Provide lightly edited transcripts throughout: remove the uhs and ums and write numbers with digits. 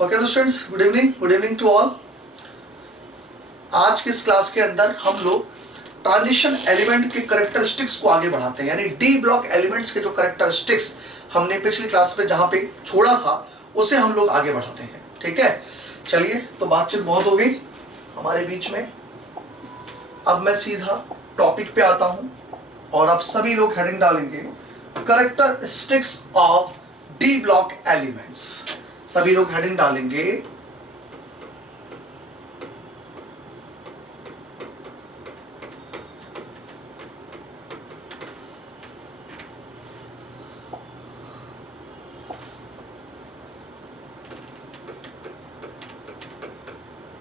Okay तो students, good evening to all. आज की इस क्लास के अंदर हम लोग ट्रांजिशन एलिमेंट के करेक्टरिस्टिक्स को आगे बढ़ाते हैं, यानी डी ब्लॉक एलिमेंट्स के जो करेक्टरिस्टिक्स हमने पिछली क्लास में जहां पे छोड़ा था उसे हम लोग आगे बढ़ाते हैं। ठीक है, चलिए, तो बातचीत बहुत हो गई हमारे बीच में। अब मैं सीधा टॉपिक पे आता हूं और आप सभी लोग हेडिंग डालेंगे characteristics of D block elements. सभी लोग हेडिंग डालेंगे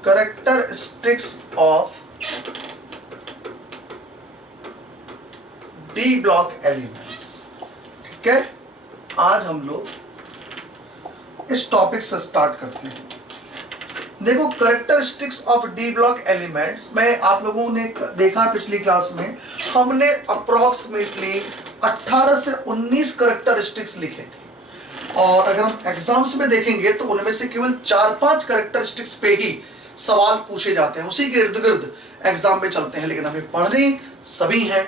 characteristics of D block elements. ठीक है, आज हम लोग इस टॉपिक से स्टार्ट करते हैं। देखो, characteristics of D block elements में आप लोगों ने देखा पिछली क्लास में हमने अप्रोक्सीमेटली 18 से 19 करेक्टरिस्टिक्स लिखे थे, और अगर हम एग्जाम्स में देखेंगे तो उनमें से केवल 4-5 करेक्टरिस्टिक्स पे ही सवाल पूछे जाते हैं, उसी के इर्द गिर्द एग्जाम में चलते हैं। लेकिन हमें पढ़ने सभी हैं,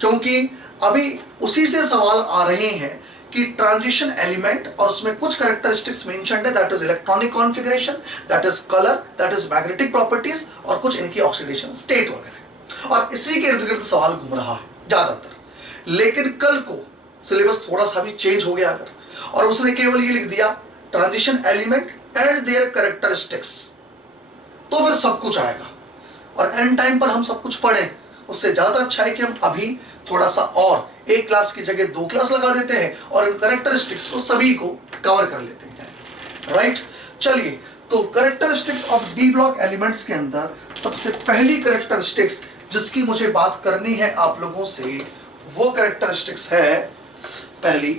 क्योंकि अभी उसी से सवाल आ रहे हैं कि ट्रांजिशन एलिमेंट और उसमें कुछ कैरेक्टरिस्टिक्स मेंशन्ड है, that is electronic configuration, that is colour, that is magnetic properties और कुछ इनकी ऑक्सीडेशन स्टेट वगैरह, और इसी के इर्द गिर्द सवाल घूम रहा है ज्यादातर। लेकिन कल को सिलेबस थोड़ा सा भी चेंज हो गया अगर, और उसने केवल ये लिख दिया transition element and there characteristics, तो फिर सब कुछ आएगा और एंड टाइम पर हम सब कुछ पढ़ें। उससे ज्यादा अच्छा है कि हम अभी थोड़ा सा और एक क्लास की जगह 2 क्लास लगा देते हैं और इन कैरेक्टरिस्टिक्स को सभी को कवर कर लेते हैं। राइट, चलिए, तो characteristics of D block elements के अंदर सबसे पहली कैरेक्टरिस्टिक्स जिसकी मुझे बात करनी है आप लोगों से, वो कैरेक्टरिस्टिक्स है पहली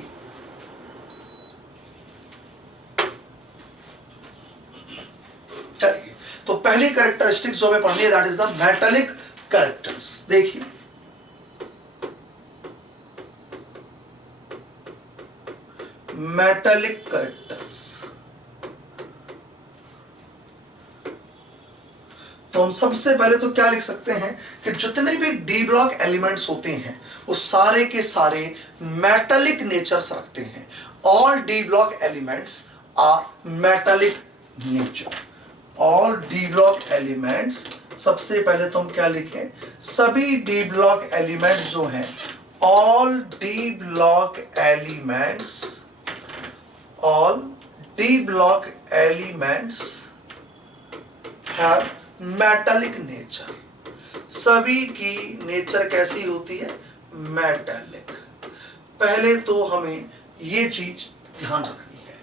चलिए, तो पहली कैरेक्टरिस्टिक्स जो हमें पढ़नी है that is the metallic characters. देखिए, मेटालिक कैरेक्टर्स, तो हम सबसे पहले तो क्या लिख सकते हैं कि जितने भी डी ब्लॉक एलिमेंट्स होते हैं वो सारे के सारे मेटालिक नेचर्स रखते हैं। All d block elements are metallic nature. All d block elements, सबसे पहले तो हम क्या लिखें, सभी डी ब्लॉक एलिमेंट्स जो हैं, all d block elements, all D block elements have metallic nature। सभी की नेचर कैसी होती है? मेटालिक। पहले तो हमें ये चीज ध्यान रखनी है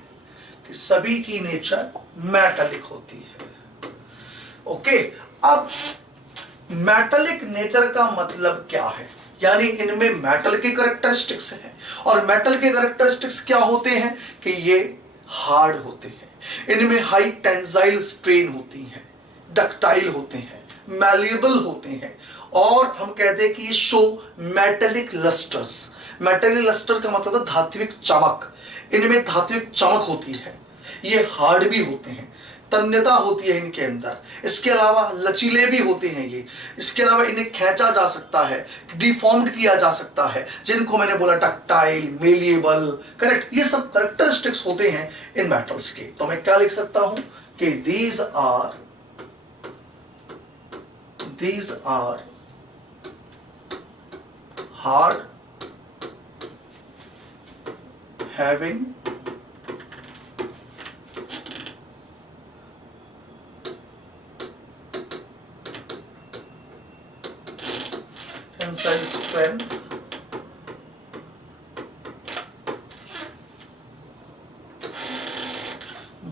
कि सभी की नेचर मेटालिक होती है। ओके, अब मेटालिक नेचर का मतलब क्या है, यानी इनमें मेटल के कैरेक्टरिस्टिक्स हैं, और मेटल के कैरेक्टरिस्टिक्स क्या होते हैं कि ये हार्ड होते हैं, इनमें हाई टेंसाइल स्ट्रेन होती है, डक्टाइल होते हैं, मैलिएबल होते हैं, और हम कहते हैं कि ये शो मेटेलिक लस्टर्स। मेटेलिक लस्टर का मतलब धात्विक चमक, इनमें धात्विक चमक होती है, ये हार्ड भी होते हैं, तन्यता होती है इनके अंदर, इसके अलावा लचीले भी होते हैं ये, इसके अलावा इन्हें खींचा जा सकता है, डिफॉर्म्ड किया जा सकता है, जिनको मैंने बोला डक्टाइल, मेलिएबल, करेक्ट, ये सब कैरेक्टरिस्टिक्स होते हैं इन मेटल्स के। तो मैं क्या लिख सकता हूं कि these are hard, having tensile strength,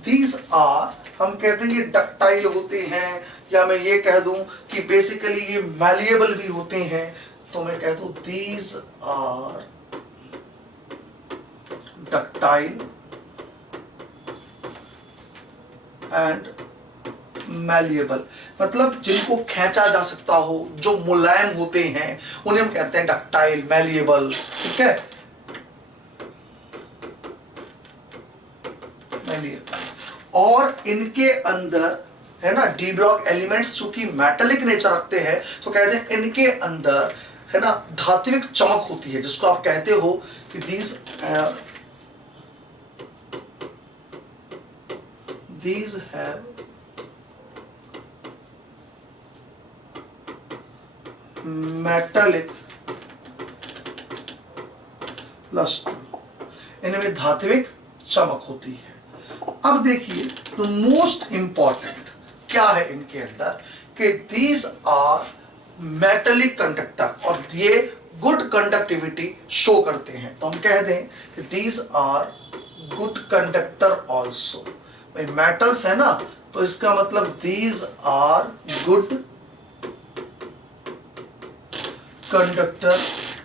these are, हम कहते हैं ये डक्टाइल होते हैं, या मैं ये कह दूं कि बेसिकली ये मैलिएबल भी होते हैं, तो मैं कह दूं these are ductile and malleable, मतलब जिनको खींचा जा सकता हो, जो मुलायम होते हैं, उन्हें हम कहते हैं डक्टाइल, मैलिएबल। ठीक है, मैलिएबल। और इनके अंदर है ना डी ब्लॉक एलिमेंट्स चूंकि मेटेलिक नेचर रखते हैं तो कहते हैं इनके अंदर है ना धात्विक चमक होती है, जिसको आप कहते हो कि these have metallic luster, इनमें धात्विक चमक होती है। अब देखिए तो मोस्ट इंपॉर्टेंट क्या है इनके अंदर कि दीज आर मेटेलिक कंडक्टर और ये गुड कंडक्टिविटी शो करते हैं, तो हम कह दें कि these are good conductor also. भाई मेटल्स है ना, तो इसका मतलब these are good conductor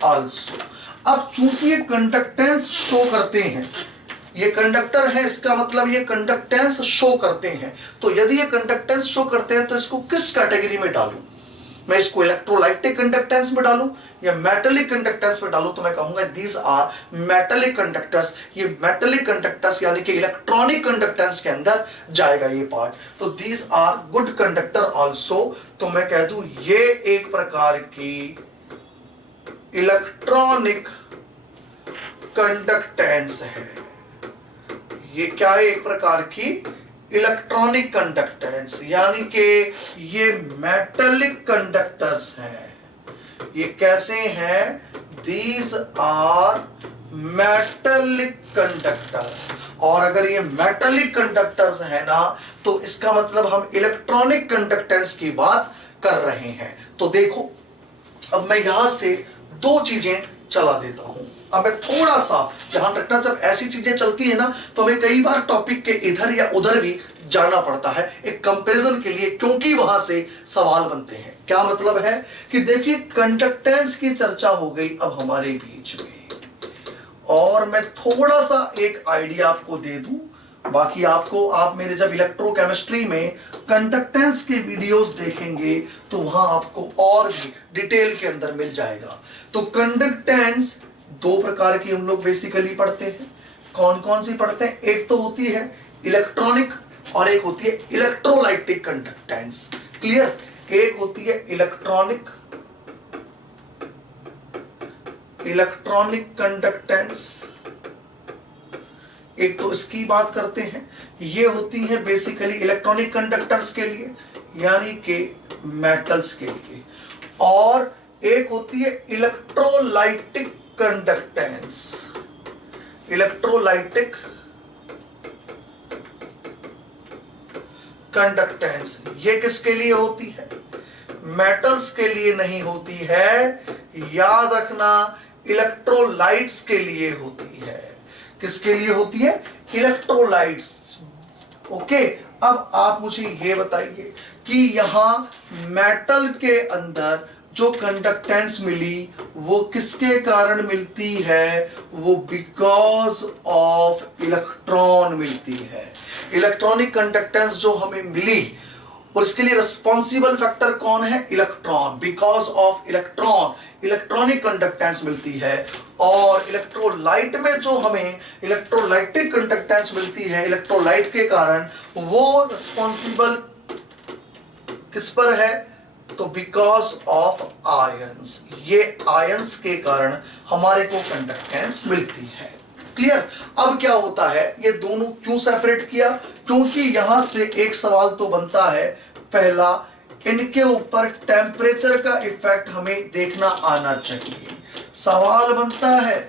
also. अब चूंकि ये कंडक्टेंस शो करते हैं, ये कंडक्टर है, इसका मतलब ये कंडक्टेंस शो करते हैं, तो यदि ये कंडक्टेंस शो करते हैं तो इसको किस कैटेगरी में डालूं? मैं इसको इलेक्ट्रोलाइटिक कंडक्टेंस में डालूं या मेटेलिक कंडक्टेंस में डालूं? तो मैं कहूंगा दीज आर मेटेलिक कंडक्टर्स। ये मेटेलिक कंडक्टर्स यानी कि इलेक्ट्रॉनिक कंडक्टेंस के अंदर जाएगा ये पार्ट, तो these are good conductor also. तो मैं कह दूं ये एक प्रकार की इलेक्ट्रॉनिक कंडक्टेंस है। ये क्या है? एक प्रकार की इलेक्ट्रॉनिक कंडक्टेंस, यानी कि ये मेटेलिक कंडक्टर्स हैं। ये कैसे हैं? These are metallic conductors. और अगर ये मेटेलिक कंडक्टर्स है ना, तो इसका मतलब हम इलेक्ट्रॉनिक कंडक्टेंस की बात कर रहे हैं। तो देखो अब मैं यहां से दो चीजें चला देता हूं। अब मैं थोड़ा सा ध्यान रखना, जब ऐसी चीजें चलती है ना तो हमें कई बार टॉपिक के इधर या उधर भी जाना पड़ता है एक कंपैरिजन के लिए, क्योंकि वहां से सवाल बनते हैं। क्या मतलब है कि देखिए कंडक्टेंस की चर्चा हो गई अब हमारे बीच में, और मैं थोड़ा सा एक आइडिया आपको दे दूं। बाकी आप मेरे जब इलेक्ट्रोकेमिस्ट्री में कंडक्टेंस के वीडियोस देखेंगे तो वहां आपको और भी डिटेल के अंदर मिल जाएगा। तो कंडक्टेंस दो प्रकार की हम लोग बेसिकली पढ़ते हैं। कौन कौन सी पढ़ते हैं? एक तो होती है इलेक्ट्रॉनिक और एक होती है इलेक्ट्रोलाइटिक कंडक्टेंस। क्लियर? एक होती है इलेक्ट्रॉनिक कंडक्टेंस, एक तो इसकी बात करते हैं। ये होती है बेसिकली इलेक्ट्रॉनिक कंडक्टर्स के लिए, यानी कि मेटल्स के लिए। और एक होती है इलेक्ट्रोलाइटिक कंडक्टेंस। इलेक्ट्रोलाइटिक कंडक्टेंस ये किसके लिए होती है? मेटल्स के लिए नहीं होती है, याद रखना, इलेक्ट्रोलाइट्स के लिए होती है। किसके लिए होती है? इलेक्ट्रोलाइट्स। ओके, अब आप मुझे ये बताइए कि यहां मेटल के अंदर जो कंडक्टेंस मिली वो किसके कारण मिलती है? वो बिकॉज ऑफ इलेक्ट्रॉन मिलती है। इलेक्ट्रॉनिक कंडक्टेंस जो हमें मिली और इसके लिए रिस्पॉन्सिबल फैक्टर कौन है? Electron. Because of electron electronic conductance मिलती है। और इलेक्ट्रोलाइट में जो हमें इलेक्ट्रोलाइटिक कंडक्टेंस मिलती है इलेक्ट्रोलाइट के कारण, वो रिस्पॉन्सिबल किस पर है? तो बिकॉज ऑफ आयंस। ये आयंस के कारण हमारे को कंडक्टेंस मिलती है। क्लियर? अब क्या होता है, ये दोनों क्यों सेपरेट किया? क्योंकि यहां से एक सवाल तो बनता है, पहला इनके ऊपर टेम्परेचर का इफेक्ट हमें देखना आना चाहिए। सवाल बनता है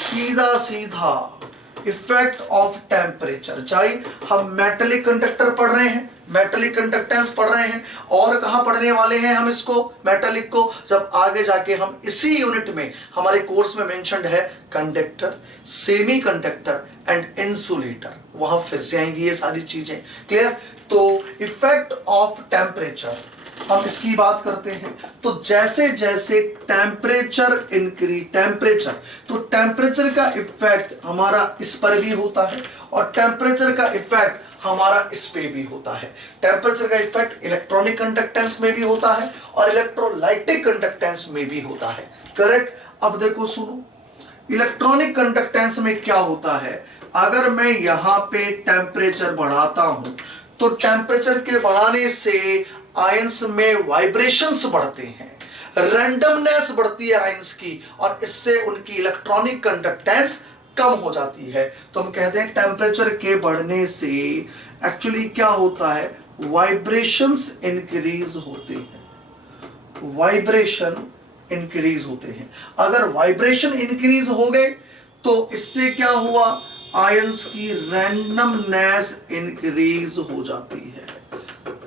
सीधा सीधा इफेक्ट ऑफ टेम्परेचर। चाहे हम मेटेलिक कंडक्टर पढ़ रहे हैं, मेटेलिक कंडक्टेंस पढ़ रहे हैं, और कहां पढ़ने वाले हैं हम इसको, मेटेलिक को, जब आगे जाके हम इसी यूनिट में हमारे कोर्स में मेंशन्ड है conductor, semi conductor and insulator, वहां फिर से आएंगी ये सारी चीजें। क्लियर? तो इफेक्ट ऑफ टेम्परेचर हम इसकी बात करते हैं। तो जैसे जैसे टेम्परेचर इंक्रीज, तो टेम्परेचर का इफेक्ट हमारा इस पर भी होता है और टेम्परेचर का इफेक्ट हमारा इस पे भी होता है। टेम्परेचर का इफेक्ट इलेक्ट्रॉनिक कंडक्टेंस में भी होता है और इलेक्ट्रोलाइटिक कंडक्टेंस में भी होता है। करेक्ट? अब देखो सुनो, इलेक्ट्रॉनिक कंडक्टेंस में क्या होता है, अगर मैं यहां पे टेम्परेचर बढ़ाता हूं तो टेम्परेचर के बढ़ाने से आयंस में वाइब्रेशंस बढ़ते हैं, रैंडमनेस बढ़ती है आयंस की, और इससे उनकी इलेक्ट्रॉनिक कंडक्टेंस कम हो जाती है। तो हम कहते हैं टेम्परेचर के बढ़ने से एक्चुअली क्या होता है, वाइब्रेशंस इंक्रीज होते हैं, वाइब्रेशन इंक्रीज होते हैं। अगर वाइब्रेशन इंक्रीज हो गए तो इससे क्या हुआ, आयंस की रैंडमनेस इंक्रीज हो जाती है,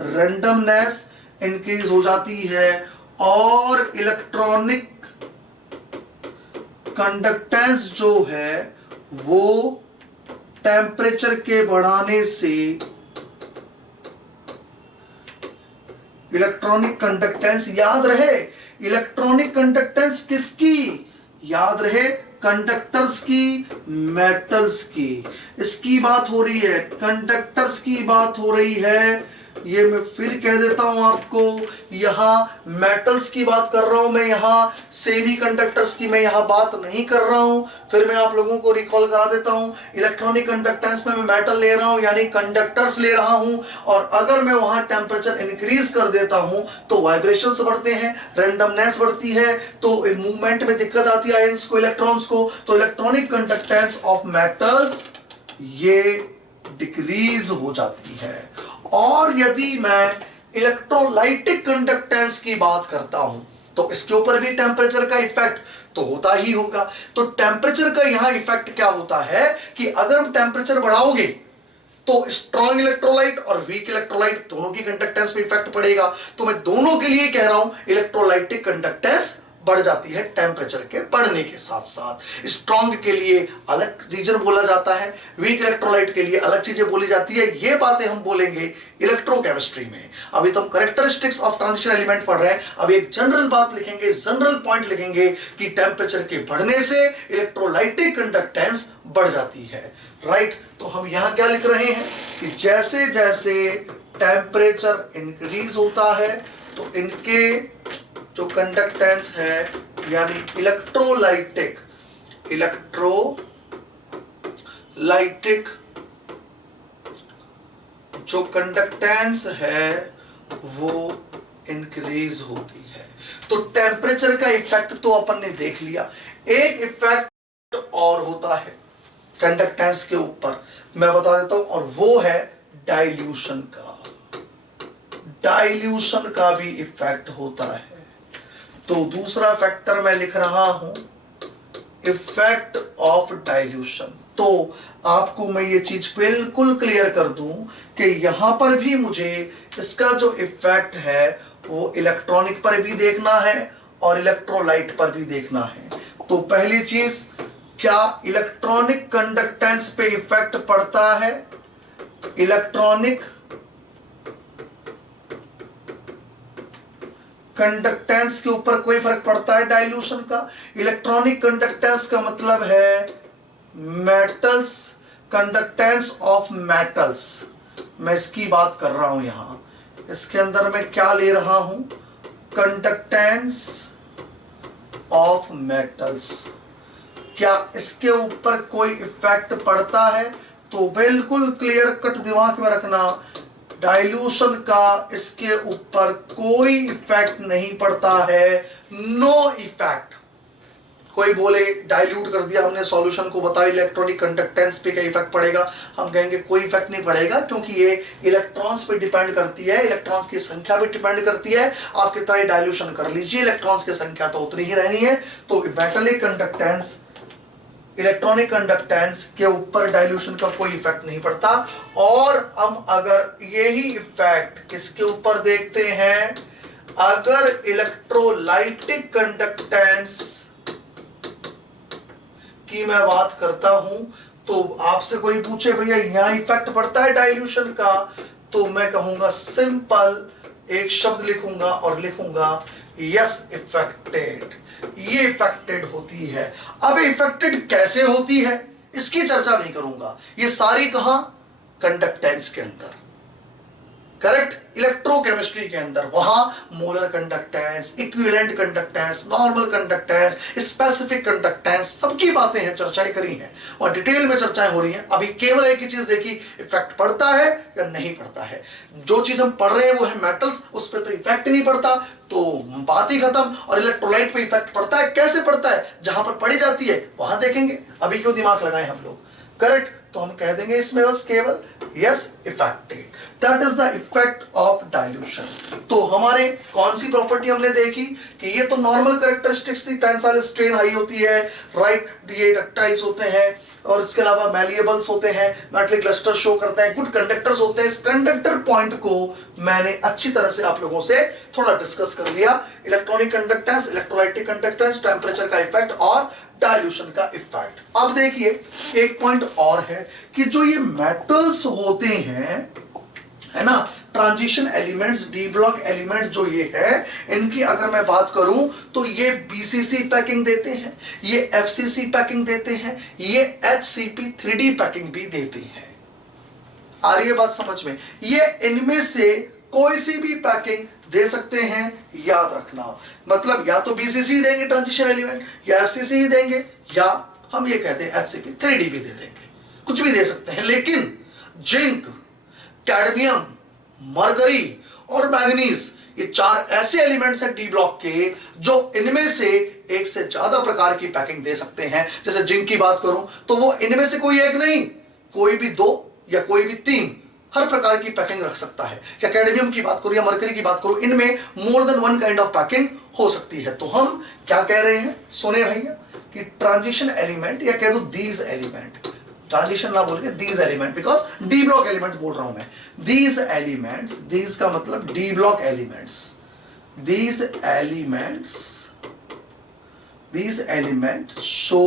रैंडमनेस इंक्रीज हो जाती है, और इलेक्ट्रॉनिक कंडक्टेंस जो है वो टेम्परेचर के बढ़ाने से, इलेक्ट्रॉनिक कंडक्टेंस याद रहे, इलेक्ट्रॉनिक कंडक्टेंस किसकी, याद रहे, कंडक्टर्स की, मेटल्स की। इसकी बात हो रही है, कंडक्टर्स की बात हो रही है। ये मैं फिर कह देता हूं आपको, यहां मेटल्स की बात कर रहा हूं मैं, यहां सेमीकंडक्टर्स की मैं यहां बात नहीं कर रहा हूं। फिर मैं आप लोगों को रिकॉल करा देता हूं, इलेक्ट्रॉनिक कंडक्टेंस में मैं मेटल ले रहा हूं यानी कंडक्टर्स ले रहा हूं, और अगर मैं वहां टेम्परेचर इंक्रीज कर देता हूं तो वाइब्रेशंस बढ़ते हैं, रैंडमनेस बढ़ती है, तो मूवमेंट में दिक्कत आती है आयंस को, इलेक्ट्रॉन्स को। तो इलेक्ट्रॉनिक कंडक्टेंस ऑफ मेटल्स ये डिक्रीज हो जाती है। और यदि मैं इलेक्ट्रोलाइटिक कंडक्टेंस की बात करता हूं तो इसके ऊपर भी टेम्परेचर का इफेक्ट तो होता ही होगा। तो टेम्परेचर का यहां इफेक्ट क्या होता है कि अगर हम टेम्परेचर बढ़ाओगे तो स्ट्रॉन्ग इलेक्ट्रोलाइट और वीक इलेक्ट्रोलाइट दोनों की कंडक्टेंस में इफेक्ट पड़ेगा। तो मैं दोनों के लिए कह रहा हूं इलेक्ट्रोलाइटिक कंडक्टेंस बढ़ जाती है टेम्परेचर के बढ़ने के साथ साथ। स्ट्रॉन्ग के लिए अलग रीजन बोला जाता है, वीक इलेक्ट्रोलाइट के लिए अलग चीजें बोली जाती है। ये बातें हम बोलेंगे इलेक्ट्रोकेमिस्ट्री में। अभी तो हम कैरेक्टरिस्टिक्स ऑफ ट्रांजिशन एलिमेंट पढ़ रहे हैं, अब एक जनरल बात लिखेंगे, जनरल पॉइंट लिखेंगे कि टेम्परेचर के बढ़ने से इलेक्ट्रोलाइटिक कंडक्टेंस बढ़ जाती है। राइट, तो हम यहां क्या लिख रहे हैं कि जैसे जैसे टेम्परेचर इंक्रीज होता है तो इनके जो कंडक्टेंस है यानी इलेक्ट्रोलाइटिक जो कंडक्टेंस है वो इंक्रीज होती है। तो टेम्परेचर का इफेक्ट तो अपन ने देख लिया। एक इफेक्ट और होता है कंडक्टेंस के ऊपर, मैं बता देता हूं, और वो है डाइल्यूशन का। डाइल्यूशन का भी इफेक्ट होता है। तो दूसरा फैक्टर मैं लिख रहा हूं इफेक्ट ऑफ डाइल्यूशन। तो आपको मैं ये चीज बिल्कुल क्लियर कर दूं कि यहां पर भी मुझे इसका जो इफेक्ट है वो इलेक्ट्रॉनिक पर भी देखना है और इलेक्ट्रोलाइट पर भी देखना है। तो पहली चीज, क्या इलेक्ट्रॉनिक कंडक्टेंस पे इफेक्ट पड़ता है, इलेक्ट्रॉनिक कंडक्टेंस के ऊपर कोई फर्क पड़ता है डाइल्यूशन का। इलेक्ट्रॉनिक कंडक्टेंस का मतलब है मेटल्स, कंडक्टेंस ऑफ मेटल्स, मैं इसकी बात कर रहा हूं। यहां इसके अंदर मैं क्या ले रहा हूं, कंडक्टेंस ऑफ मेटल्स। क्या इसके ऊपर कोई इफेक्ट पड़ता है? तो बिल्कुल क्लियर कट दिमाग में रखना, डाइल्यूशन का इसके ऊपर कोई इफेक्ट नहीं पड़ता है, नो इफेक्ट। कोई बोले डाइल्यूट कर दिया हमने सॉल्यूशन को, बताओ इलेक्ट्रॉनिक कंडक्टेंस पे क्या इफेक्ट पड़ेगा? हम कहेंगे कोई इफेक्ट नहीं पड़ेगा, क्योंकि ये इलेक्ट्रॉन्स पे डिपेंड करती है, इलेक्ट्रॉन्स की संख्या पे डिपेंड करती है। आप कितना डाइल्यूशन कर लीजिए, इलेक्ट्रॉन्स की संख्या तो उतनी ही रहनी है। तो मेटलिक कंडक्टेंस, इलेक्ट्रॉनिक कंडक्टेंस के ऊपर डाइल्यूशन का कोई इफेक्ट नहीं पड़ता। और हम अगर यही इफेक्ट किसके ऊपर देखते हैं, अगर इलेक्ट्रोलाइटिक कंडक्टेंस की मैं बात करता हूं, तो आपसे कोई पूछे भैया यहां इफेक्ट पड़ता है डाइल्यूशन का, तो मैं कहूंगा सिंपल एक शब्द लिखूंगा और लिखूंगा यस इफेक्टेड। ये इफेक्टेड होती है। अब इफेक्टेड कैसे होती है इसकी चर्चा नहीं करूंगा, ये सारी कहां, कंडक्टेंस के अंदर। करेक्ट। इलेक्ट्रोकेमिस्ट्री के अंदर वहां molar conductance, equivalent conductance, normal conductance, specific conductance, सबकी बातें हैं, चर्चाएं करी हैं और डिटेल में चर्चाएं हो रही हैं। अभी केवल एक ही चीज देखी, इफेक्ट पड़ता है या नहीं पड़ता है। जो चीज हम पढ़ रहे हैं वो है मेटल्स, उस पर तो इफेक्ट नहीं पड़ता, तो बात ही खत्म। और इलेक्ट्रोलाइट पे इफेक्ट पड़ता है, कैसे पड़ता है, जहां पर पड़ी जाती है वहां देखेंगे, अभी क्यों दिमाग लगाए हम लोग, करेक्ट। तो हम कह देंगे इसमें बस केवल yes affected, that is the effect of dilution. तो हमारे कौन सी प्रॉपर्टी हमने देखी कि ये तो नॉर्मल कैरेक्टरिस्टिक्स थी, टेंसाइल स्ट्रेन हाई होती है, राइट, ये डक्टाइल्स होते हैं और इसके अलावा मैलिएबल्स होते हैं, मेटलिक क्लस्टर शो करते हैं, गुड कंडक्टर्स होते हैं। इस कंडक्टर पॉइंट को मैंने अच्छी तरह से आप लोगों से थोड़ा डिस्कस कर लिया, electronic conductance, electrolytic conductance, temperature का इफेक्ट और डाइल्यूशन का इफेक्ट। अब देखिए एक पॉइंट और है कि जो ये मेटल्स होते हैं, है ना, transition elements, D block element जो ये है, इनकी अगर मैं बात करूं तो ये बीसीसी पैकिंग देते हैं, ये एफसीसी पैकिंग देते हैं, ये एचसीपी 3D पैकिंग भी देते हैं। आ रही है बात समझ में? ये इनमें से कोई सी भी पैकिंग दे सकते हैं, याद रखना। मतलब या तो बीसीसी देंगे ट्रांजिशन एलिमेंट, या एफसीसी ही देंगे, या हम ये कहते हैं एचसीपी 3D भी दे देंगे, कुछ भी दे सकते हैं। लेकिन जिंक, कैडमियम, मरकरी और मैग्नीज, ये चार ऐसे एलिमेंट्स हैं डी ब्लॉक के जो इनमें से एक से ज्यादा प्रकार की पैकिंग दे सकते हैं। जैसे जिंक की बात करूं तो वो इनमें से कोई एक नहीं, कोई भी दो या कोई भी तीन, हर प्रकार की पैकिंग रख सकता है। या कैडमियम की बात करूं या मरकरी की बात करूं, इनमें more than one kind of packing हो सकती है। तो हम क्या कह रहे हैं, सुने भैया, कि ट्रांजिशन एलिमेंट या कह दो दीज एलिमेंट, ट्रांजिशन ना बोल के these element, because D block element बोल रहा हूं मैं। दीज एलिमेंट्स, दीज का मतलब D block elements, these element show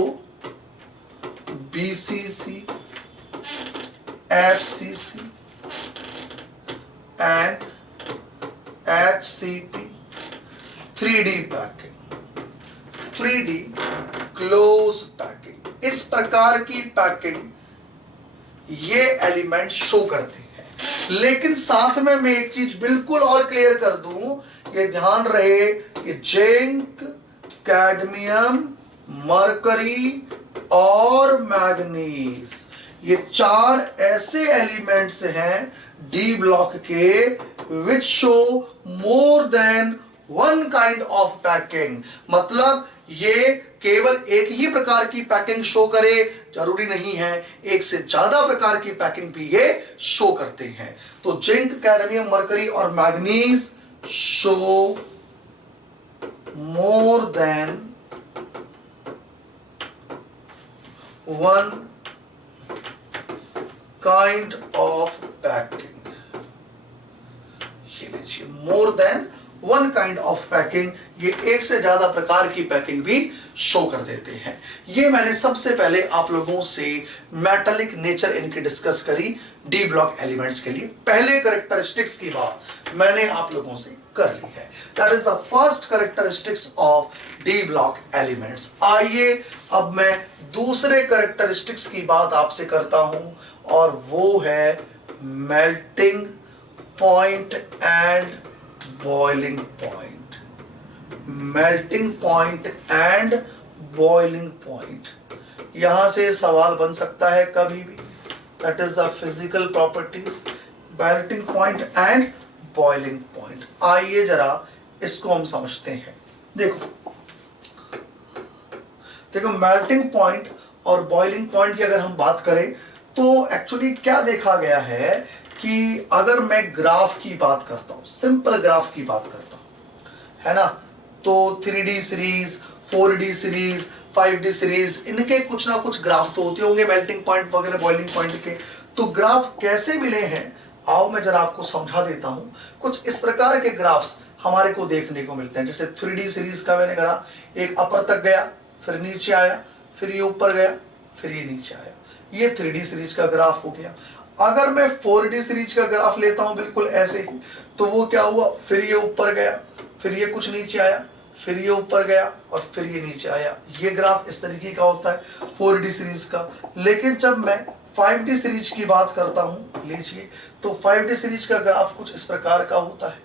BCC, FCC and HCP 3D packing, 3D close packing, इस प्रकार की पैकिंग ये एलिमेंट शो करते हैं। लेकिन साथ में मैं एक चीज बिल्कुल और क्लियर कर दूं, ये ध्यान रहे कि जिंक, कैडमियम, मरकरी और मैग्नीज, ये चार ऐसे एलिमेंट्स हैं डी ब्लॉक के which show more than one kind of packing. मतलब ये केवल एक ही प्रकार की पैकिंग शो करे जरूरी नहीं है, एक से ज्यादा प्रकार की पैकिंग भी ये शो करते हैं। तो जिंक, कैडमियम, मरकरी और manganese show more than one kind of packing. ये लीजिए, more than one kind of packing, ये एक से ज्यादा प्रकार की पैकिंग भी शो कर देते हैं। ये मैंने सबसे पहले आप लोगों से मेटालिक नेचर इनकी डिस्कस करी डी ब्लॉक एलिमेंट्स के लिए। पहले कैरेक्टरिस्टिक्स की बात मैंने आप लोगों से कर ली है, that is the first characteristics of D block elements. आइए अब मैं दूसरे कैरेक्टरिस्टिक्स की बात आपसे करता हूं और वो है melting point and boiling point. Melting point and boiling point, यहां से सवाल बन सकता है कभी भी, that is the physical properties melting point and boiling point. आइए जरा इसको हम समझते हैं। देखो मेल्टिंग पॉइंट और बॉइलिंग पॉइंट की अगर हम बात करें तो एक्चुअली क्या देखा गया है कि अगर मैं ग्राफ की बात करता हूं, सिंपल ग्राफ की बात करता हूं, है ना, तो 3D series, 4D series, 5D series, इनके कुछ ना कुछ ग्राफ तो होते होंगे मेल्टिंग पॉइंट वगैरह बॉइलिंग पॉइंट के। तो ग्राफ कैसे मिले हैं, आओ मैं जरा आपको समझा देता हूं। कुछ इस प्रकार के ग्राफ्स हमारे को देखने को मिलते हैं। जैसे 3D सीरीज का मैंने कहा, एक अपर तक गया, फिर नीचे आया, फिर ये ऊपर गया, फिर ये नीचे आया, ये 3D सीरीज का ग्राफ हो गया। अगर मैं 4D सीरीज का ग्राफ लेता हूं बिल्कुल ऐसे ही, तो वो क्या हुआ, फिर ये ऊपर गया, फिर ये कुछ नीचे आया, फिर ये ऊपर गया और फिर ये नीचे आया। ये ग्राफ इस तरीके का होता है 4D सीरीज का। लेकिन जब मैं 5D सीरीज की बात करता हूं, लीजिए। तो 5D सीरीज का ग्राफ कुछ इस प्रकार का होता है,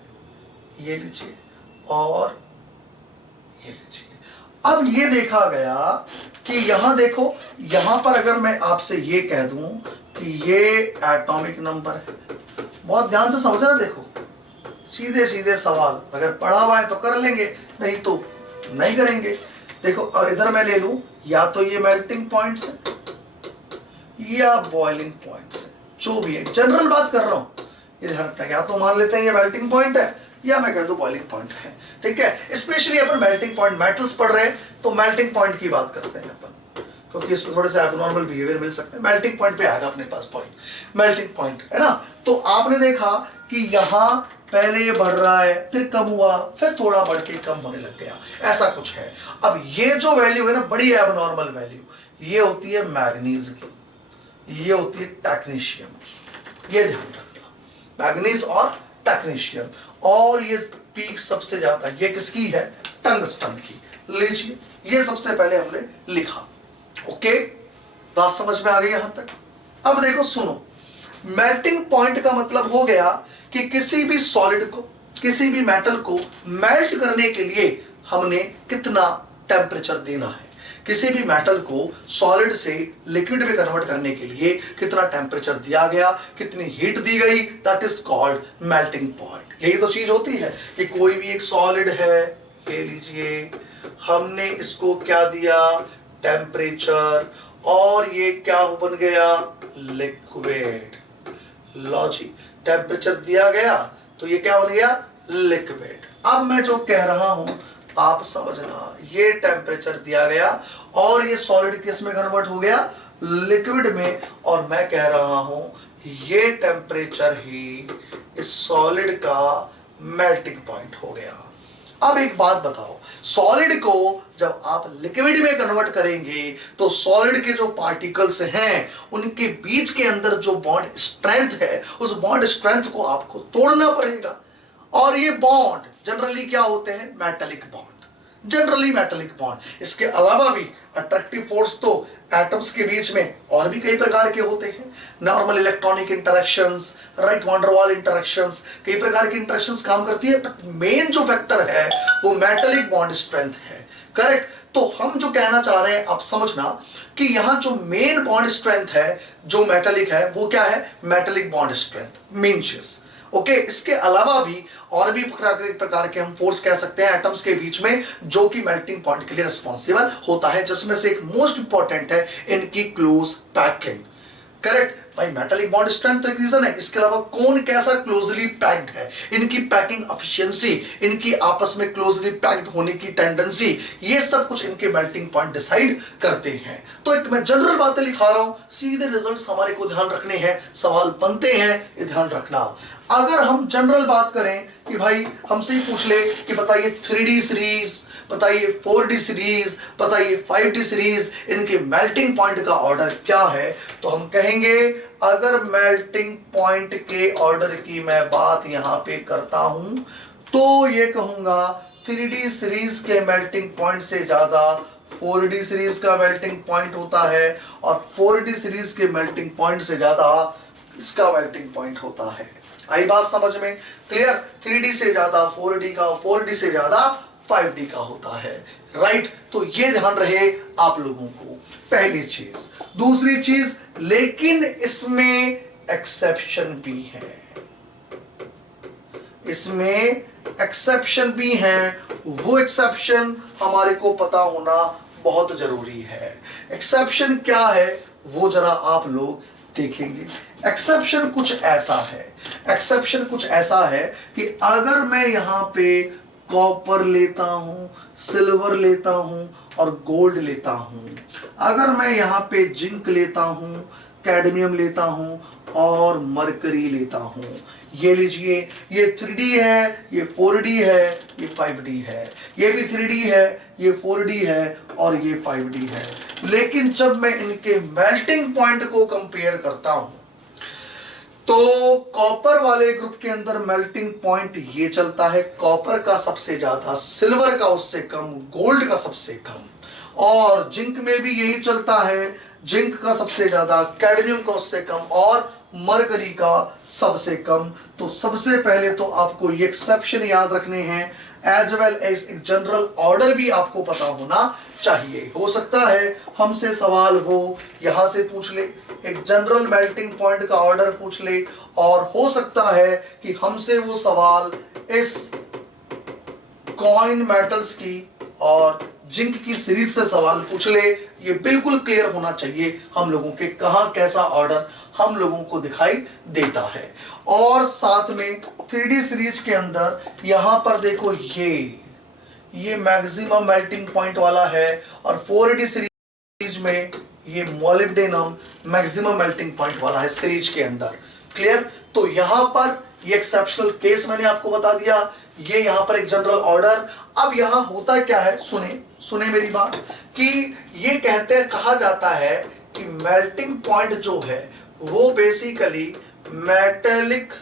ये लीजिए और ये लीजिए। अब ये देखा गया कि यहां देखो, यहां पर अगर मैं आपसे ये कह दूं कि ये एटॉमिक नंबर है, बहुत ध्यान से समझना, देखो सीधे सीधे सवाल, अगर पढ़ा हुआ है तो कर लेंगे, नहीं तो नहीं करेंगे। देखो, और इधर मैं ले लूं, या तो ये मेल्टिंग पॉइंट्स है या बॉइलिंग पॉइंट्स है, जो भी है, जनरल बात कर रहा हूं, ये ध्यान रखना। या तो मान लेते हैं ये मेल्टिंग पॉइंट है, या मैं कह दूं बॉइलिंग पॉइंट है, ठीक है। स्पेशली अपन मेल्टिंग पॉइंट मेटल्स पढ़ रहे हैं तो मेल्टिंग पॉइंट की बात करते हैं अपन, क्योंकि इसमें थोड़े से एबनॉर्मल बिहेवियर मिल सकते हैं। मेल्टिंग पॉइंट पे आएगा अपने पास पॉइंट, मेल्टिंग पॉइंट है ना। तो आपने देखा कि यहां पहले ये बढ़ रहा है, फिर कम हुआ, फिर थोड़ा बढ़ के कम होने लग गया, ऐसा कुछ है। अब ये जो वैल्यू है ना, बड़ी एबनॉर्मल वैल्यू, ये होती है मैग्नीज की, ये होती है टेक्नीशियम की, ये ध्यान रखना, मैग्नीज और टेक्नीशियम। और ये पीक सबसे ज्यादा ये किसकी है? टंगस्टन की। लीजिए, ये सबसे पहले हमने लिखा। ओके, बात समझ में आ गई यहां तक? अब देखो, सुनो, मेल्टिंग पॉइंट का मतलब हो गया कि किसी भी सॉलिड को, किसी भी मेटल को मेल्ट करने के लिए हमने कितना टेम्परेचर देना है, किसी भी मेटल को सॉलिड से लिक्विड में कन्वर्ट करने के लिए कितना टेम्परेचर दिया गया, कितनी हीट दी गई, that is called melting point. यही तो चीज होती है कि कोई भी एक सॉलिड है, ये लीजिए, हमने इसको क्या दिया? टेम्परेचर, और ये क्या बन गया? लिक्विड। लॉजिक, टेम्परेचर दिया गया तो ये क्या बन गया? लिक्विड। अब मैं जो कह रहा हूं आप समझना, ये टेम्परेचर दिया गया और ये सॉलिड किस में कन्वर्ट हो गया? लिक्विड में। और मैं कह रहा हूं ये टेम्परेचर ही इस सॉलिड का मेल्टिंग पॉइंट हो गया। अब एक बात बताओ, सॉलिड को जब आप लिक्विड में कन्वर्ट करेंगे तो सॉलिड के जो पार्टिकल्स हैं उनके बीच के अंदर जो बॉन्ड स्ट्रेंथ है, उस बॉन्ड स्ट्रेंथ को आपको तोड़ना पड़ेगा। और ये बॉन्ड जनरली क्या होते हैं? Metallic bond, generally metallic bond. इसके अलावा भी अट्रैक्टिव फोर्स तो एटम्स के बीच में और भी कई प्रकार के होते हैं, normal electronic interactions, right van der Waals interactions, कई प्रकार की इंटरेक्शंस काम करती है, बट मेन जो फैक्टर है वो मेटालिक बॉन्ड स्ट्रेंथ है। करेक्ट? तो हम जो कहना चाह रहे हैं आप समझना कि यहां जो मेन बॉन्ड स्ट्रेंथ है जो मेटालिक है वो क्या है? मेटालिक बॉन्ड स्ट्रेंथ, मेन चीज। ओके, इसके अलावा भी और भी प्रकार के हम फोर्स कह सकते हैं एटम्स के बीच में जो कि मेल्टिंग पॉइंट के लिए रिस्पॉन्सिबल होता है, जिसमें से एक मोस्ट इंपॉर्टेंट है इनकी क्लोज पैकिंग। करेक्ट भाई, मेटालिक बॉन्ड स्ट्रेंथ तो एक रीजन है, इसके अलावा कौन कैसा क्लोजली पैक्ड है, इनकी पैकिंग एफिशिएंसी, इनकी आपस में क्लोजली पैक्ड होने की टेंडेंसी, ये सब कुछ इनके मेल्टिंग पॉइंट डिसाइड करते हैं। तो एक मैं जनरल बातें लिखा रहा हूं, सीधे रिजल्ट्स हमारे को ध्यान रखने हैं, सवाल बनते हैं, ये ध्यान रखना। अगर हम जनरल बात करें कि भाई हमसे ही पूछ ले कि बताइए 3D सीरीज, बताइए 4D सीरीज, बताइए 5D सीरीज, इनके मेल्टिंग पॉइंट का ऑर्डर क्या है, तो हम कहेंगे अगर मेल्टिंग पॉइंट के ऑर्डर की मैं बात यहां पे करता हूं तो ये कहूंगा 3D सीरीज के मेल्टिंग पॉइंट से ज्यादा 4D सीरीज का मेल्टिंग पॉइंट होता है, और 4D सीरीज के मेल्टिंग पॉइंट से ज्यादा इसका मेल्टिंग पॉइंट होता है। आई बात समझ में? क्लियर? 3D से ज्यादा 4D का, 4D से ज्यादा 5D का होता है। राइट? तो ये ध्यान रहे आप लोगों को, पहली चीज। दूसरी चीज, लेकिन इसमें एक्सेप्शन भी है, इसमें एक्सेप्शन भी हैं। वो एक्सेप्शन हमारे को पता होना बहुत जरूरी है। एक्सेप्शन क्या है वो जरा आप लोग देखेंगे। एक्सेप्शन कुछ ऐसा है, एक्सेप्शन कुछ ऐसा है कि अगर मैं यहां पे कॉपर लेता हूं, सिल्वर लेता हूं और गोल्ड लेता हूं, अगर मैं यहां पे जिंक लेता हूं, कैडमियम लेता हूं और मरकरी लेता हूं, ये लीजिए, ये 3D है, ये 4D है, ये 5D है, ये भी 3D है, ये 4D है और ये 5D है। लेकिन जब मैं इनके मेल्टिंग पॉइंट को कंपेयर करता हूं तो कॉपर वाले ग्रुप के अंदर मेल्टिंग पॉइंट ये चलता है, कॉपर का सबसे ज्यादा, सिल्वर का उससे कम, गोल्ड का सबसे कम। और जिंक में भी यही चलता है, जिंक का सबसे ज्यादा, कैडमियम का उससे कम और मरकरी का सबसे कम। तो सबसे पहले तो आपको ये एक्सेप्शन याद रखने हैं, एज वेल एज एक जनरल ऑर्डर भी आपको पता होना चाहिए। हो सकता है हमसे सवाल वो यहां से पूछ ले, एक जनरल मेल्टिंग पॉइंट का ऑर्डर पूछ ले, और हो सकता है कि हमसे वो सवाल इस कॉइन मेटल्स की और जिंक की सीरीज से सवाल पूछ ले। ये बिल्कुल क्लियर होना चाहिए हम लोगों के कहां कैसा ऑर्डर हम लोगों को दिखाई देता है। और साथ में 3D सीरीज के अंदर यहां पर देखो ये मैक्सिमम मेल्टिंग पॉइंट वाला है, और 4D सीरीज में ये मोलिब्डेनम मैक्सिमम मेल्टिंग पॉइंट वाला है सीरीज के अंदर। क्लियर? तो यहां पर ये एक्सेप्शनल केस मैंने आपको बता दिया, ये यहां पर एक जनरल ऑर्डर। अब यहां होता क्या है, सुने मेरी बात, कि ये कहा जाता है कि मेल्टिंग पॉइंट जो है वो बेसिकली मेटेलिक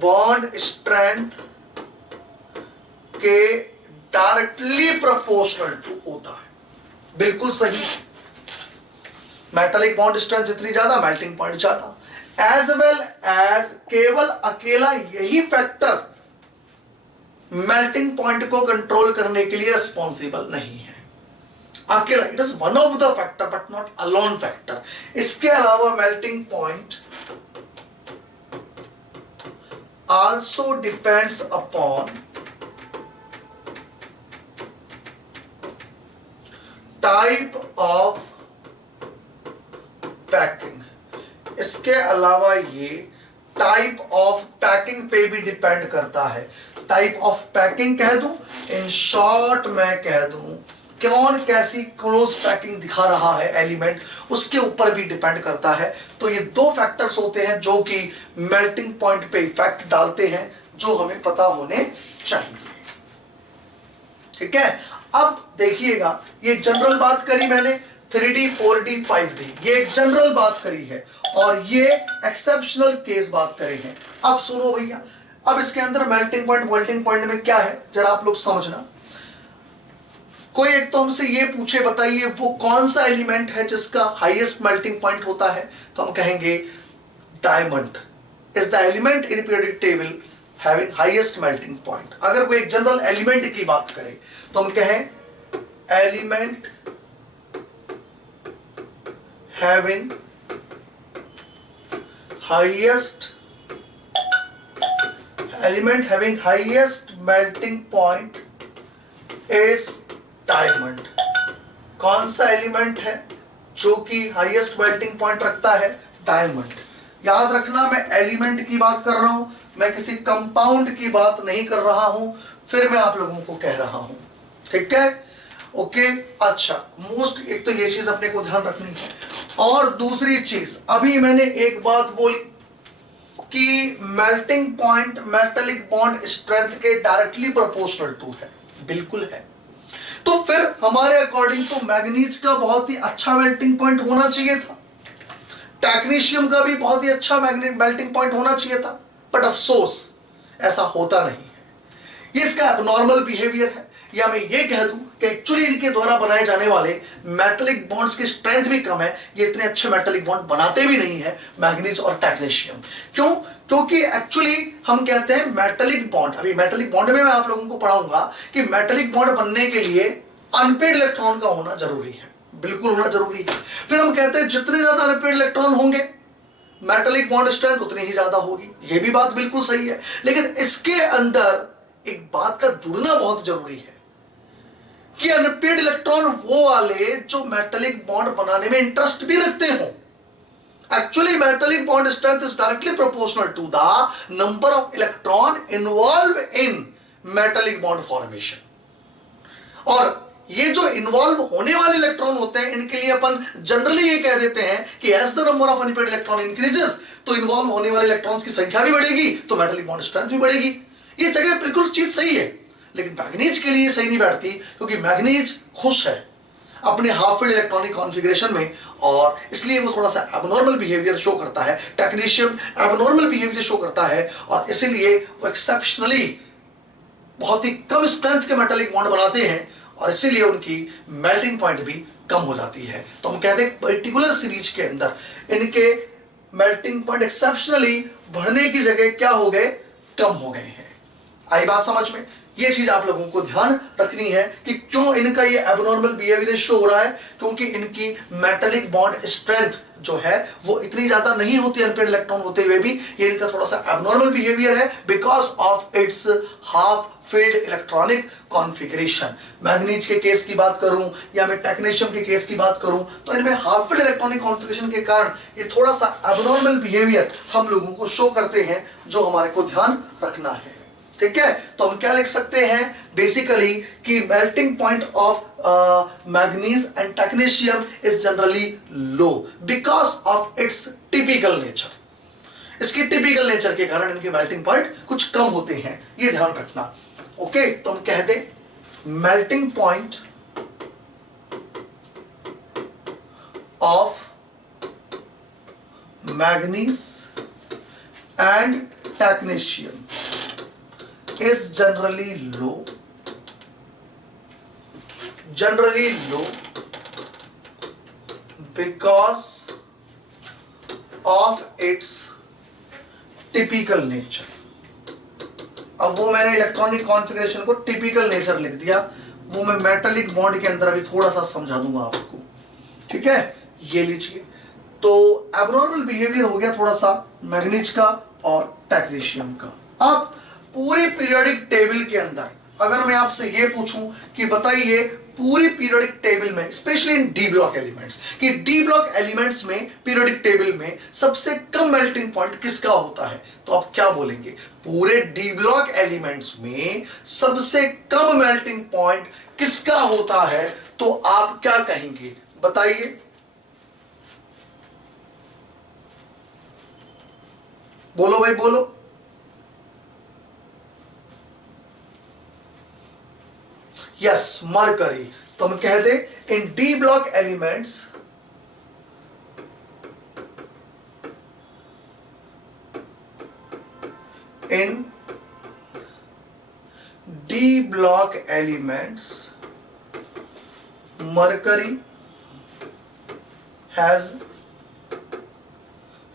बॉन्ड स्ट्रेंथ के डायरेक्टली प्रोपोर्शनल टू होता है। बिल्कुल सही, मेटेलिक बॉन्ड स्ट्रेंथ जितनी ज्यादा मेल्टिंग पॉइंट ज्यादा। एज वेल एज केवल अकेला यही फैक्टर मेल्टिंग पॉइंट को कंट्रोल करने के लिए रिस्पॉन्सिबल नहीं है अकेला, it is one of the factor but not alone factor. इसके अलावा melting point also depends upon type of packing. इसके अलावा ये टाइप ऑफ पैकिंग पे भी डिपेंड करता है। टाइप ऑफ पैकिंग कह दूं, इन शॉर्ट मैं कह दूं कौन कैसी क्लोज पैकिंग दिखा रहा है एलिमेंट, उसके ऊपर भी डिपेंड करता है। तो ये दो फैक्टर्स होते हैं जो कि मेल्टिंग पॉइंट पे इफेक्ट डालते हैं, जो हमें पता होने चाहिए। ठीक है, अब देखिएगा, ये जनरल बात करी मैंने, 3D 4D 5D, ये एक जनरल बात करी है, और ये एक्सेप्शनल केस बात करे हैं। अब सुनो भैया, अब इसके अंदर मेल्टिंग पॉइंट में क्या है जरा आप लोग समझना। कोई एक तो हमसे ये पूछे, बताइए वो कौन सा एलिमेंट है जिसका हाईएस्ट मेल्टिंग पॉइंट होता है, तो हम कहेंगे diamond is the element in periodic table having highest melting point. अगर कोई एक जनरल एलिमेंट की बात करें तो हम कहें element having highest melting point is diamond। कौन सा एलिमेंट है जो कि हाईएस्ट मेल्टिंग पॉइंट रखता है? डायमंड। याद रखना, मैं एलिमेंट की बात कर रहा हूं, मैं किसी कंपाउंड की बात नहीं कर रहा हूं, फिर मैं आप लोगों को कह रहा हूं। ठीक है, ओके। अच्छा, मोस्ट एक तो ये चीज अपने को ध्यान रखनी है, और दूसरी चीज अभी मैंने एक बात बोली कि melting point metallic bond strength के डायरेक्टली प्रोपोर्शनल टू है। बिल्कुल है। तो फिर हमारे अकॉर्डिंग तो मैग्नीज का बहुत ही अच्छा मेल्टिंग पॉइंट होना चाहिए था, टेक्नीशियम का भी बहुत ही अच्छा मेल्टिंग पॉइंट होना चाहिए था, बट अफसोस ऐसा होता नहीं है। ये इसका एबनॉर्मल बिहेवियर है, या मैं ये कह दूं कि एक्चुअली इनके द्वारा बनाए जाने वाले मेटेलिक बॉन्ड्स की स्ट्रेंथ भी कम है, ये इतने अच्छे मेटेलिक बॉन्ड बनाते भी नहीं है मैग्नीज और टेक्नीशियम। क्यों? क्योंकि एक्चुअली हम कहते हैं मेटेलिक बॉन्ड, अभी मेटेलिक बॉन्ड में मैं आप लोगों को पढ़ाऊंगा कि मेटेलिक बॉन्ड बनने के लिए अनपेड इलेक्ट्रॉन का होना जरूरी है, बिल्कुल होना जरूरी है। फिर हम कहते हैं जितने ज्यादा अनपेड इलेक्ट्रॉन होंगे मेटेलिक बॉन्ड स्ट्रेंथ उतनी ही ज्यादा होगी, ये भी बात बिल्कुल सही है। लेकिन इसके अंदर एक बात का जुड़ना बहुत जरूरी है कि अनपेड इलेक्ट्रॉन वो वाले जो मेटेलिक बॉन्ड बनाने में इंटरेस्ट भी रखते हो। Actually metallic bond strength is directly proportional to the number of electron involve in metallic bond formation. और ये जो इन्वॉल्व होने वाले इलेक्ट्रॉन होते हैं, इनके लिए अपन जनरली ये कह देते हैं कि as the number of unpaired electron increases, तो इन्वॉल्व होने वाले इलेक्ट्रॉन्स की संख्या भी बढ़ेगी, तो मेटेलिक बॉन्ड स्ट्रेंथ भी बढ़ेगी। ये जगह बिल्कुल चीज सही है, लेकिन मैग्नीज के लिए सही नहीं बैठती, क्योंकि मैग्नीज खुश है अपने हाफ फील्ड इलेक्ट्रॉनिक कॉन्फ़िगरेशन में, और इसलिए वो थोड़ा सा एबनॉर्मल बिहेवियर शो करता है। टेक्नीशियम एबनॉर्मल बिहेवियर शो करता है, और इसीलिए वो एक्सेप्शनली बहुत ही कम स्ट्रेंथ के मेटेलिक बॉन्ड बनाते हैं, और इसीलिए उनकी मेल्टिंग पॉइंट भी कम हो जाती है। तो हम कहते हैं पर्टिकुलर सीरीज के अंदर इनके मेल्टिंग पॉइंट एक्सेप्शनली बढ़ने की जगह क्या हो गए, कम हो गए हैं। आई बात समझ में? ये चीज आप लोगों को ध्यान रखनी है कि क्यों इनका ये एबनॉर्मल बिहेवियर शो हो रहा है, क्योंकि इनकी मेटालिक बॉन्ड स्ट्रेंथ जो है वो इतनी ज्यादा नहीं होती अनपेयर्ड इलेक्ट्रॉन होते हुए भी। ये इनका थोड़ा सा एबनॉर्मल बिहेवियर है because of its half filled electronic configuration. Manganese के केस की बात करूं या मैं टेक्नीशियम के केस की बात करूं तो इनमें हाफ फील्ड इलेक्ट्रॉनिक कॉन्फ़िगरेशन के कारण ये थोड़ा सा एबनॉर्मल बिहेवियर हम लोगों को शो करते हैं, जो हमारे को ध्यान रखना है। ठीक है, तो हम क्या लिख सकते हैं बेसिकली कि melting point of manganese and technetium is generally low because of its typical nature. इसकी टिपिकल नेचर के कारण इनके मेल्टिंग पॉइंट कुछ कम होते हैं, ये ध्यान रखना। ओके, तो हम कह दें melting point of manganese and technetium is generally low because of its typical nature। अब वो मैंने इलेक्ट्रॉनिक कॉन्फ़िगरेशन को टिपिकल नेचर लिख दिया, वो मैं मेटालिक बॉन्ड के अंदर अभी थोड़ा सा समझा दूंगा आपको। ठीक है, ये लीजिए, तो एबनॉर्मल बिहेवियर हो गया थोड़ा सा मैग्नीज का और टेक्नीशियम का। अब पूरी पीरियोडिक टेबल के अंदर अगर मैं आपसे ये पूछूं कि बताइए पूरी पीरियोडिक टेबल में specially in D block elements कि डी ब्लॉक एलिमेंट्स में पीरियोडिक टेबल में सबसे कम मेल्टिंग पॉइंट किसका होता है, तो आप क्या बोलेंगे? पूरे डी ब्लॉक एलिमेंट्स में सबसे कम मेल्टिंग पॉइंट किसका होता है, तो आप क्या कहेंगे बताइए? बोलो भाई बोलो। Yes, mercury. तो हम कह दें in D block elements mercury has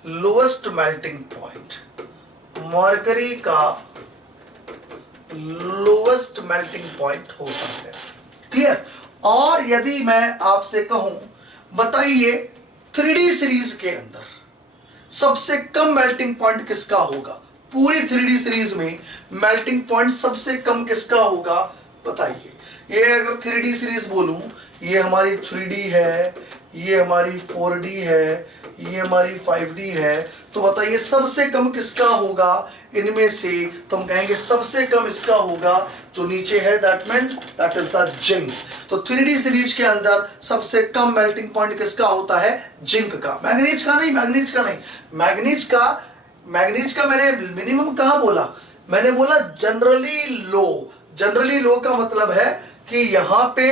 lowest melting point. Mercury का लोएस्ट मेल्टिंग पॉइंट होता है। क्लियर? और यदि मैं आपसे कहूं बताइए 3D सीरीज के अंदर सबसे कम मेल्टिंग पॉइंट किसका होगा? पूरी 3D सीरीज में मेल्टिंग पॉइंट सबसे कम किसका होगा बताइए? ये अगर 3D सीरीज बोलूं, ये हमारी 3D है, ये हमारी 4D है, ये हमारी 5D है, तो बताइए सबसे कम किसका होगा इनमें से? तो हम कहेंगे सबसे कम इसका होगा जो नीचे है, that means that is the zinc. तो 3D सीरीज के अंदर सबसे कम मेल्टिंग पॉइंट किसका होता है? जिंक का। मैग्नीज का नहीं, मैग्नीज का नहीं, मैग्नीज का मैंने मिनिमम कहां बोला? मैंने बोला जनरली लो। जनरली लो का मतलब है कि यहां पे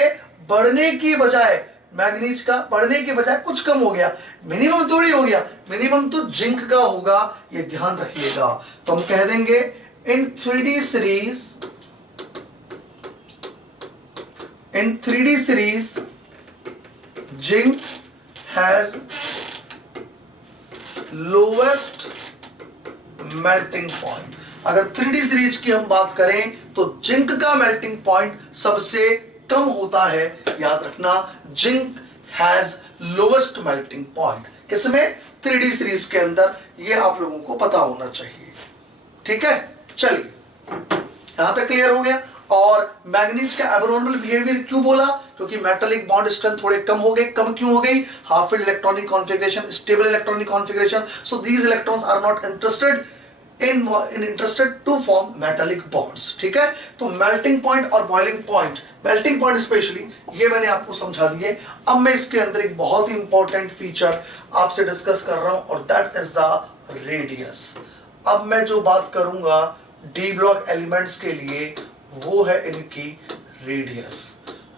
बढ़ने की बजाय मैग्नीज का बढ़ने के बजाय कुछ कम हो गया, मिनिमम थोड़ी हो गया, मिनिमम तो जिंक का होगा, ये ध्यान रखिएगा। तो हम कह देंगे इन 3D series zinc has lowest melting point. अगर 3D सीरीज की हम बात करें तो जिंक का मेल्टिंग पॉइंट सबसे कम होता है। याद रखना, zinc has lowest melting point. किसमें? 3D सीरीज के अंदर। ये आप लोगों को पता होना चाहिए। ठीक है, चलिए यहां तक क्लियर हो गया। और मैग्नीज का एबनॉर्मल बिहेवियर क्यों बोला? क्योंकि मेटालिक बॉन्ड स्ट्रेंथ थोड़े कम हो गए। कम क्यों हो गई? Half filled electronic configuration, stable electronic configuration, so these electrons are not interested interested to form metallic bonds। ठीक है, तो मेल्टिंग पॉइंट और boiling point, melting point specially ये मैंने आपको समझा दिए। अब मैं इसके अंदर एक बहुत ही इंपॉर्टेंट फीचर आपसे डिस्कस कर रहा हूं और दैट इज द रेडियस। अब मैं जो बात करूंगा डी ब्लॉक एलिमेंट्स के लिए वो है इनकी रेडियस।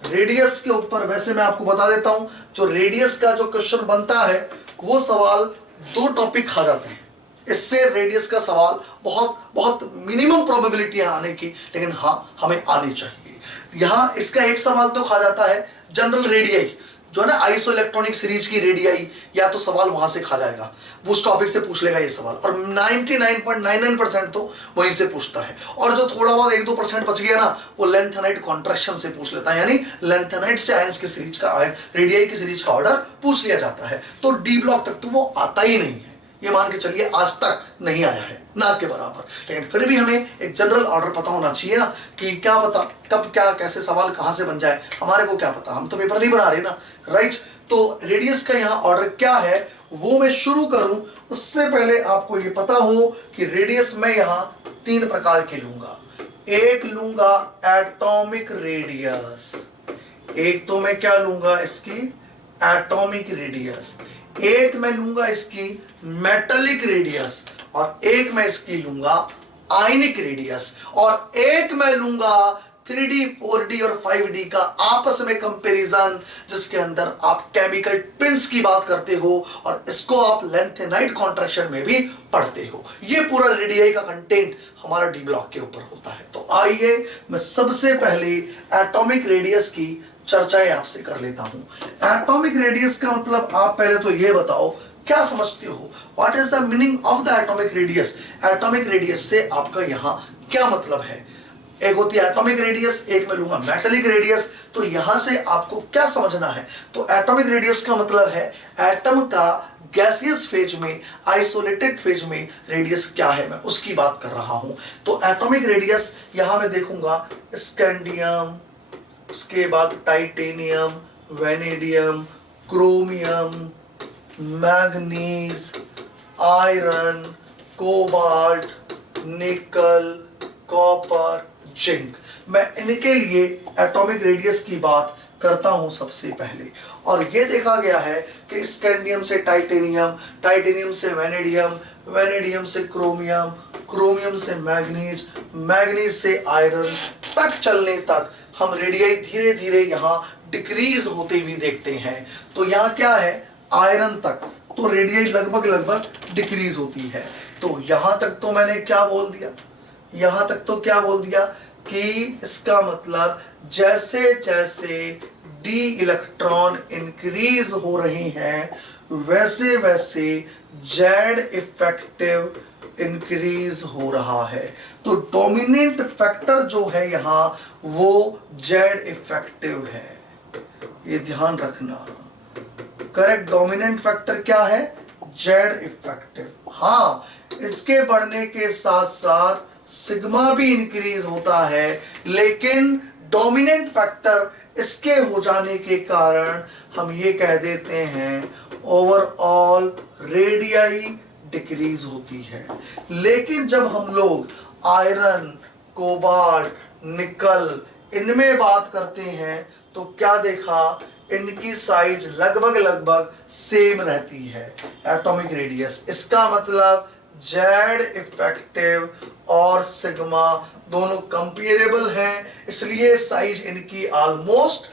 रेडियस के ऊपर वैसे मैं आपको बता देता हूं, जो रेडियस का जो क्वेश्चन बनता है वो सवाल 2 टॉपिक खा जाते हैं। इससे रेडियस का सवाल बहुत बहुत मिनिमम प्रोबेबिलिटी है आने की, लेकिन हाँ हमें आनी चाहिए। यहां इसका एक सवाल तो खा जाता है जनरल रेडियाई, जो है ना आइसो इलेक्ट्रॉनिक सीरीज की रेडियाई, या तो सवाल वहां से खा जाएगा, वो उस टॉपिक से पूछ लेगा ये सवाल, और 99.99% तो वहीं से पूछता है। और जो थोड़ा बहुत 1-2% बच गया ना, वो लेंथेनाइट कॉन्ट्रैक्शन से पूछ लेता है, यानी लेंथेनाइट से आयंस की सीरीज का, रेडियाई की सीरीज का ऑर्डर पूछ लिया जाता है। तो डी ब्लॉक तक तो वो आता ही नहीं है, ये मान के चलिए आज तक नहीं आया है, ना के बराबर। लेकिन फिर भी हमें एक जनरल ऑर्डर पता होना चाहिए ना, कि क्या पता कब क्या कैसे सवाल कहां से बन जाए, हमारे को क्या पता, हम तो पेपर नहीं बना रहे ना, राइट। तो रेडियस का यहाँ ऑर्डर क्या है वो मैं शुरू करूं, उससे पहले आपको ये पता हो कि रेडियस मैं यहां 3 प्रकार के लूंगा। एक लूंगा एटॉमिक रेडियस, एक तो मैं क्या लूंगा इसकी एटॉमिक रेडियस, एक मैं लूंगा इसकी मेटालिक रेडियस, और एक मैं इसकी लूंगा आयनिक रेडियस, और एक मैं लूंगा 3D 4D और 5D का आपस में कंपैरिजन, जिसके अंदर आप केमिकल ट्विंस की बात करते हो और इसको आप लेंथेनाइट कॉन्ट्रैक्शन में भी पढ़ते हो। ये पूरा रेडियाई का कंटेंट हमारा डी ब्लॉक के ऊपर होता है। तो आइए मैं सबसे पहले एटॉमिक रेडियस की चर्चाएं आपसे कर लेता हूं। एटॉमिक रेडियस का मतलब आप पहले तो ये बताओ क्या समझते हो, what is the meaning of the atomic radius. Atomic radius से आपका यहां क्या मतलब है। एक होती है एटॉमिक रेडियस, एक मैं लूंगा मेटालिक रेडियस। तो यहां से आपको क्या समझना है, तो एटॉमिक रेडियस का मतलब है एटम का गैसियस फेज में, आइसोलेटेड फेज में रेडियस क्या है, मैं उसकी बात कर रहा हूं। तो एटॉमिक रेडियस यहां मैं देखूंगा स्कैंडियम, उसके बाद titanium, vanadium, chromium, manganese, iron, cobalt, निकल, कॉपर, जिंक। मैं इनके लिए एटॉमिक रेडियस की बात करता हूं सबसे पहले। और यह देखा गया है कि स्कैंडियम से टाइटेनियम, टाइटेनियम से वेनेडियम, वेनेडियम से क्रोमियम, क्रोमियम से मैग्नीज, मैग्नीज से आयरन तक चलने तक हम रेडियाई धीरे धीरे यहां डिक्रीज होते हुए देखते हैं। तो यहां क्या है, आयरन तक तो रेडियाई लगभग डिक्रीज होती है। तो यहां तक तो मैंने क्या बोल दिया, यहां तक तो क्या बोल दिया कि इसका मतलब जैसे जैसे डी इलेक्ट्रॉन इंक्रीज हो रहे हैं वैसे वैसे जेड इफेक्टिव इंक्रीज हो रहा है। तो डोमिनेंट फैक्टर जो है यहां वो जेड इफेक्टिव है, ये ध्यान रखना। करेक्ट, डोमिनेंट फैक्टर क्या है, जेड इफेक्टिव। हाँ, इसके बढ़ने के साथ साथ सिग्मा भी इंक्रीज होता है, लेकिन डोमिनेंट फैक्टर इसके हो जाने के कारण हम ये कह देते हैं ओवरऑल रेडियाई डिक्रीज होती है। लेकिन जब हम लोग आयरन, कोबाल्ट, निकल इनमें बात करते हैं तो क्या देखा, इनकी साइज लगभग सेम रहती है एटॉमिक रेडियस। इसका मतलब जेड इफेक्टिव और सिग्मा दोनों कंपेरेबल हैं, इसलिए साइज इनकी ऑलमोस्ट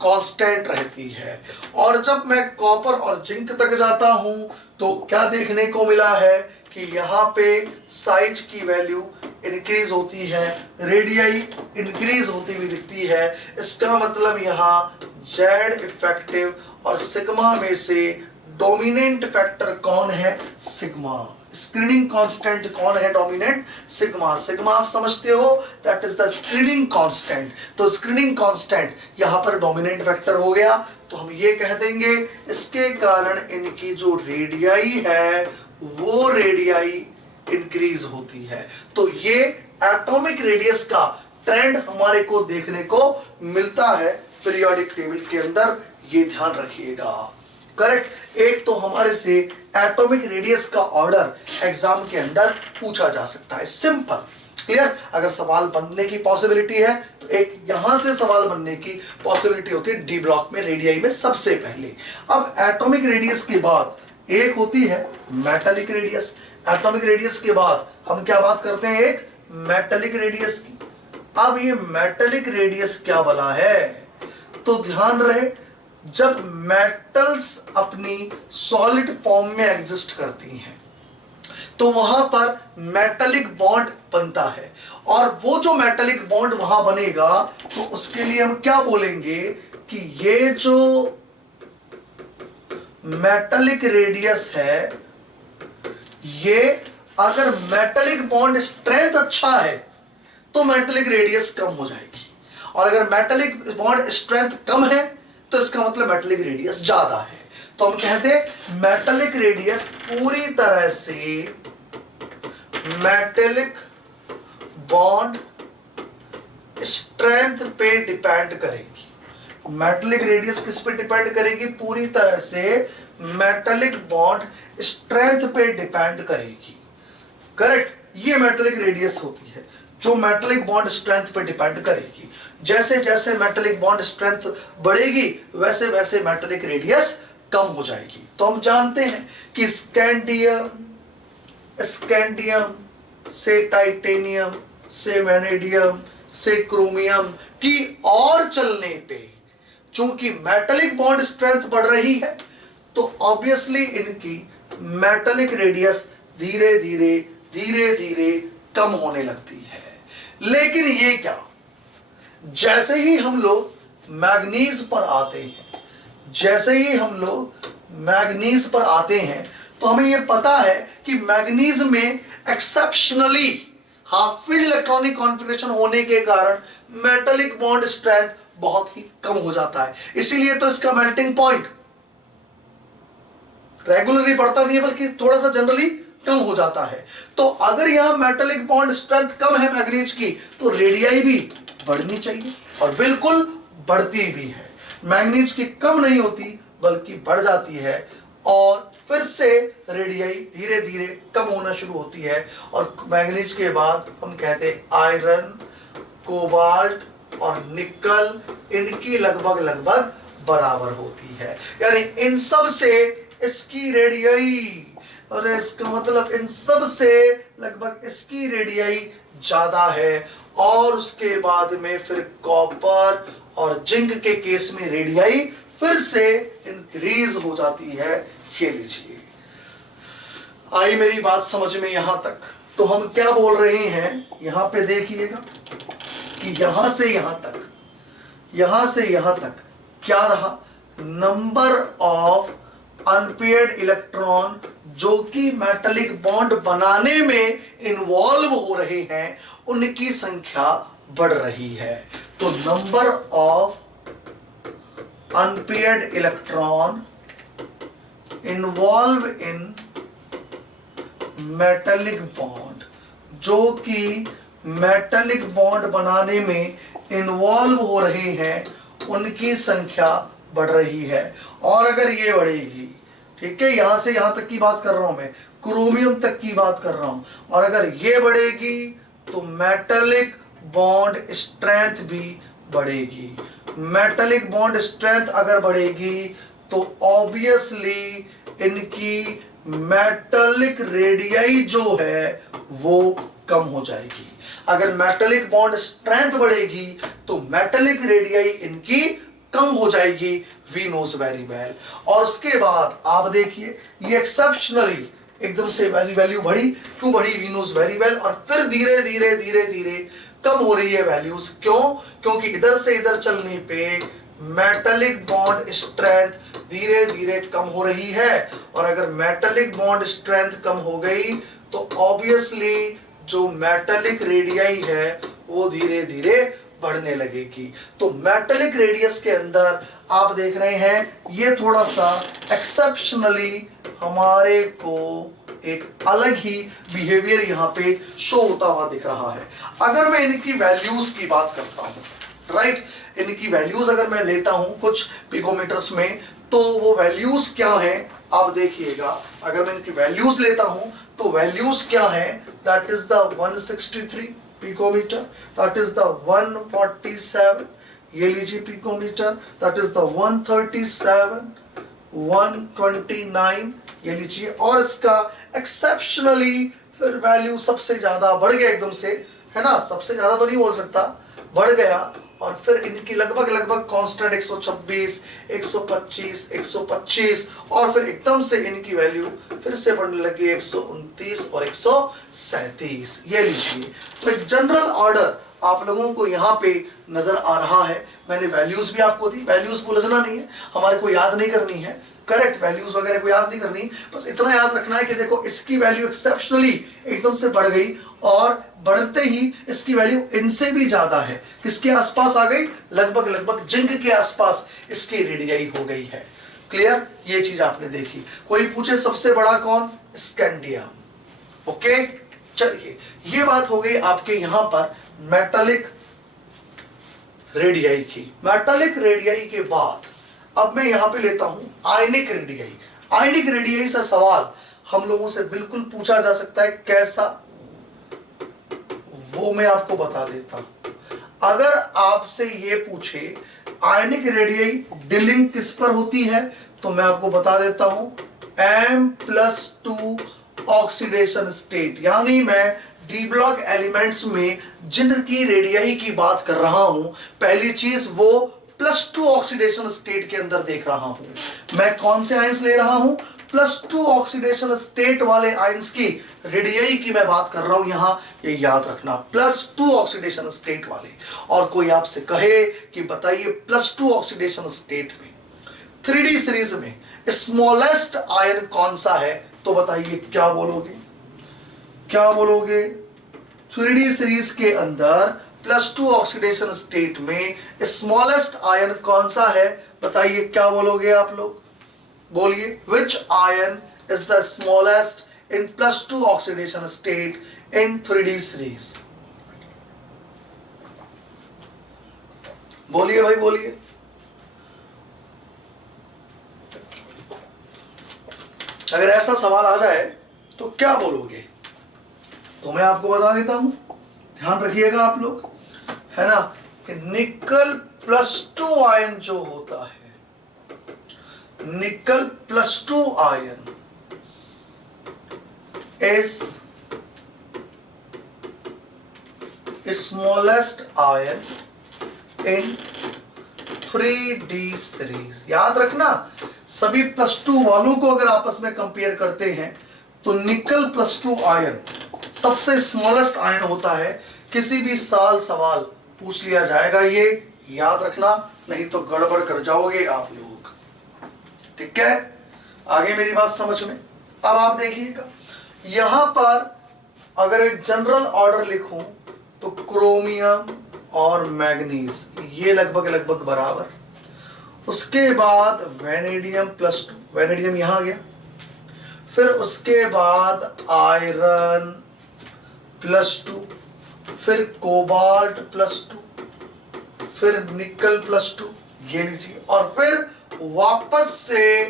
कांस्टेंट रहती है। और जब मैं कॉपर और जिंक तक जाता हूं तो क्या देखने को मिला है कि यहाँ पे साइज की वैल्यू इंक्रीज होती है, रेडियाई इंक्रीज होती हुई दिखती है। इसका मतलब यहाँ जेड इफेक्टिव और सिग्मा में से डोमिनेंट फैक्टर कौन है, सिग्मा। स्क्रीनिंग कांस्टेंट कौन है डोमिनेंट, सिग्मा। सिग्मा आप समझते हो, that is the screening constant. तो स्क्रीनिंग कांस्टेंट यहां पर डोमिनेंट फैक्टर हो गया। तो हम ये कह देंगे इसके कारण इनकी जो रेडियाई है वो रेडियाई इंक्रीज होती है। तो ये एटॉमिक रेडियस का ट्रेंड हमारे को देखने को मिलता है पीरियोडिक टेबल के अंदर, ये ध्यान रखिएगा। करेक्ट, एक तो हमारे से एटॉमिक रेडियस का ऑर्डर एग्जाम के अंदर पूछा जा सकता है, सिंपल, क्लियर। अगर सवाल बनने की पॉसिबिलिटी है तो एक यहां से सवाल बनने की पॉसिबिलिटी होती है डी ब्लॉक में, रेडियाई में सबसे पहले। अब एटॉमिक रेडियस के बाद एक होती है मेटालिक रेडियस। एटॉमिक रेडियस के बाद हम क्या बात करते हैं, एक मेटालिक रेडियस की। अब ये मेटालिक रेडियस क्या बला है, तो ध्यान रहे जब मेटल्स अपनी सॉलिड फॉर्म में एग्जिस्ट करती हैं तो वहां पर मेटालिक बॉन्ड बनता है, और वो जो मेटालिक बॉन्ड वहां बनेगा तो उसके लिए हम क्या बोलेंगे कि ये जो मेटालिक रेडियस है, ये अगर मेटालिक बॉन्ड स्ट्रेंथ अच्छा है तो मेटालिक रेडियस कम हो जाएगी, और अगर मेटालिक बॉन्ड स्ट्रेंथ कम है तो इसका मतलब मेटालिक रेडियस ज्यादा है। तो हम कहते हैं मेटालिक रेडियस पूरी तरह से मेटालिक बॉन्ड स्ट्रेंथ पे डिपेंड करेगी। मेटालिक रेडियस किस पे डिपेंड करेगी? पूरी तरह से मेटालिक बॉन्ड स्ट्रेंथ पे डिपेंड करेगी। करेक्ट, ये मेटालिक रेडियस होती है जो मेटालिक बॉन्ड स्ट्रेंथ पे डिपेंड करेगी। जैसे जैसे मेटालिक बॉन्ड स्ट्रेंथ बढ़ेगी वैसे वैसे मेटालिक रेडियस कम हो जाएगी। तो हम जानते हैं कि स्कैंडियम से टाइटेनियम से वैनेडियम से क्रोमियम की और चलने पे चूंकि मेटालिक बॉन्ड स्ट्रेंथ बढ़ रही है तो ऑब्वियसली इनकी मेटालिक रेडियस धीरे धीरे धीरे धीरे कम होने लगती है। लेकिन ये क्या, जैसे ही हम लोग मैग्नीज पर आते हैं, जैसे ही हम लोग मैग्नीज पर आते हैं तो हमें यह पता है कि मैग्नीज में exceptionally half filled electronic configuration होने के कारण मेटालिक बॉन्ड स्ट्रेंथ बहुत ही कम हो जाता है। इसीलिए तो इसका मेल्टिंग पॉइंट रेगुलरली बढ़ता नहीं है बल्कि थोड़ा सा जनरली कम हो जाता है। तो अगर यहां मेटालिक बॉन्ड स्ट्रेंथ कम है मैग्नीज की तो रेडियाई भी बढ़नी चाहिए, और बिल्कुल बढ़ती भी है। मैग्नीज की कम नहीं होती बल्कि बढ़ जाती है, और फिर से रेडियाई धीरे धीरे कम होना शुरू होती है, और मैग्नीज के बाद हम कहते हैं आयरन, कोबाल्ट और निकल, इनकी लगभग लगभग बराबर होती है। यानी इन सब से इसकी रेडियाई, और इसका मतलब इन सब से लगभग इसकी रेडियाई ज्यादा है, और उसके बाद में फिर कॉपर और जिंक के केस में रेडियाई फिर से इंक्रीज हो जाती है। ये लीजिए, आई मेरी बात समझ में यहां तक? तो हम क्या बोल रहे हैं, यहां पे देखिएगा कि यहां से यहां तक, यहां से यहां तक क्या रहा, नंबर ऑफ अनपेयर्ड इलेक्ट्रॉन जो कि मेटालिक बॉन्ड बनाने में इन्वॉल्व हो रहे हैं उनकी संख्या बढ़ रही है। तो number of unpaired electron involve in metallic bond, जो कि मेटालिक बॉन्ड बनाने में इन्वॉल्व हो रहे हैं उनकी संख्या बढ़ रही है। और अगर ये बढ़ेगी, ठीक है, यहां से यहां तक की बात कर रहा हूं मैं, क्रोमियम तक की बात कर रहा हूं, और अगर ये बढ़ेगी तो मेटालिक बॉन्ड स्ट्रेंथ भी बढ़ेगी। मेटालिक बॉन्ड स्ट्रेंथ अगर बढ़ेगी तो ऑब्वियसली इनकी मेटालिक रेडियाई जो है वो कम हो जाएगी। अगर मेटालिक बॉन्ड स्ट्रेंथ बढ़ेगी तो मेटालिक रेडियाई इनकी कम हो जाएगी, वी नोज वेरी वेल। और उसके बाद आप देखिए ये एक्सेप्शनली एकदम से वैल्यू बढ़ी, क्यों बढ़ी, वी नोज वेरी वेल, और फिर धीरे धीरे धीरे धीरे कम हो रही है वैल्यूज। क्यों? क्योंकि इधर से इधर चलने पे मेटालिक बॉन्ड स्ट्रेंथ धीरे धीरे कम हो रही है, और अगर मेटालिक बॉन्ड स्ट्रेंथ कम हो गई तो ऑब्वियसली जो मेटालिक रेडियाई है वो धीरे धीरे बढ़ने लगेगी। तो मेटालिक रेडियस के अंदर आप देख रहे हैं ये थोड़ा सा एक्सेप्शनली हमारे को एक अलग ही बिहेवियर यहाँ पे शो होता हुआ दिख रहा है। अगर मैं इनकी वैल्यूज की बात करता हूँ, राइट, इनकी वैल्यूज अगर मैं लेता हूँ कुछ पिकोमीटर्स में, तो वो वैल्यूज क्या है आप देखिएगा। अगर मैं इनकी वैल्यूज लेता हूँ तो वैल्यूज क्या है, that is the 163 picometer, that is the 147, ये लीजिए पिकोमीटर, दैट इज द 137, 129, ये लीजिए, और इसका एक्सेप्शनली फिर वैल्यू सबसे ज्यादा बढ़ गया एकदम से, है ना, सबसे ज्यादा तो नहीं बोल सकता, बढ़ गया, और फिर इनकी लगभग लगभग कांस्टेंट 126, 125, 125 और फिर एकदम से इनकी वैल्यू फिर से बढ़ने लगी 129 और 137। ये लीजिए, तो एक जनरल ऑर्डर आप लोगों को यहाँ पे नजर आ रहा है। मैंने वैल्यूज भी आपको दी, वैल्यूज को उलझना नहीं है, हमारे को याद नहीं करनी है, करेक्ट, वैल्यूज वगैरह को याद नहीं करनी, बस इतना याद रखना है कि देखो इसकी वैल्यू एक्सेप्शनली एकदम से बढ़ गई और बढ़ते ही इसकी वैल्यू इनसे भी ज्यादा है, किसके आसपास आ गई, लगभग लगभग जिंक के आसपास इसकी रेडियाई हो गई है। क्लियर, ये चीज आपने देखी। कोई पूछे सबसे बड़ा कौन, स्कैंडियम। ओके, चलिए ये बात हो गई आपके यहां पर मेटालिक रेडियाई की। मेटालिक रेडियाई के बाद अब मैं यहां पे लेता हूं आयनिक रेडियाई। आयनिक रेडियाई से सवाल हम लोगों से बिल्कुल पूछा जा सकता है, कैसा, वो मैं आपको बता देता हूं। अगर आपसे ये पूछे आयनिक रेडियाई डीलिंग किस पर होती है, तो मैं आपको बता देता हूं M+2 ऑक्सीडेशन स्टेट, यानी मैं डी ब्लॉक एलिमेंट्स में जिनकी रेडियाई की बात कर रहा हूं, पहली चीज वो +2 ऑक्सीडेशन स्टेट के अंदर देख रहा हूं। मैं कौन से आयंस ले रहा हूं, +2 ऑक्सीडेशन स्टेट वाले आयंस की रेडियाई की मैं बात कर रहा हूं यहां, ये याद रखना, +2 ऑक्सीडेशन स्टेट वाले। और कोई आपसे कहे कि बताइए +2 ऑक्सीडेशन स्टेट में 3D सीरीज में स्मॉलेस्ट आयन कौन सा है, तो बताइए क्या बोलोगे, क्या बोलोगे। 3D सीरीज के अंदर +2 ऑक्सीडेशन स्टेट में स्मॉलेस्ट आयन कौन सा है, बताइए क्या बोलोगे आप लोग, बोलिए। विच ion is the smallest in +2 oxidation state in 3D series, बोलिए भाई बोलिए। अगर ऐसा सवाल आ जाए तो क्या बोलोगे, तो मैं आपको बता देता हूं, ध्यान रखिएगा आप लोग, है ना, कि निकल +2 आयन जो होता है, निकल +2 ion is smallest ion in 3D series. याद रखना, सभी +2 वालों को अगर आपस में कंपेयर करते हैं तो निकल +2 आयन सबसे स्मॉलेस्ट आयन होता है। किसी भी साल सवाल पूछ लिया जाएगा, ये याद रखना, नहीं तो गड़बड़ कर जाओगे आप लोग, ठीक है। आगे मेरी बात समझ में। अब आप देखिएगा यहां पर अगर एक जनरल ऑर्डर लिखूं तो क्रोमियम और मैग्नीज ये लगभग लगभग बराबर, उसके बाद वेनेडियम +2, वेनेडियम यहां आ गया, फिर उसके बाद आयरन +2, फिर कोबाल्ट +2, फिर निकल +2, ये लीजिए, और फिर वापस से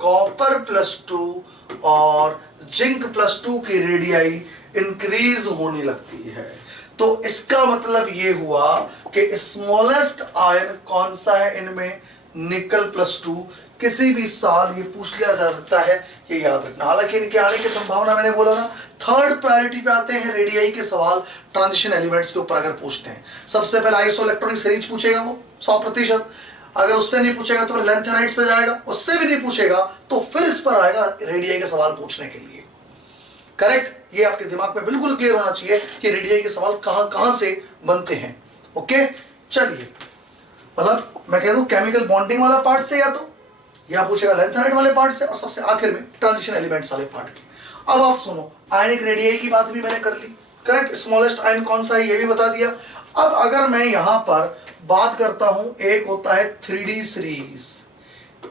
कॉपर +2 और जिंक +2 की रेडियाई इंक्रीज होने लगती है। तो इसका मतलब ये हुआ कि स्मॉलेस्ट आयन कौन सा है इनमें, निकल +2। किसी भी साल ये पूछ लिया जा सकता है, ये याद रखना। हालांकि इनके आने की संभावना, मैंने बोला ना, थर्ड प्रायोरिटी पे आते हैं रेडियाई के सवाल ट्रांजिशन एलिमेंट्स के ऊपर अगर पूछते हैं। सबसे पहले आइसोइलेक्ट्रॉनिक सीरीज पूछेगा वो 100%, अगर उससे नहीं पूछेगा तो फिर लेंथेनाइड्स पे जाएगा, उससे भी नहीं पूछेगा तो फिर इस पर आएगा रेडियाई के सवाल पूछने के लिए। करेक्ट, ये आपके दिमाग में बिल्कुल क्लियर होना चाहिए कि रेडियाई के सवाल कहां कहां से बनते हैं। ओके, चलिए, मतलब मैं कह दूं केमिकल बॉन्डिंग वाला पार्ट से, या पूछेगा लेंथेनाइड वाले पार्ट से, और सबसे आखिर में ट्रांजिशन एलिमेंट्स वाले पार्ट की। अब आप सुनो, आयनिक रेडियाई की बात भी मैंने कर ली, करेक्ट, स्मॉलेस्ट आयन कौन सा है ये भी बता दिया। अब अगर मैं यहां पर बात करता हूं, एक होता है 3D सीरीज,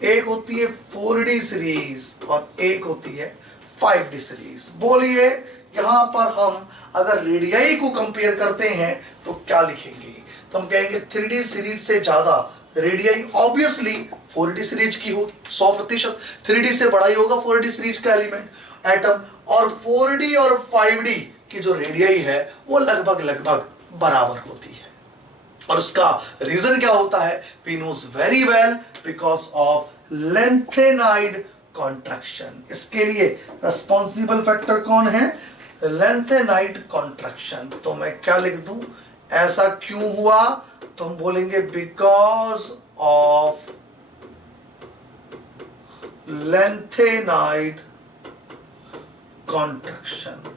एक होती है 4D सीरीज और एक होती है 5D सीरीज। बोलिए यहां पर हम अगर रेडियाई को कंपेयर करते हैं तो क्या लिखेंगे, तो हम कहेंगे 3D सीरीज से ज्यादा रेडियाई ऑब्वियसली 4D सीरीज की होगी 100%। 3D से बड़ा ही होगा 4D सीरीज का एलिमेंट, एटम, और 4D और 5D की जो रेडियाई है वो लगभग लगभग बराबर होती है। और उसका रीजन क्या होता है, we knows very well, because of lanthanide contraction. इसके लिए रिस्पॉन्सिबल फैक्टर कौन है, लेंथेनाइड कॉन्ट्रैक्शन। तो मैं क्या लिख दूं, ऐसा क्यों हुआ, तो हम बोलेंगे बिकॉज ऑफ लेंथेनाइड कॉन्ट्रैक्शन।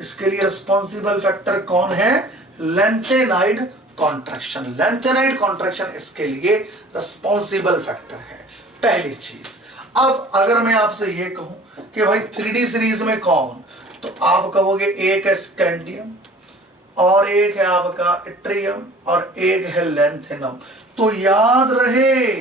इसके लिए रिस्पॉन्सिबल फैक्टर कौन है? Lanthanide contraction. लेंथेनाइड कॉन्ट्रैक्शन इसके लिए रिस्पॉन्सिबल फैक्टर है, पहली चीज। अब अगर मैं आपसे ये कहूं कि भाई 3D सीरीज में कौन, तो आप कहोगे एक है स्कैंडियम और एक है आपका इट्रियम और एक है लेंथेनम। तो याद रहे,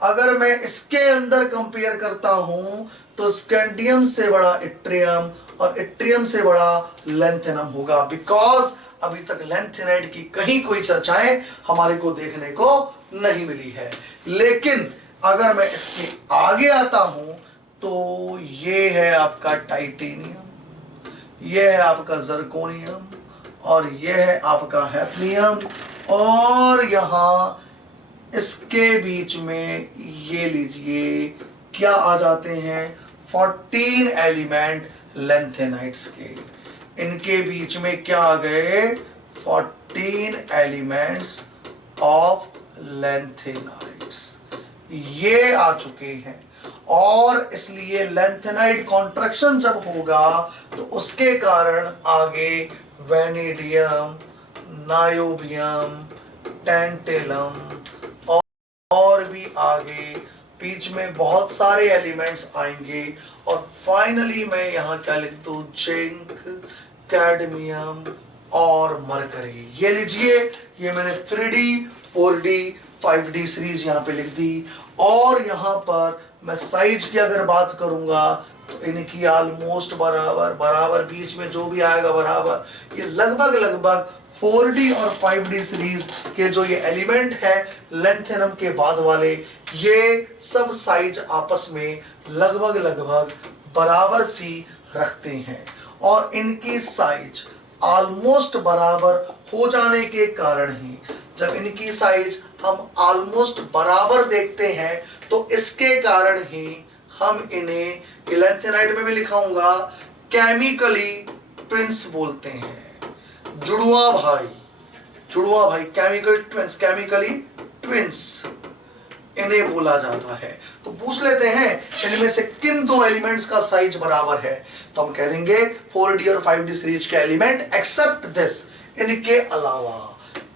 अगर मैं इसके अंदर कंपेयर करता हूं तो स्कैंडियम से बड़ा इट्रियम और इट्रियम से बड़ा लेंथेनम होगा, बिकॉज अभी तक लेंथेनाइड की कहीं कोई चर्चाएं हमारे को देखने को नहीं मिली है। लेकिन अगर मैं इसके आगे आता हूं तो ये है आपका टाइटेनियम, ये है आपका जर्कोनियम और ये है आपका हैफनियम, और यहां इसके बीच में ये लीजिए क्या आ जाते हैं, 14 एलिमेंट लेंथेनाइड्स के। इनके बीच में क्या आ गए, 14 एलिमेंट्स ऑफ लेंथेनाइड्स, ये आ चुके हैं। और इसलिए लेंथेनाइड कॉन्ट्रैक्शन जब होगा तो उसके कारण आगे वेनेडियम, नायोबियम, टेंटेलम और भी आगे बीच में बहुत सारे एलिमेंट्स आएंगे। और फाइनली मैं यहां क्या लिख दूं, जिंक, कैडमियम और मरकरी। ये लीजिए, ये मैंने 3D 4D 5D सीरीज यहां पे लिख दी। और यहां पर मैं साइज की अगर बात करूंगा तो इनकी ऑलमोस्ट बराबर बराबर, बीच में जो भी आएगा बराबर, ये लगभग लगभग 4D और 5D सीरीज के जो ये एलिमेंट है लेंथेनम के बाद वाले, ये सब साइज आपस में लगभग लगभग बराबर सी रखते हैं। और इनकी साइज ऑलमोस्ट बराबर हो जाने के कारण ही, जब इनकी साइज हम ऑलमोस्ट बराबर देखते हैं तो इसके कारण ही हम इन्हें लेंथेनाइड में भी लिखाऊंगा केमिकली ट्विंस बोलते हैं, जुड़वा भाई, जुड़वा भाई, केमिकल ट्विंस, केमिकली ट्विंस इन्हें बोला जाता है। तो पूछ लेते हैं इनमें से किन दो एलिमेंट्स का साइज बराबर है, तो हम कह देंगे 4D और 5D सीरीज के एलिमेंट एक्सेप्ट दिस, इनके अलावा।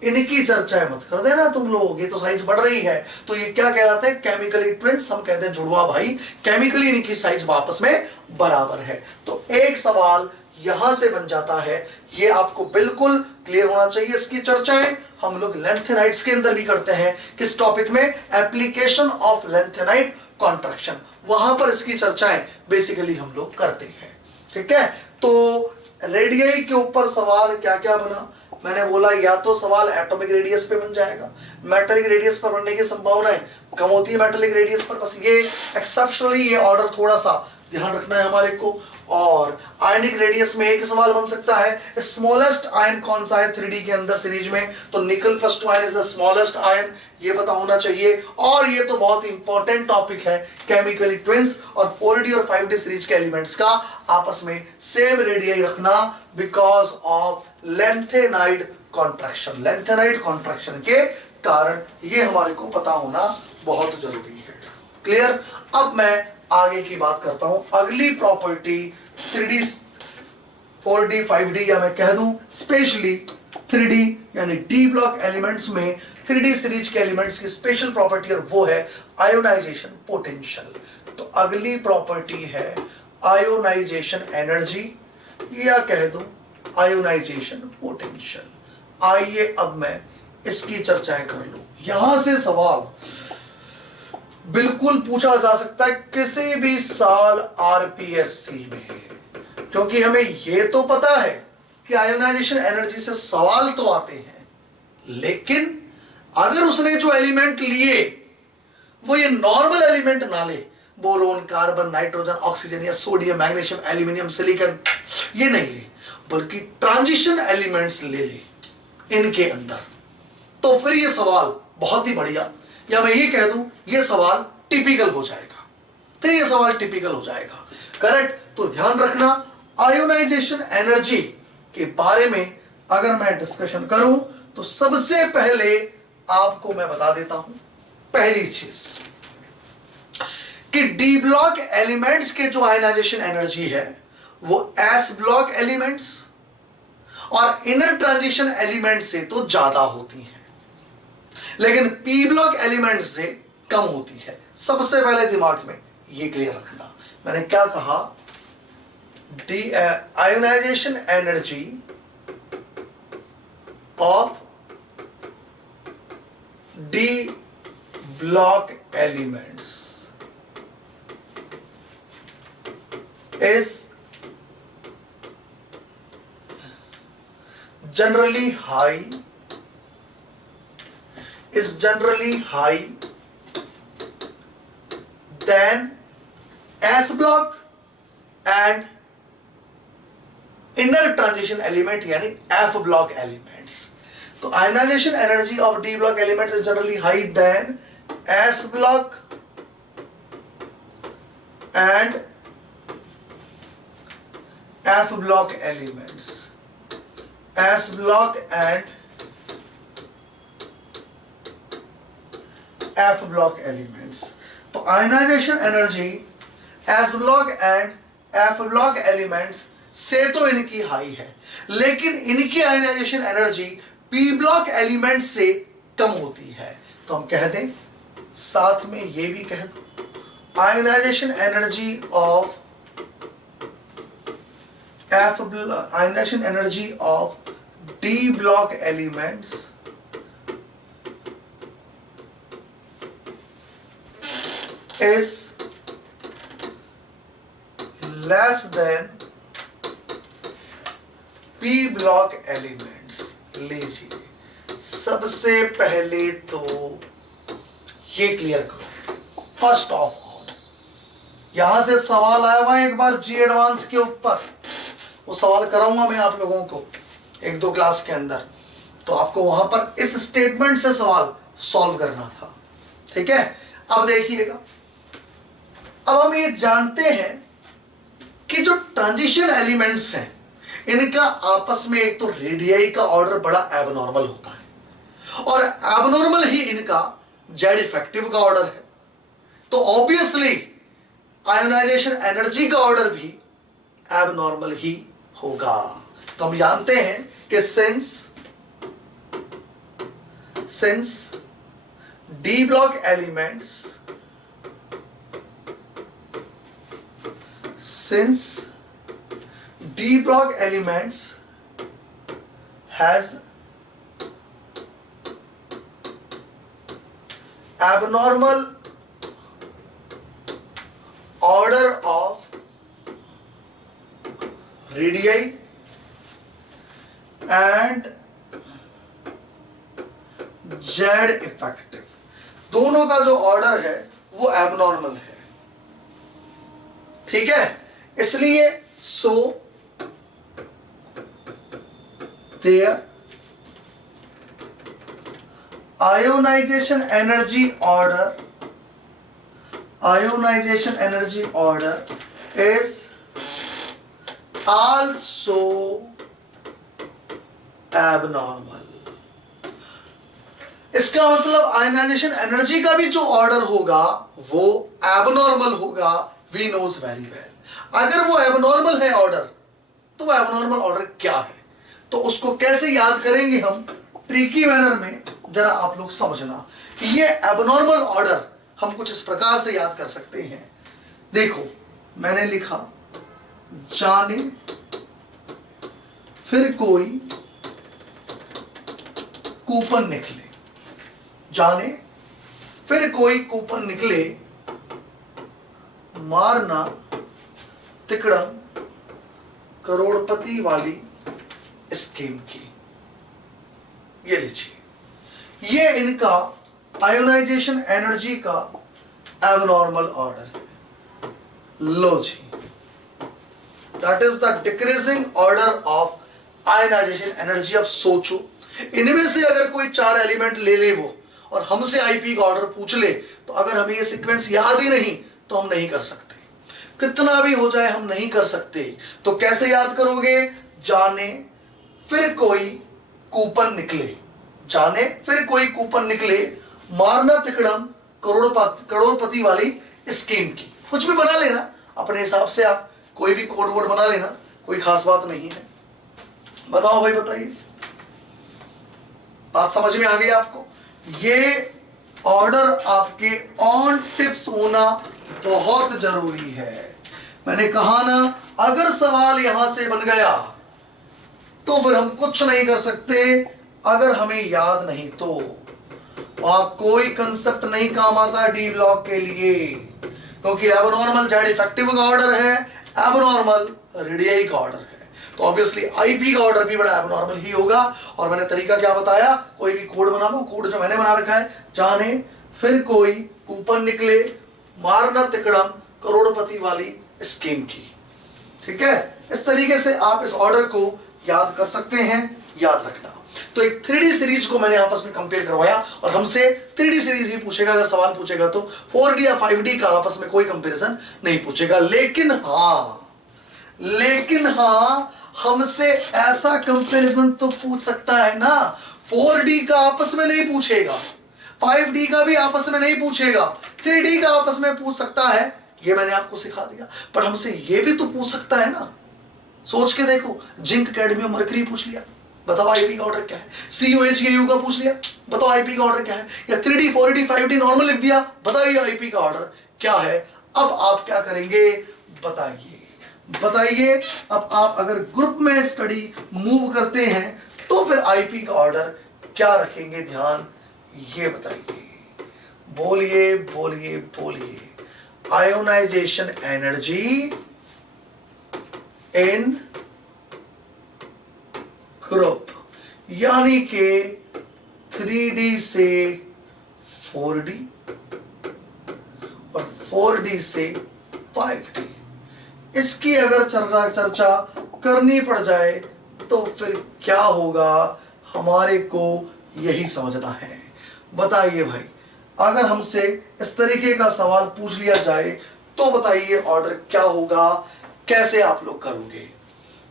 इनकी चर्चा मत कर देना तुम लोग, ये तो साइज बढ़ रही है, तो ये क्या कहलाते हैं, केमिकली ट्विंस, हम कहते हैं जुड़वा भाई, केमिकली इनकी साइज आपस में बराबर है। तो एक सवाल यहां से बन जाता है, ये आपको बिल्कुल क्लियर होना चाहिए। इसकी चर्चाएं हम लोग लेंथेनाइड्स के अंदर भी करते हैं, किस टॉपिक में, एप्लीकेशन ऑफ लेंथेनाइड कॉन्ट्रैक्शन, वहां पर इसकी चर्चाएं बेसिकली हम लोग करते हैं। ठीक है, तो रेडियई के ऊपर सवाल क्या क्या बना, मैंने बोला या तो सवाल एटॉमिक रेडियस पे बन जाएगा, मेटालिक रेडियस पर बनने की संभावनाएं कम होती है मेटालिक रेडियस पर, बस ये एक्सेप्शनली ये ऑर्डर थोड़ा सा ध्यान रखना है हमारे को। और आयनिक रेडियस में एक सवाल बन सकता है, स्मॉलेस्ट आयन कौन सा है 3D के अंदर सीरीज में, तो निकल +2 ion is the smallest ion, ये पता होना चाहिए। और ये तो बहुत इंपॉर्टेंट टॉपिक है, केमिकली ट्विंस और 4D और 5D सीरीज के एलिमेंट्स का आपस में सेम रेडियई रखना because of lanthanide contraction, lanthanide contraction के कारण ये हमारे को पता होना बहुत जरूरी है। क्लियर। अब मैं आगे की बात करता हूं, अगली प्रॉपर्टी 3D 4D 5D, या मैं कह दूं स्पेशली 3D यानी D ब्लॉक एलिमेंट्स में 3D सीरीज के एलिमेंट्स की स्पेशल प्रॉपर्टी, और वो है आयोनाइजेशन पोटेंशियल। तो अगली प्रॉपर्टी है आयोनाइजेशन एनर्जी, या कह दूं आयोनाइजेशन पोटेंशियल। आइए अब मैं इसकी चर्चाएं कर लूं। यहां से सवाल बिल्कुल पूछा जा सकता है किसी भी साल आरपीएससी में, क्योंकि हमें यह तो पता है कि आयोनाइजेशन एनर्जी से सवाल तो आते हैं, लेकिन अगर उसने जो एलिमेंट लिए वो ये नॉर्मल एलिमेंट ना ले, बोरोन, कार्बन, नाइट्रोजन, ऑक्सीजन या सोडियम, मैग्नीशियम, एल्यूमिनियम, सिलिकॉन, ये नहीं ले, बल्कि ट्रांजिशन एलिमेंट्स ले इनके अंदर, तो फिर ये सवाल बहुत ही बढ़िया, या मैं ये कह दूं ये सवाल टिपिकल हो जाएगा, फिर ये सवाल टिपिकल हो जाएगा। करेक्ट। तो ध्यान रखना, आयोनाइजेशन एनर्जी के बारे में अगर मैं डिस्कशन करूं तो सबसे पहले आपको मैं बता देता हूं पहली चीज कि डी ब्लॉक एलिमेंट्स के जो आयनाइजेशन एनर्जी है वो एस ब्लॉक एलिमेंट्स और इनर ट्रांजिशन एलिमेंट से तो ज्यादा होती है, लेकिन पी ब्लॉक एलिमेंट से कम होती है। सबसे पहले दिमाग में ये क्लियर रखना। मैंने क्या कहा? D ionization energy of D block elements is generally high than S block and inner transition element यानी F block elements। तो ionization energy of D block element is generally high than S block and F block elements, S block and F block elements। तो ionization energy S block and F block elements से तो इनकी high है, लेकिन इनकी ionization energy P block element से कम होती है। तो हम कह दें, साथ में ये भी कह दो, ionization energy of ionization energy of D block elements is less than P block elements। लीजिए, सबसे पहले तो ये क्लियर करो। फर्स्ट ऑफ ऑल, यहां से सवाल आया हुआ है एक बार जी एडवांस के ऊपर, वो सवाल कराऊंगा मैं आप लोगों को एक दो क्लास के अंदर, तो आपको वहां पर इस स्टेटमेंट से सवाल सॉल्व करना था। ठीक है, अब देखिएगा, अब हम ये जानते हैं कि जो ट्रांजिशन एलिमेंट्स हैं इनका आपस में एक तो रेडियाई का ऑर्डर बड़ा एबनॉर्मल होता है और एबनॉर्मल ही इनका जेड इफेक्टिव का ऑर्डर है। तो ऑब्वियसली आयोनाइजेशन एनर्जी का ऑर्डर भी एबनॉर्मल ही होगा। तो हम जानते हैं कि since D block elements has abnormal order of radii and z effective, दोनों का जो ऑर्डर है वो एबनॉर्मल है। ठीक है, इसलिए so there ionization energy order is also abnormal। इसका मतलब आयनाइजेशन एनर्जी का भी जो ऑर्डर होगा वो एबनॉर्मल होगा। वी नोज वेरी वेल, अगर वो एबनॉर्मल है ऑर्डर, तो एबनॉर्मल ऑर्डर क्या है, तो उसको कैसे याद करेंगे हम ट्रिकी मैनर में, जरा आप लोग समझना। ये एबनॉर्मल ऑर्डर हम कुछ इस प्रकार से याद कर सकते हैं। देखो, मैंने लिखा जाने फिर कोई कूपन निकले, जाने फिर कोई कूपन निकले, मारना तिकड़म करोड़पति वाली स्कीम की। ये लीजिए, ये इनका आयोनाइजेशन एनर्जी का एबनॉर्मल ऑर्डर। लो जी, that is the decreasing order of ionization energy. अब सोचो, इनमें से अगर कोई चार एलिमेंट ले ले वो और हमसे आईपी का ऑर्डर पूछ ले, तो अगर हमें ये सीक्वेंस याद ही नहीं तो हम नहीं कर सकते, कितना भी हो जाए हम नहीं कर सकते। तो कैसे याद करोगे? जाने फिर कोई कूपन निकले, जाने फिर कोई कूपन निकले, मारना तिकड़म करोड़पति वाली स्कीम की। कुछ भी बना लेना अपने हिसाब से, आप कोई भी कोड वर्ड बना लेना, कोई खास बात नहीं है। बताओ भाई, बताइए, बात समझ में आ गई आपको? ये ऑर्डर आपके ऑन टिप्स होना बहुत जरूरी है। मैंने कहा ना, अगर सवाल यहां से बन गया तो फिर हम कुछ नहीं कर सकते, अगर हमें याद नहीं तो। वहां कोई कंसेप्ट नहीं काम आता डी ब्लॉक के लिए, क्योंकि एबनॉर्मल जेड इफेक्टिव का ऑर्डर है, एबनॉर्मल रेडियाई का ऑर्डर है, तो ऑब्वियसली आईपी का ऑर्डर भी बड़ा एबनॉर्मल ही होगा। और मैंने तरीका क्या बताया, कोई भी कोड बना लो, कोड जो मैंने बना रखा है, जाने फिर कोई कूपन निकले, मारना तिकड़म करोड़पति वाली स्कीम की। ठीक है, इस तरीके से आप इस ऑर्डर को याद कर सकते हैं, याद रखना। तो एक 3D सीरीज को मैंने आपस में कंपेयर करवाया, और हमसे 3D सीरीज ही पूछेगा, अगर सवाल पूछेगा तो 4D या 5D का आपस में कोई कंपैरिजन नहीं पूछेगा। लेकिन हाँ, हमसे ऐसा कंपैरिजन तो पूछ सकता है ना, 4D का आपस में नहीं पूछेगा, 5D का भी आपस में नहीं पूछेगा, 3D का आपस में पूछ सकता है, ये मैंने आपको सिखा दिया। पर हमसे ये भी तो पूछ सकता है ना, सोच के देखो, जिंक कैडमियम मरकरी पूछ लिया, बताओ आईपी का ऑर्डर क्या है। COHAU का पूछ लिया, बताओ आईपी का ऑर्डर क्या है। या 3D 4D 5D नॉर्मल लिख दिया, बताइए आईपी का ऑर्डर क्या है। अब आप क्या करेंगे, बताइए। अब आप अगर ग्रुप में स्टडी मूव करते हैं तो फिर आईपी का ऑर्डर क्या रखेंगे, ध्यान ये बताइए। बोलिए। आयोनाइजेशन एनर्जी इन ग्रुप, यानी कि 3D से 4D और 4D से 5D। इसकी अगर चर्चा करनी पड़ जाए तो फिर क्या होगा, हमारे को यही समझना है। बताइए भाई, अगर हमसे इस तरीके का सवाल पूछ लिया जाए तो बताइए ऑर्डर क्या होगा, कैसे आप लोग करोगे।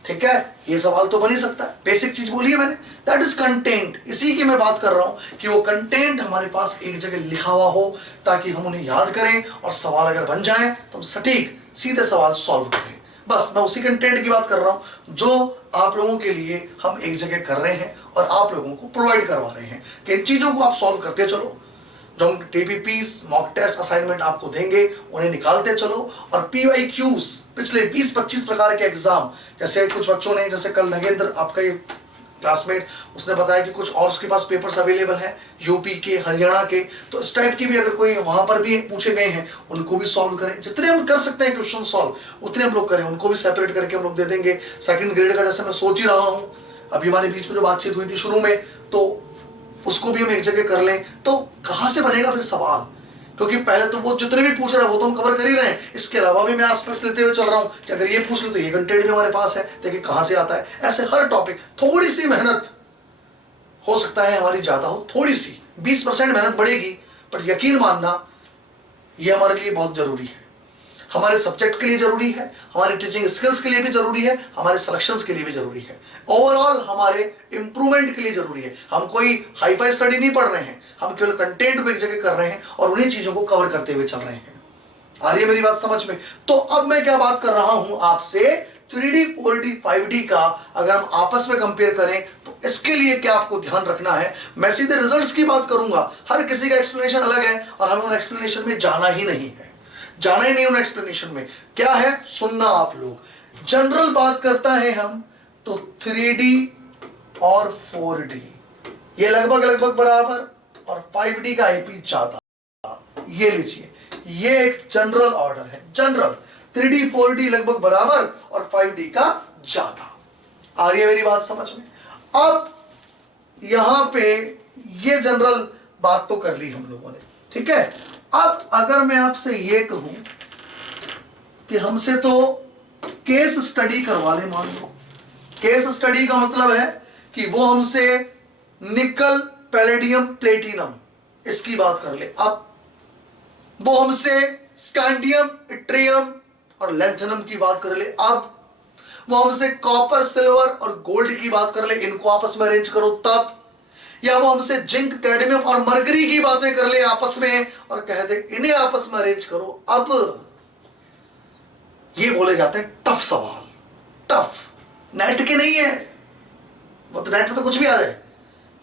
ठीक है, ये सवाल तो बन ही सकता है। बेसिक चीज बोली है मैंने, दैट इज कंटेंट। इसी की मैं बात कर रहा हूं कि वो कंटेंट हमारे पास एक जगह लिखा हुआ हो, ताकि हम उन्हें याद करें, और सवाल अगर बन जाए तो हम सटीक सीधे सवाल सॉल्व करें। बस मैं उसी कंटेंट की बात कर रहा हूं जो आप लोगों के लिए हम एक जगह कर रहे हैं और आप लोगों को प्रोवाइड करवा रहे हैं, कि इन चीजों को आप सॉल्व करते चलो। जो हम TPPs मॉक टेस्ट असाइनमेंट आपको देंगे, उन्हें निकालते चलो। और PYQs, पिछले 20-25 प्रकार के एग्जाम, जैसे कुछ बच्चों ने, जैसे कल नगेंद्र आपका ये क्लासमेट, उसने बताया कि कुछ और उसके पास पेपर्स अवेलेबल हैं यूपी के, हरियाणा के, तो इस टाइप की भी अगर कोई वहां पर भी पूछे गए हैं, उनको भी सॉल्व करें। जितने हम कर सकते हैं क्वेश्चन सॉल्व, उतने हम लोग करें, उनको भी सेपरेट करके हम लोग दे देंगे। सेकंड ग्रेड का जैसे मैं सोच ही रहा हूँ, अभी हमारे बीच में जो बातचीत हुई थी शुरू में, तो उसको भी हम एक जगह कर लें, तो कहां से बनेगा फिर सवाल, क्योंकि पहले तो वो जितने भी पूछ रहे हैं वो तो हम कवर कर ही रहे हैं, इसके अलावा भी मैं आसपास लेते हुए चल रहा हूं कि अगर ये पूछ लो तो ये कंटेंट भी हमारे पास है, देखिए कहां से आता है। ऐसे हर टॉपिक, थोड़ी सी मेहनत हो सकता है हमारी ज्यादा हो, थोड़ी सी 20% मेहनत बढ़ेगी, पर यकीन मानना ये हमारे लिए बहुत जरूरी है, हमारे सब्जेक्ट के लिए जरूरी है, हमारे टीचिंग स्किल्स के लिए भी जरूरी है, हमारे सिलेक्शंस के लिए भी जरूरी है, ओवरऑल हमारे इंप्रूवमेंट के लिए जरूरी है। हम कोई हाई फाई स्टडी नहीं पढ़ रहे हैं, हम केवल कंटेंट को एक जगह कर रहे हैं और उन्हीं चीजों को कवर करते हुए चल रहे हैं। आ रही है मेरी बात समझ में? तो अब मैं क्या बात कर रहा हूं आपसे, 3D 4D 5D का अगर हम आपस में कंपेयर करें तो इसके लिए क्या आपको ध्यान रखना है। मैं सीधे रिजल्ट्स की बात करूंगा, हर किसी का एक्सप्लेनेशन अलग है और हमें उन एक्सप्लेनेशन में जाना ही नहीं है, जाना ही नहीं उन एक्सप्लेनेशन में। क्या है, सुनना आप लोग। जनरल बात करता है हम तो 3D और 4D ये लगभग बराबर, और 5D का आईपी ज्यादा। ये लीजिए, ये एक जनरल ऑर्डर है, जनरल 3D 4D लगभग बराबर और 5D का ज्यादा। आ रही है मेरी बात समझ में? अब यहां पे ये जनरल बात तो कर ली हम लोगों ने, ठीक है। अब अगर मैं आपसे ये कहूं कि हमसे तो केस स्टडी करवा ले, मान लो केस स्टडी का मतलब है कि वो हमसे निकल, पैलेडियम, प्लेटिनम इसकी बात कर ले। अब वो हमसे स्कैंडियम, इट्रियम और लैंथेनम की बात कर ले। अब वो हमसे कॉपर, सिल्वर और गोल्ड की बात कर ले, इनको आपस में अरेंज करो। तब या वो हमसे जिंक, कैडमियम और मरकरी की बातें कर ले आपस में और कह दे इन्हें आपस में अरेंज करो। अब ये बोले जाते हैं टफ सवाल, टफ, नेट के नहीं है, वो तो नेट में तो कुछ भी आ जाए।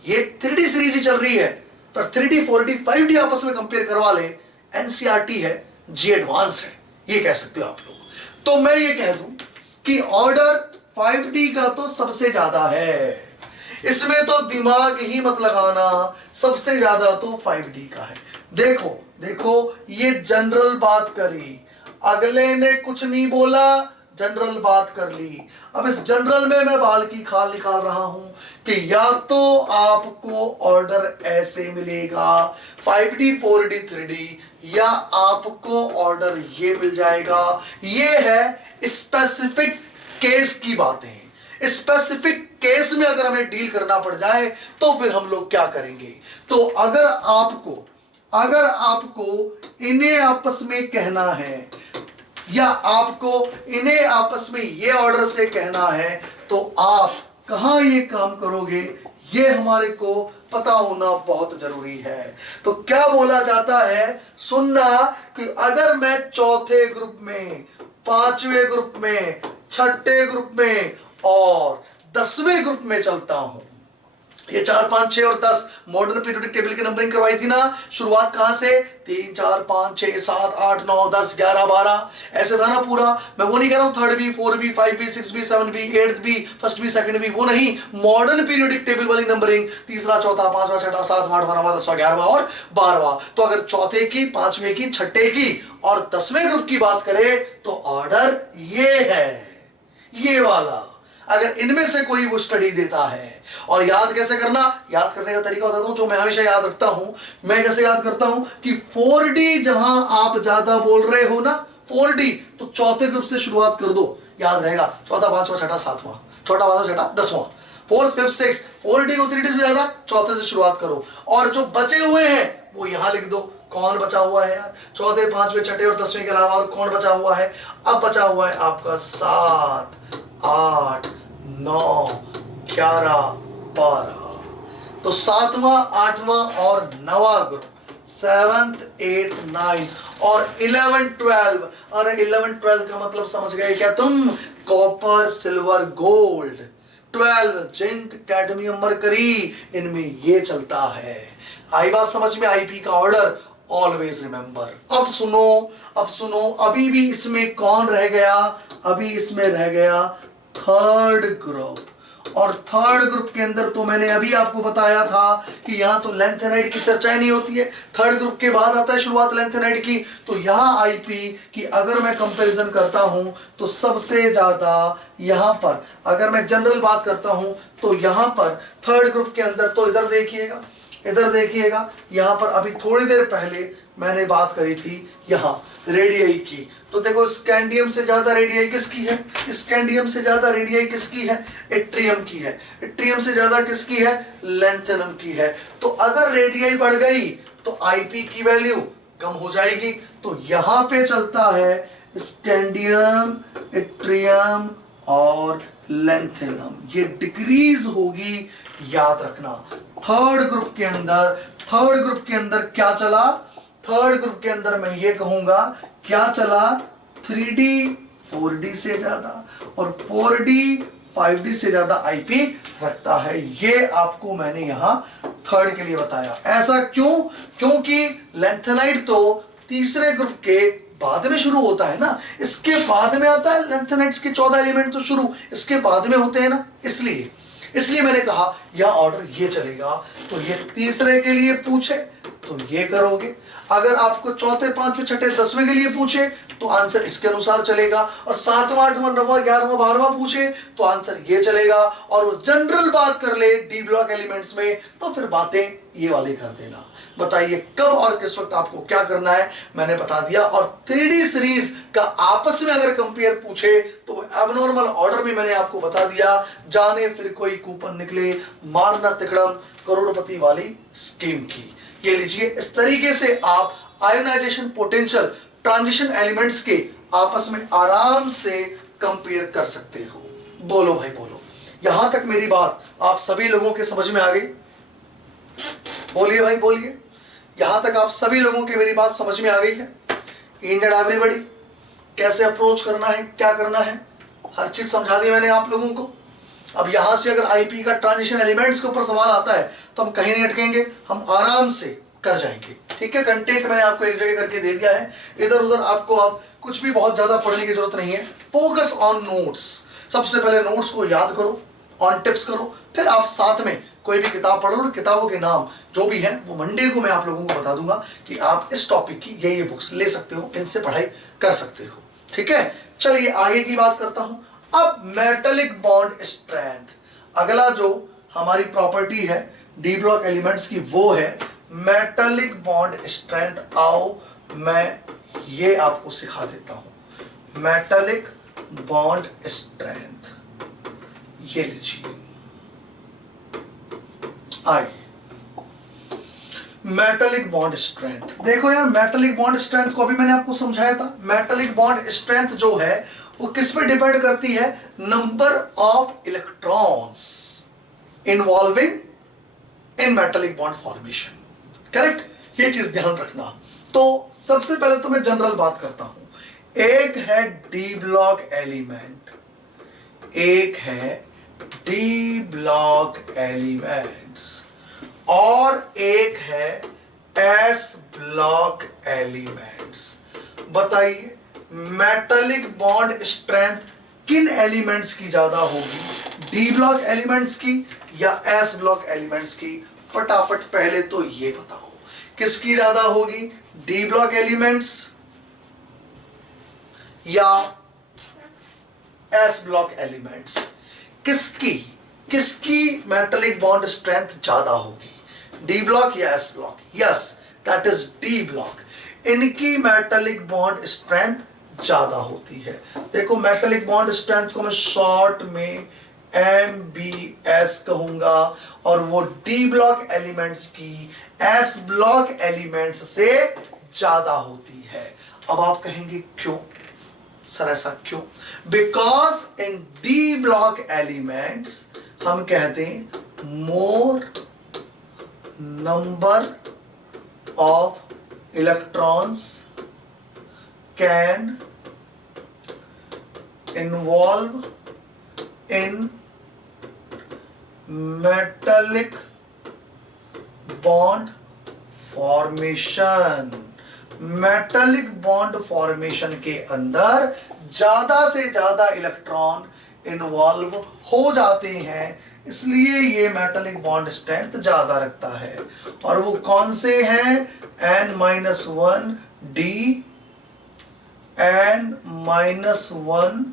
ये 3D सीरीज ही चल रही है, पर 3D 4D 5D आपस में कंपेयर करवा ले, एनसीईआरटी है, जी एडवांस है, ये कह सकते हो आप लोग। तो मैं ये कह दूं कि ऑर्डर 5D का तो सबसे ज्यादा है, इसमें तो दिमाग ही मत लगाना, सबसे ज्यादा तो 5D का है। देखो देखो, ये जनरल बात करी, अगले ने कुछ नहीं बोला, जनरल बात कर ली। अब इस जनरल में मैं बाल की खाल निकाल रहा हूं कि या तो आपको ऑर्डर ऐसे मिलेगा 5D 4D 3D, या आपको ऑर्डर ये मिल जाएगा। ये है स्पेसिफिक केस की बातें। स्पेसिफिक केस में अगर हमें डील करना पड़ जाए तो फिर हम लोग क्या करेंगे। तो अगर आपको इन्हें आपस में कहना है या आपको इन्हें आपस में ये ऑर्डर से कहना है, तो आप कहां ये काम करोगे, ये हमारे को पता होना बहुत जरूरी है। तो क्या बोला जाता है, सुनना कि अगर मैं चौथे ग्रुप में, पांचवें ग्रुप में, छठे ग्रुप में और 10वें ग्रुप में चलता हूं, ये 4, 5, 6 और 10 मॉडर्न पीरियोडिक टेबल की नंबरिंग करवाई थी ना। शुरुआत कहां से, 3, 4, 5, 6, 7, 8, 9, 10, 11, 12, ऐसे था ना पूरा। मैं वो नहीं कह रहा हूं 3rd B, 4th B, 5th B, 6th B, 7th B, 8th B, 1st B, 2nd B, वो नहीं, मॉडर्न पीरियोडिक टेबल वाली नंबरिंग, तीसरा, चौथा, पांचवा, छठा, सातवां, आठवां, नौवां, 10वां, 11वां और 12वां। तो अगर चौथे की, पांचवें की, छठे की और 10वें ग्रुप की बात करें तो ऑर्डर ये है, ये वाला। अगर इनमें से कोई वो स्टडी देता है, और याद कैसे करना, याद करने का तरीका बताता हूं जो मैं हमेशा याद रखता हूं। मैं कैसे याद करता हूं कि 4D जहां आप ज्यादा बोल रहे हो ना, 4D, तो चौथे ग्रुप से शुरुआत कर दो, याद रहेगा। चौथा, पांचवा, छठा, सातवां, छोटा, पांचवा, छठा, 10वां, 4th, 5th, 6th, 4D को 3D से ज्यादा चौथे से शुरुआत करो। और जो बचे हुए हैं वो यहां लिख दो, कौन बचा हुआ है यार, चौथे, पांचवें, छठे और 10वें के अलावा और कौन बचा हुआ है। अब बचा हुआ है आपका 7, 8, 9, 11, 12। तो 7वां, 8वां और 9वां ग्रुप, 7th, 8th, 9th और 11, 12। अरे 11, 12 का मतलब समझ गए क्या तुम, copper, silver, gold. 12 zinc, cadmium, mercury, इनमें ये चलता है। आई बात समझ में, आईपी का ऑर्डर ऑलवेज रिमेंबर। अब सुनो, अभी भी इसमें कौन रह गया, अभी इसमें रह गया 3rd ग्रुप। और 3rd ग्रुप के अंदर तो मैंने अभी आपको बताया था कि यहां तो लेंथेनाइड की चर्चा नहीं होती है। 3rd ग्रुप के बाद आता है शुरुआत लेंथेनाइड की। तो यहां आईपी की अगर मैं कंपैरिजन करता हूं तो सबसे ज्यादा यहां पर, अगर मैं जनरल बात करता हूं तो यहां पर 3rd ग्रुप के अंदर, तो इधर देखिएगा, यहां पर अभी थोड़ी देर पहले मैंने बात करी थी यहां रेडियाई की। तो देखो स्कैंडियम से ज्यादा रेडियाई किसकी है, स्कैंडियम से ज्यादा रेडियाई किसकी है, एट्रियम की है। एट्रियम से ज्यादा किसकी है, लेंथेनम की है। तो अगर रेडियाई बढ़ गई तो आईपी की वैल्यू कम हो जाएगी। तो यहां पे चलता है स्कैंडियम, एट्रियम और लेंथेनम, ये डिक्रीज होगी, याद रखना। 3rd ग्रुप के अंदर क्या चला, 3rd ग्रुप के अंदर मैं ये कहूंगा क्या चला, 3D 4D से ज्यादा और 4D 5D से ज्यादा आईपी रखता है। ये आपको मैंने यहां 3rd के लिए बताया। ऐसा क्यों, क्योंकि लेंथेनाइड तो तीसरे ग्रुप के बाद में शुरू होता है ना, इसके बाद में आता है लेंथेनाइड्स के 14 एलिमेंट तो शुरू इसके बाद में होते हैं ना, इसलिए मैंने कहा यह ऑर्डर ये चलेगा। तो ये तीसरे के लिए पूछे तो ये करोगे, अगर आपको चौथे, पांचवें, छठे, 10वें के लिए पूछे तो आंसर इसके अनुसार चलेगा, और 7वां, 8वां, 9वां, 11वां, 12वां पूछे तो आंसर ये चलेगा। और वो जनरल बात कर ले डी ब्लॉक एलिमेंट्स में तो फिर बातें ये वाली कर देना। बताइए कब और किस वक्त आपको क्या करना है, मैंने बता दिया। और 3D सीरीज का आपस में अगर कंपेयर पूछे तो एबनॉर्मल ऑर्डर में मैंने आपको बता दिया। जाने फिर कोई कूपन निकले, मारना तिकड़म करोड़पति वाली स्कीम की। ये लीजिए, इस तरीके से आप आयोनाइजेशन पोटेंशियल ट्रांजिशन एलिमेंट्स के आपस में आराम से कंपेयर कर सकते हो। बोलो भाई बोलो, यहां तक मेरी बात आप सभी लोगों के समझ में आ गई। बोलिए भाई बोलिए, यहां तक आप सभी लोगों की मेरी बात समझ में आ गई है? ईच एंड एवरीबॉडी कैसे अप्रोच करना है, क्या करना है, हर चीज समझा दी मैंने आप लोगों को। अब यहां से अगर आईपी का ट्रांजिशन एलिमेंट्स के ऊपर सवाल आता है तो हम कहीं नहीं अटकेंगे, हम आराम से कर जाएंगे। ठीक है, कंटेंट मैंने आपको एक जगह करके दे दिया है, इधर उधर आपको अब कुछ भी बहुत ज्यादा पढ़ने की जरूरत नहीं है। फोकस ऑन नोट्स, सबसे पहले नोट्स को याद करो, ऑन टिप्स करो, फिर आप साथ में कोई भी किताब पढ़ो और किताबों के नाम जो भी है वो मंडे को मैं आप लोगों को बता दूंगा कि आप इस टॉपिक की ये बुक्स ले सकते हो, इनसे पढ़ाई कर सकते हो। ठीक है, चलिए आगे की बात करता हूं। अब मेटालिक बॉन्ड स्ट्रेंथ, अगला जो हमारी प्रॉपर्टी है डी ब्लॉक एलिमेंट्स की वो है मेटालिक बॉन्ड स्ट्रेंथ। आओ मैं ये आपको सिखा देता हूं, मेटालिक बॉन्ड स्ट्रेंथ, ये लीजिए आई मेटालिक बॉन्ड स्ट्रेंथ। देखो यार, मेटालिक बॉन्ड स्ट्रेंथ को अभी मैंने आपको समझाया था। मेटालिक बॉन्ड स्ट्रेंथ जो है वो किस पे डिपेंड करती है? Number of electrons involving in metallic bond formation. Correct, ये चीज ध्यान रखना। तो सबसे पहले तो मैं जनरल बात करता हूं। एक है डी ब्लॉक एलिमेंट, एक है डी ब्लॉक एलिमेंट्स, और एक है एस ब्लॉक एलिमेंट्स। बताइए मेटालिक बॉन्ड स्ट्रेंथ किन एलिमेंट्स की ज्यादा होगी, डी ब्लॉक एलिमेंट्स की या एस ब्लॉक एलिमेंट्स की? फटाफट पहले तो ये बताओ किसकी ज्यादा होगी, डी ब्लॉक एलिमेंट्स या एस ब्लॉक एलिमेंट्स? किसकी मेटालिक बॉन्ड स्ट्रेंथ ज्यादा होगी, डी ब्लॉक या S block? Yes, that is D block. इनकी मेटालिक बॉन्ड स्ट्रेंथ ज्यादा होती है। देखो मेटालिक बॉन्ड स्ट्रेंथ को मैं शॉर्ट में MBS कहूंगा, और वो डी ब्लॉक एलिमेंट्स की एस ब्लॉक एलिमेंट्स से ज्यादा होती है। अब आप कहेंगे क्यों सर, ऐसा क्यों? Because in D block elements हम कहते हैं मोर number of electrons can involve in metallic bond formation. Metallic bond formation के अंदर ज्यादा से ज्यादा इलेक्ट्रॉन इन्वॉल्व हो जाते हैं, इसलिए ये मेटालिक बॉन्ड स्ट्रेंथ ज्यादा रखता है। और वो कौन से हैं? N-1 D, N-1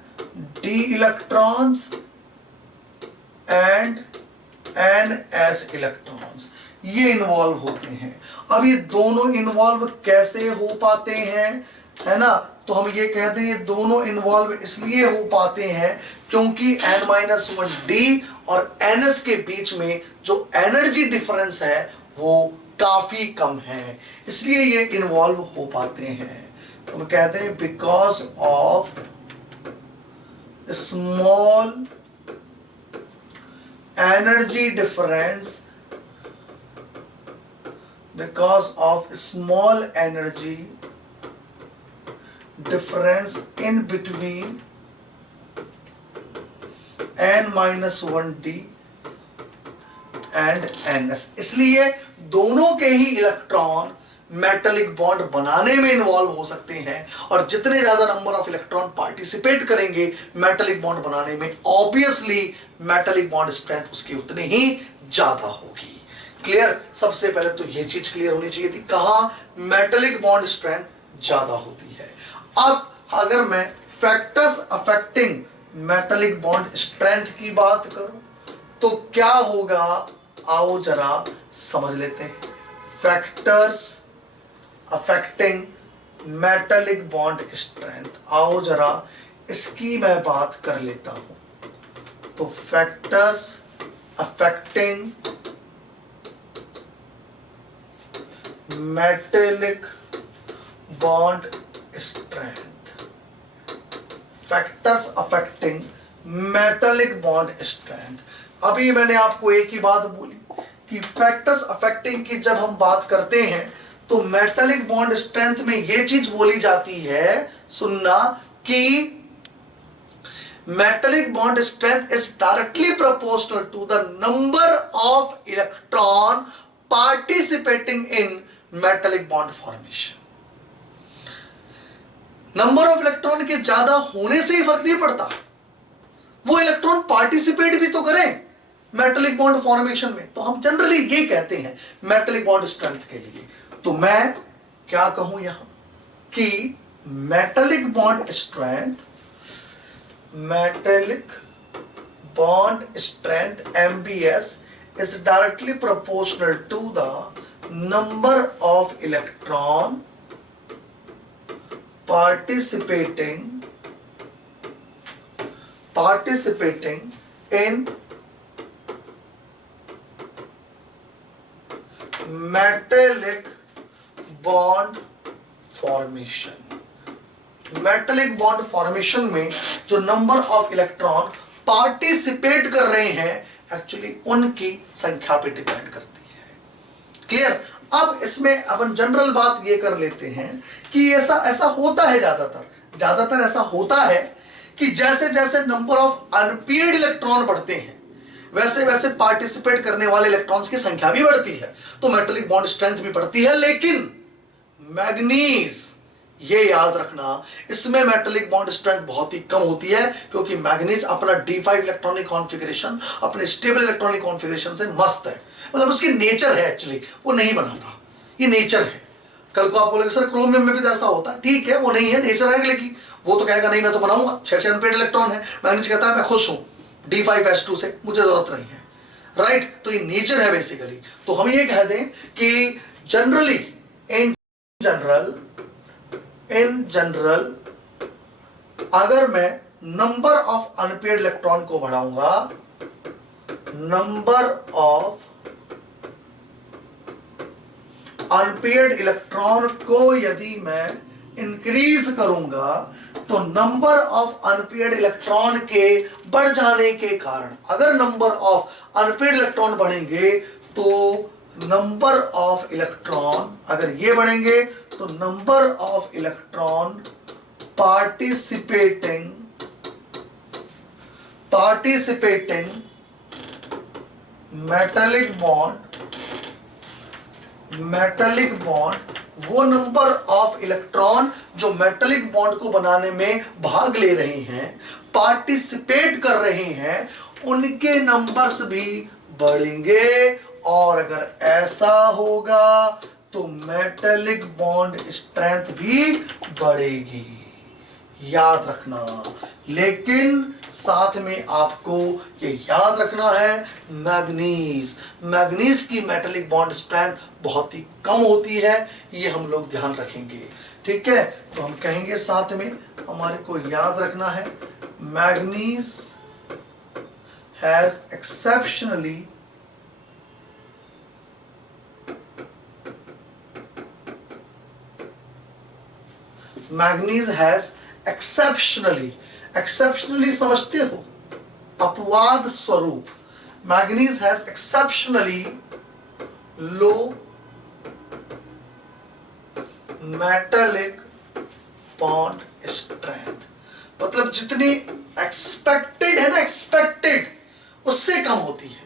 D electrons and NS electrons, ये इन्वॉल्व होते हैं। अब ये दोनों इन्वॉल्व कैसे हो पाते हैं, है ना? तो हम ये कहते हैं ये दोनों इन्वॉल्व इसलिए हो पाते हैं क्योंकि N-1 D और NS के बीच में जो एनर्जी डिफरेंस है वो काफी कम है, इसलिए ये इन्वॉल्व हो पाते हैं। तो हम कहते हैं because of small energy difference, because of small energy difference in between N-1 D and NS, इसलिए दोनों के ही इलेक्ट्रॉन मेटालिक बॉन्ड बनाने में इन्वॉल्व हो सकते हैं, और जितने ज्यादा नंबर ऑफ इलेक्ट्रॉन पार्टिसिपेट करेंगे मेटालिक बॉन्ड बनाने में, ऑब्वियसली मेटालिक बॉन्ड स्ट्रेंथ उसकी उतनी ही ज्यादा होगी। क्लियर? सबसे पहले तो ये चीज क्लियर होनी चाहिए थी, कहां मेटालिक बॉन्ड स्ट्रेंथ ज्यादा होती है। अब अगर मैं factors affecting metallic bond strength की बात करूं तो क्या होगा, आओ जरा समझ लेते हैं। Factors affecting metallic bond strength, आओ जरा इसकी मैं बात कर लेता हूं। तो factors affecting metallic bond strength, factors affecting metallic bond strength. अभी मैंने आपको एक ही बात बोली कि फैक्टर्स अफेक्टिंग की जब हम बात करते हैं तो मेटालिक बॉन्ड स्ट्रेंथ में ये चीज बोली जाती है, सुनना, कि metallic bond strength is directly proportional to the number of electron participating in metallic bond formation. Number of electron के ज्यादा होने से ही फर्क नहीं पड़ता, वो इलेक्ट्रॉन पार्टिसिपेट भी तो करें मेटालिक बॉन्ड फॉर्मेशन में। तो हम जनरली ये कहते हैं मेटालिक बॉन्ड स्ट्रेंथ के लिए। तो मैं क्या कहूं यहां कि metallic bond strength, metallic bond strength MBS is directly proportional to the number of electron participating in metallic bond formation। Metallic bond formation में जो नंबर ऑफ इलेक्ट्रॉन पार्टिसिपेट कर रहे हैं एक्चुअली उनकी संख्या पे डिपेंड करती है। क्लियर? अब इसमें अपन जनरल बात ये कर लेते हैं कि ऐसा होता है, ज्यादातर ऐसा होता है कि जैसे जैसे नंबर ऑफ अनपेयर्ड इलेक्ट्रॉन बढ़ते हैं वैसे वैसे पार्टिसिपेट करने वाले इलेक्ट्रॉन्स की संख्या भी बढ़ती है, तो मेटालिक बॉन्ड स्ट्रेंथ भी बढ़ती है। लेकिन मैग्नीज, ये याद रखना, इसमें मेटालिक बॉन्ड स्ट्रेंथ बहुत ही कम होती है, क्योंकि मैग्नीज अपना D5 इलेक्ट्रॉनिक कॉन्फ़िगरेशन, अपने स्टेबल इलेक्ट्रॉनिक कॉन्फ़िगरेशन से मस्त है। मतलब उसकी नेचर है, एक्चुअली वो नहीं बनाता, ये नेचर है। कल को आप बोलेंगे सर क्रोमियम में भी तो ऐसा होता है, ठीक है, वो नहीं है, नेचर है। लेकिन वो तो कहेगा नहीं मैं तो बनाऊंगा, 6 अनपेयर्ड इलेक्ट्रॉन है, मैग्नीज कहता है मैं खुश हूं D5S2 से, मुझे जरूरत नहीं है, राइट? तो ये नेचर है बेसिकली। तो हम ये कह दें कि जनरली इन जनरल अगर मैं नंबर ऑफ अनपेयर्ड इलेक्ट्रॉन को बढ़ाऊंगा, नंबर ऑफ अनपेयर्ड इलेक्ट्रॉन को यदि मैं इंक्रीज करूंगा, तो नंबर ऑफ अनपेयर्ड इलेक्ट्रॉन के बढ़ जाने के कारण, अगर नंबर ऑफ अनपेयर्ड इलेक्ट्रॉन बढ़ेंगे तो नंबर ऑफ इलेक्ट्रॉन, अगर ये बढ़ेंगे तो number of electron participating metallic bond, वो नंबर ऑफ इलेक्ट्रॉन जो मेटालिक बॉन्ड को बनाने में भाग ले रहे हैं, पार्टिसिपेट कर रहे हैं, उनके नंबर्स भी बढ़ेंगे। और अगर ऐसा होगा तो मेटालिक बॉन्ड स्ट्रेंथ भी बढ़ेगी, याद रखना। लेकिन साथ में आपको ये याद रखना है मैग्नीज की मेटालिक बॉन्ड स्ट्रेंथ बहुत ही कम होती है, ये हम लोग ध्यान रखेंगे, ठीक है? तो हम कहेंगे साथ में हमारे को याद रखना है मैग्नीज हैज एक्सेप्शनली एक्सेप्शनली समझते हो, अपवाद स्वरूप, manganese has exceptionally low metallic bond strength. मतलब जितनी एक्सपेक्टेड है ना, एक्सपेक्टेड उससे कम होती है,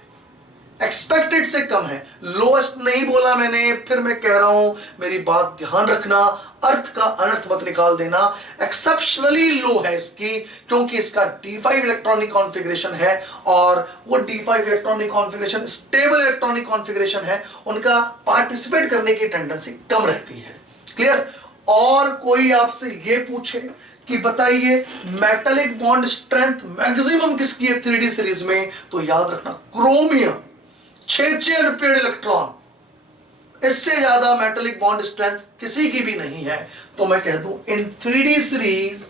एक्सपेक्टेड से कम है। लोएस्ट नहीं बोला मैंने, फिर मैं कह रहा हूं, मेरी बात ध्यान रखना, अर्थ का अनर्थ मत निकाल देना। एक्सेप्शनली लो है इसकी, क्योंकि इसका D5 इलेक्ट्रॉनिक कॉन्फ़िगरेशन है, और वो D5 electronic configuration stable electronic configuration है, उनका पार्टिसिपेट करने की टेंडेंसी कम रहती है। क्लियर? और कोई आपसे ये पूछे कि बताइए मेटालिक बॉन्ड स्ट्रेंथ मैक्सिमम किसकी है 3D सीरीज में, तो याद रखना क्रोमियम, 6 अनपेयर्ड इलेक्ट्रॉन, इससे ज्यादा मेटालिक बॉन्ड स्ट्रेंथ किसी की भी नहीं है। तो मैं कह दूं इन 3D सीरीज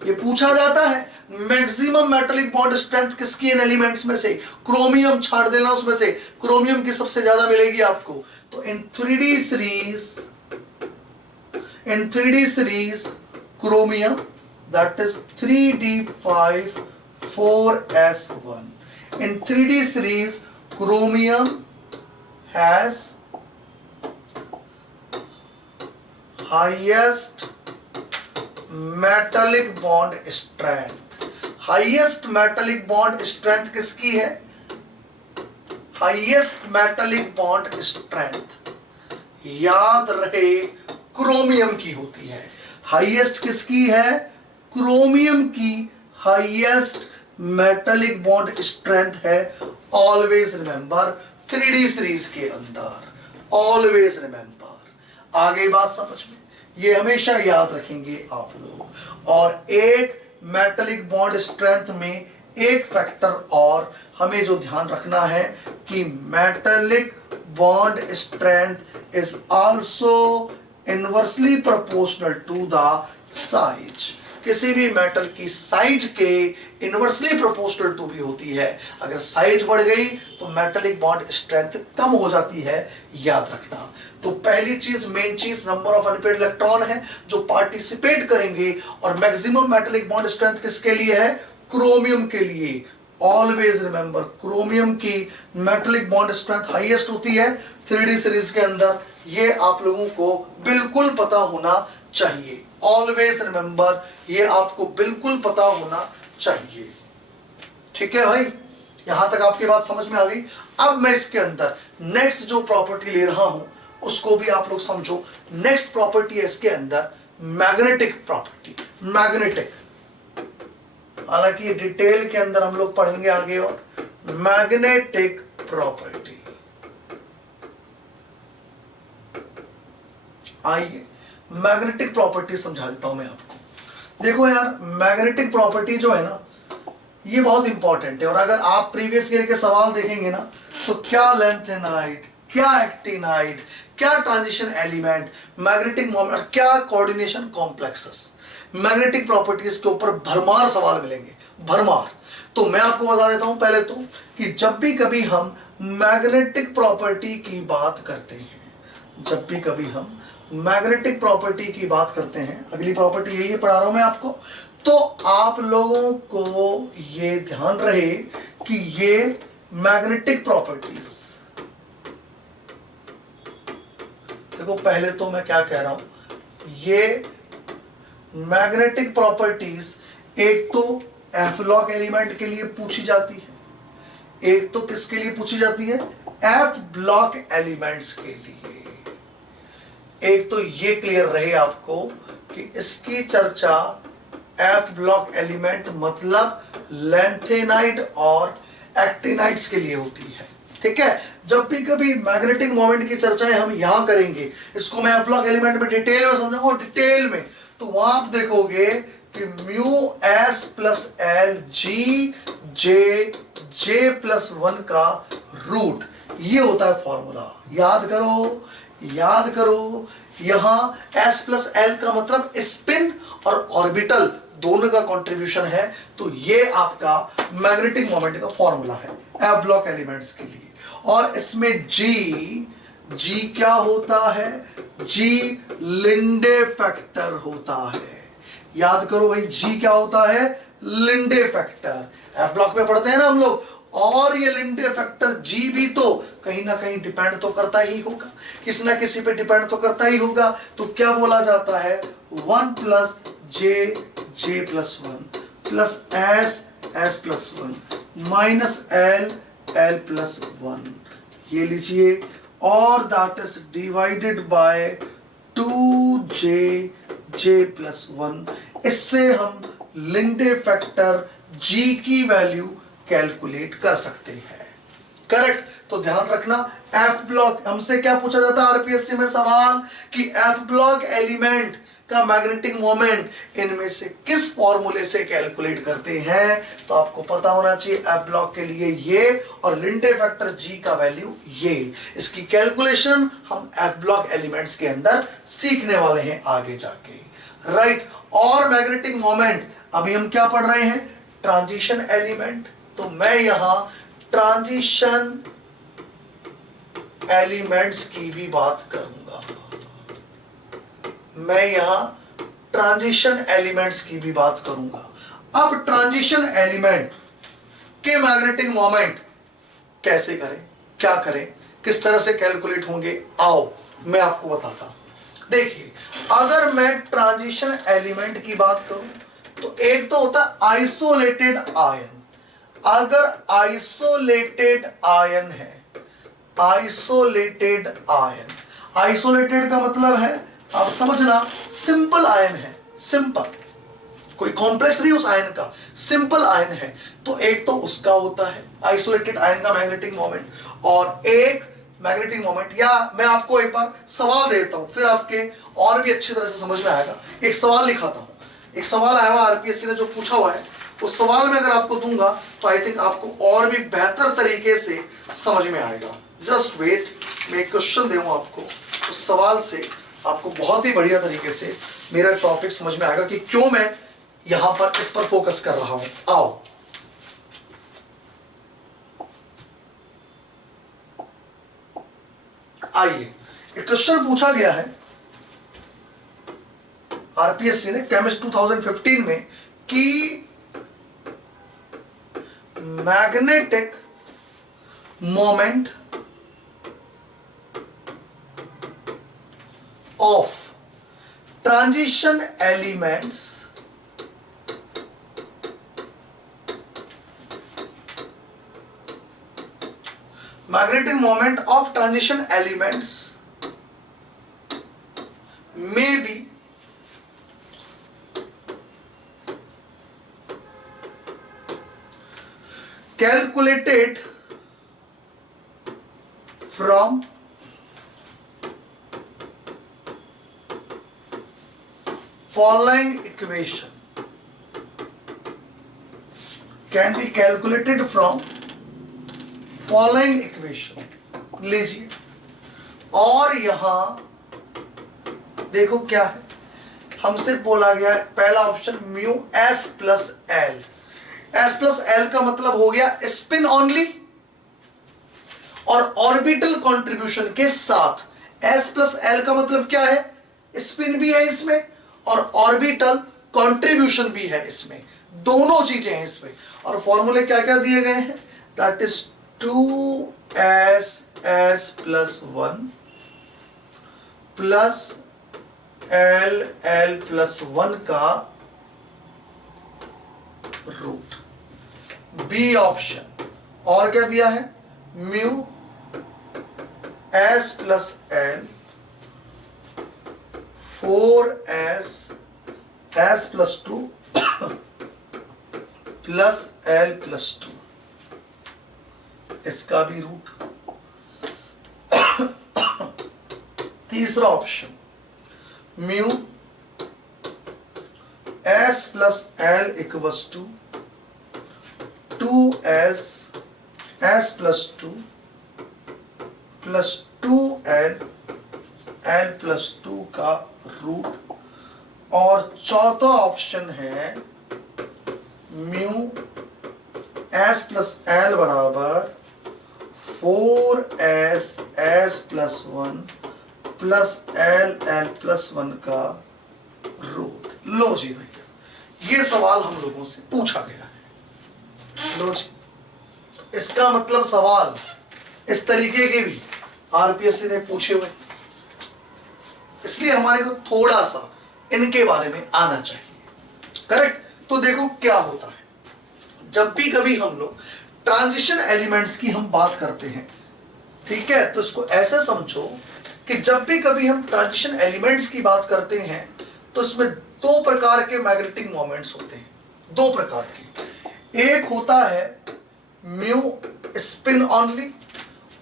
ये पूछा जाता है मैक्सिमम मेटालिक बॉन्ड स्ट्रेंथ किसकी इन एलिमेंट्स में से, क्रोमियम छाड़ देना उसमें से, क्रोमियम की सबसे ज्यादा मिलेगी आपको। तो इन 3D series chromium, that is 3d5 4s1। in 3D series chromium has highest metallic bond strength. Highest metallic bond strength किसकी है? हाईएस्ट मेटालिक बॉन्ड स्ट्रेंथ याद रहे क्रोमियम की होती है। हाईएस्ट किसकी है? क्रोमियम की हाईएस्ट मेटालिक बॉन्ड स्ट्रेंथ है। ऑलवेज रिमेंबर 3D सीरीज के अंदर, ऑलवेज रिमेंबर। आगे बात समझ में, ये हमेशा याद रखेंगे आप लोग। और एक मेटालिक बॉन्ड स्ट्रेंथ में एक फैक्टर और हमें जो ध्यान रखना है कि metallic bond strength is also inversely proportional to the size. किसी भी मेटल की साइज के इनवर्सली प्रोपोर्शनल टू भी होती है। अगर साइज बढ़ गई तो मेटालिक बॉन्ड स्ट्रेंथ कम हो जाती है, याद रखना। तो पहली चीज, मेन चीज, नंबर ऑफ अनपेयर्ड इलेक्ट्रॉन है जो पार्टिसिपेट करेंगे। और मैक्सिमम मेटालिक बॉन्ड स्ट्रेंथ किसके लिए है? क्रोमियम के लिए। ऑलवेज रिमेंबर, क्रोमियम की मेटालिक बॉन्ड स्ट्रेंथ हाईएस्ट होती है 3D सीरीज के अंदर। ये आप लोगों को बिल्कुल पता होना चाहिए। ऑलवेज रिमेंबर, ये आपको बिल्कुल पता होना चाहिए। ठीक है भाई, यहां तक आपकी बात समझ में आ गई। अब मैं इसके अंदर नेक्स्ट जो प्रॉपर्टी ले रहा हूं उसको भी आप लोग समझो। नेक्स्ट प्रॉपर्टी है इसके अंदर मैग्नेटिक प्रॉपर्टी। मैग्नेटिक, हालांकि ये डिटेल के अंदर हम लोग पढ़ेंगे आगे। और मैग्नेटिक प्रॉपर्टी, आइए मैग्नेटिक प्रॉपर्टी समझा देता हूं मैं आपको। देखो यार, मैग्नेटिक प्रॉपर्टी जो है ना, ये बहुत इंपॉर्टेंट है। और अगर आप प्रीवियस ईयर के सवाल देखेंगे ना, तो क्या लेंथेनाइड, क्या एक्टिनाइड, क्या ट्रांजिशन एलिमेंट, मैग्नेटिक मोमेंट और क्या कोऑर्डिनेशन कॉम्प्लेक्सेस, मैग्नेटिक प्रॉपर्टीज के ऊपर भरमार सवाल मिलेंगे, भरमार। तो मैं आपको बता देता हूं पहले तो कि जब भी कभी हम मैग्नेटिक प्रॉपर्टी की बात करते हैं, जब भी कभी हम मैग्नेटिक प्रॉपर्टी की बात करते हैं, अगली प्रॉपर्टी यही पढ़ा रहा हूं मैं आपको, तो आप लोगों को ये ध्यान रहे कि ये मैग्नेटिक प्रॉपर्टीज, देखो पहले तो मैं क्या कह रहा हूं, ये मैग्नेटिक प्रॉपर्टीज एक तो एफ ब्लॉक एलिमेंट के लिए पूछी जाती है, एक तो किसके लिए पूछी जाती है? एफ ब्लॉक एलिमेंट्स के लिए। एक तो ये क्लियर रहे आपको कि इसकी चर्चा एफ ब्लॉक एलिमेंट मतलब लेंथेनाइड और एक्टिनाइड्स के लिए होती है। ठीक है, जब भी कभी मैग्नेटिक मोमेंट की चर्चाएं हम यहां करेंगे, इसको मैं एफ ब्लॉक एलिमेंट में डिटेल में समझाऊंगा, डिटेल में, तो वहां आप देखोगे कि mu S plus L G J J plus 1 का रूट, ये होता है फॉर्मूला। याद करो, याद करो, यहां s प्लस एल का मतलब स्पिन और ऑर्बिटल दोनों का कंट्रीब्यूशन है। तो ये आपका मैग्नेटिक मोमेंट का फॉर्मूला है एफ ब्लॉक एलिमेंट्स के लिए। और इसमें जी क्या होता है? जी लिंडे फैक्टर होता है। याद करो भाई, जी क्या होता है? Linde factor. एफ ब्लॉक में पढ़ते हैं ना हम लोग। और ये लिंडे फैक्टर जी भी तो कहीं ना कहीं डिपेंड तो करता ही होगा, किसी ना किसी पे डिपेंड तो करता ही होगा। तो क्या बोला जाता है? 1 plus J plus 1 plus S plus 1 minus L plus 1, ये लीजिए। और दैट इज डिवाइडेड बाय 2जे प्लस 1। इससे हम लिंडे फैक्टर जी की वैल्यू कैलकुलेट कर सकते हैं। करेक्ट। तो ध्यान रखना, एफ ब्लॉक, हमसे क्या पूछा जाता है आरपीएससी में सवाल कि एफ ब्लॉक एलिमेंट का मैग्नेटिक मोमेंट इनमें से किस फॉर्मूले से कैलकुलेट करते हैं? तो आपको पता होना चाहिए एफ ब्लॉक के लिए ये, और लिंडे फैक्टर जी का वैल्यू ये। इसकी कैलकुलेशन हम एफ ब्लॉक एलिमेंट्स के अंदर सीखने वाले हैं आगे जाके, राइट। और मैग्नेटिक मोमेंट अभी हम क्या पढ़ रहे हैं? Transition element. तो मैं यहां ट्रांजिशन एलिमेंट्स की भी बात करूंगा, मैं यहां ट्रांजिशन एलिमेंट्स की भी बात करूंगा। अब ट्रांजिशन एलिमेंट के मैग्नेटिक मोमेंट कैसे करें? क्या करें, किस तरह से कैलकुलेट होंगे, आओ मैं आपको बताता हूं। देखिए, अगर मैं ट्रांजिशन एलिमेंट की बात करूं तो एक तो होता है आइसोलेटेड आयन। अगर आइसोलेटेड आयन है, आइसोलेटेड आयन, आइसोलेटेड का मतलब है, आप समझना, सिंपल आयन है, सिंपल, कोई कॉम्प्लेक्स नहीं उस आयन का, सिंपल आयन है, तो एक तो उसका होता है आइसोलेटेड आयन का मैग्नेटिक मोमेंट, और एक मैग्नेटिक मोमेंट, या मैं आपको एक बार सवाल देता हूं, फिर आपके और भी अच्छी तरह से समझ में आएगा। एक सवाल लिखाता हूं, एक सवाल आया हुआ आरपीएससी ने जो पूछा हुआ है, उस सवाल में अगर आपको दूंगा तो आई थिंक आपको और भी बेहतर तरीके से समझ में आएगा। जस्ट वेट, मैं एक क्वेश्चन दूंगा आपको, उस सवाल से आपको बहुत ही बढ़िया तरीके से मेरा टॉपिक समझ में आएगा कि क्यों मैं यहां पर इस पर फोकस कर रहा हूं। आओ, आइए, एक क्वेश्चन पूछा गया है आरपीएससी ने केमिस्ट 2015 में कि magnetic moment of transition elements magnetic moment of transition elements may be calculated from following equation, can be calculated from following equation. लीजिए, और यहां देखो क्या है, हमसे बोला गया है पहला option mu S plus L. S plus L का मतलब हो गया स्पिन ऑनली और ऑर्बिटल कंट्रीब्यूशन के साथ। एस प्लस एल का मतलब क्या है, स्पिन भी है इसमें और ऑर्बिटल कंट्रीब्यूशन भी है इसमें, दोनों चीजें हैं इसमें। और फॉर्मूले क्या क्या दिए गए हैं, that is 2s plus 1 plus l plus 1 का रूट। बी ऑप्शन, और क्या दिया है, mu s plus L 4s plus 2 plus l plus 2, इसका भी रूट। तीसरा option mu S plus L equals to 2s S plus 2 plus 2l l plus 2 का root. और चौथा ऑप्शन है म्यू एस प्लस एल बराबर 4s plus 1 plus l plus 1 का root. लो जी भैया, ये सवाल हम लोगों से पूछा गया है। लो जी, इसका मतलब सवाल इस तरीके के भी आरपीएससी ने पूछे हुए, इसलिए हमारे को थोड़ा सा इनके बारे में आना चाहिए। करेक्ट? तो देखो क्या होता है, जब भी कभी हम लोग ट्रांजिशन एलिमेंट्स की हम बात करते हैं, ठीक है, तो इसको ऐसे समझो कि जब भी कभी हम ट्रांजिशन एलिमेंट्स की बात करते हैं तो इसमें दो प्रकार के मैग्नेटिक मोमेंट्स होते हैं, दो प्रकार के। एक होता है म्यू स्पिन ऑनली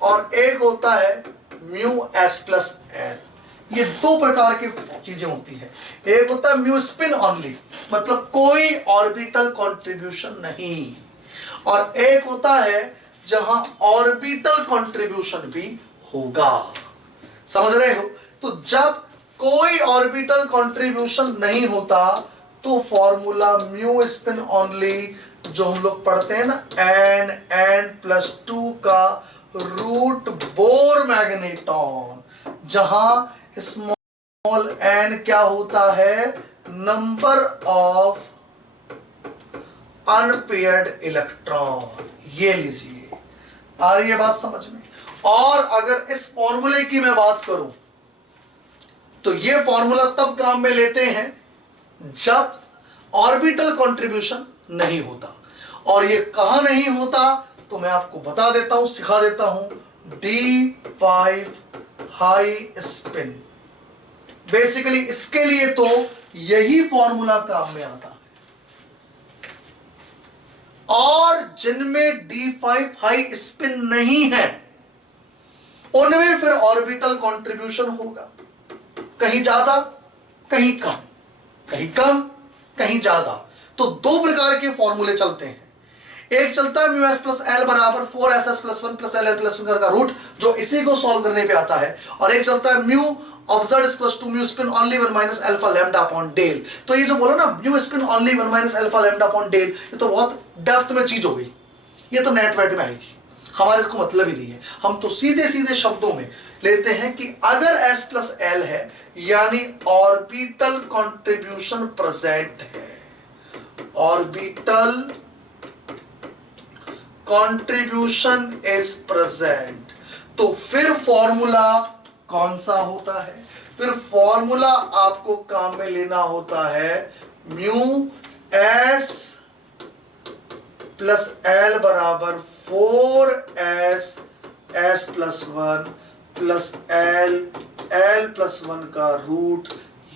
और एक होता है म्यू एस प्लस एल। ये दो प्रकार की चीजें होती है। एक होता है म्यू स्पिन ऑनली, मतलब कोई ऑर्बिटल कंट्रीब्यूशन नहीं, और एक होता है जहां ऑर्बिटल कंट्रीब्यूशन भी होगा। समझ रहे हो? तो जब कोई ऑर्बिटल कंट्रीब्यूशन नहीं होता तो फॉर्मूला म्यू स्पिन ऑनली जो हम लोग पढ़ते हैं ना, n प्लस 2 का रूट बोर मैग्नेटॉन, जहां स्मॉल n क्या होता है, नंबर ऑफ अनपेयर्ड इलेक्ट्रॉन। ये लीजिए, आ रही है बात समझ में? और अगर इस फॉर्मूले की मैं बात करूं तो ये फॉर्मूला तब काम में लेते हैं जब ऑर्बिटल कंट्रीब्यूशन नहीं होता। और ये कहां नहीं होता तो मैं आपको बता देता हूं, सिखा देता हूं। D5 हाई स्पिन, बेसिकली इसके लिए तो यही फॉर्मूला काम में आता है। और जिनमें D5 हाई स्पिन नहीं है उनमें फिर ऑर्बिटल कंट्रीब्यूशन होगा, कहीं ज्यादा कहीं कम, कहीं कम कहीं ज्यादा। तो दो प्रकार के फॉर्मूले चलते हैं। एक चलता है म्यू एस प्लस एल बराबर 4SS plus 1 plus L plus 1 का रूट, जो इसी को सॉल्व करने पे आता है। और एक चलता है mu observe is plus to mu spin only 1 minus alpha lambda upon del. तो ये जो बोलो ना mu spin only 1 minus alpha lambda upon del, ये तो बहुत डेप्थ में चीज हो गई, ये तो नेट वेट में आएगी, हमारे इसको मतलब ही नहीं है। हम तो सीधे सीधे शब्दों में लेते हैं कि अगर S प्लस एल है यानी ऑर्बिटल कंट्रीब्यूशन प्रेजेंट है, ऑर्बिटल कंट्रीब्यूशन इज प्रेजेंट, तो फिर फॉर्मूला कौन सा होता है? फिर फॉर्मूला आपको काम में लेना होता है म्यू एस प्लस एल बराबर 4S S plus 1 plus L plus 1 का रूट।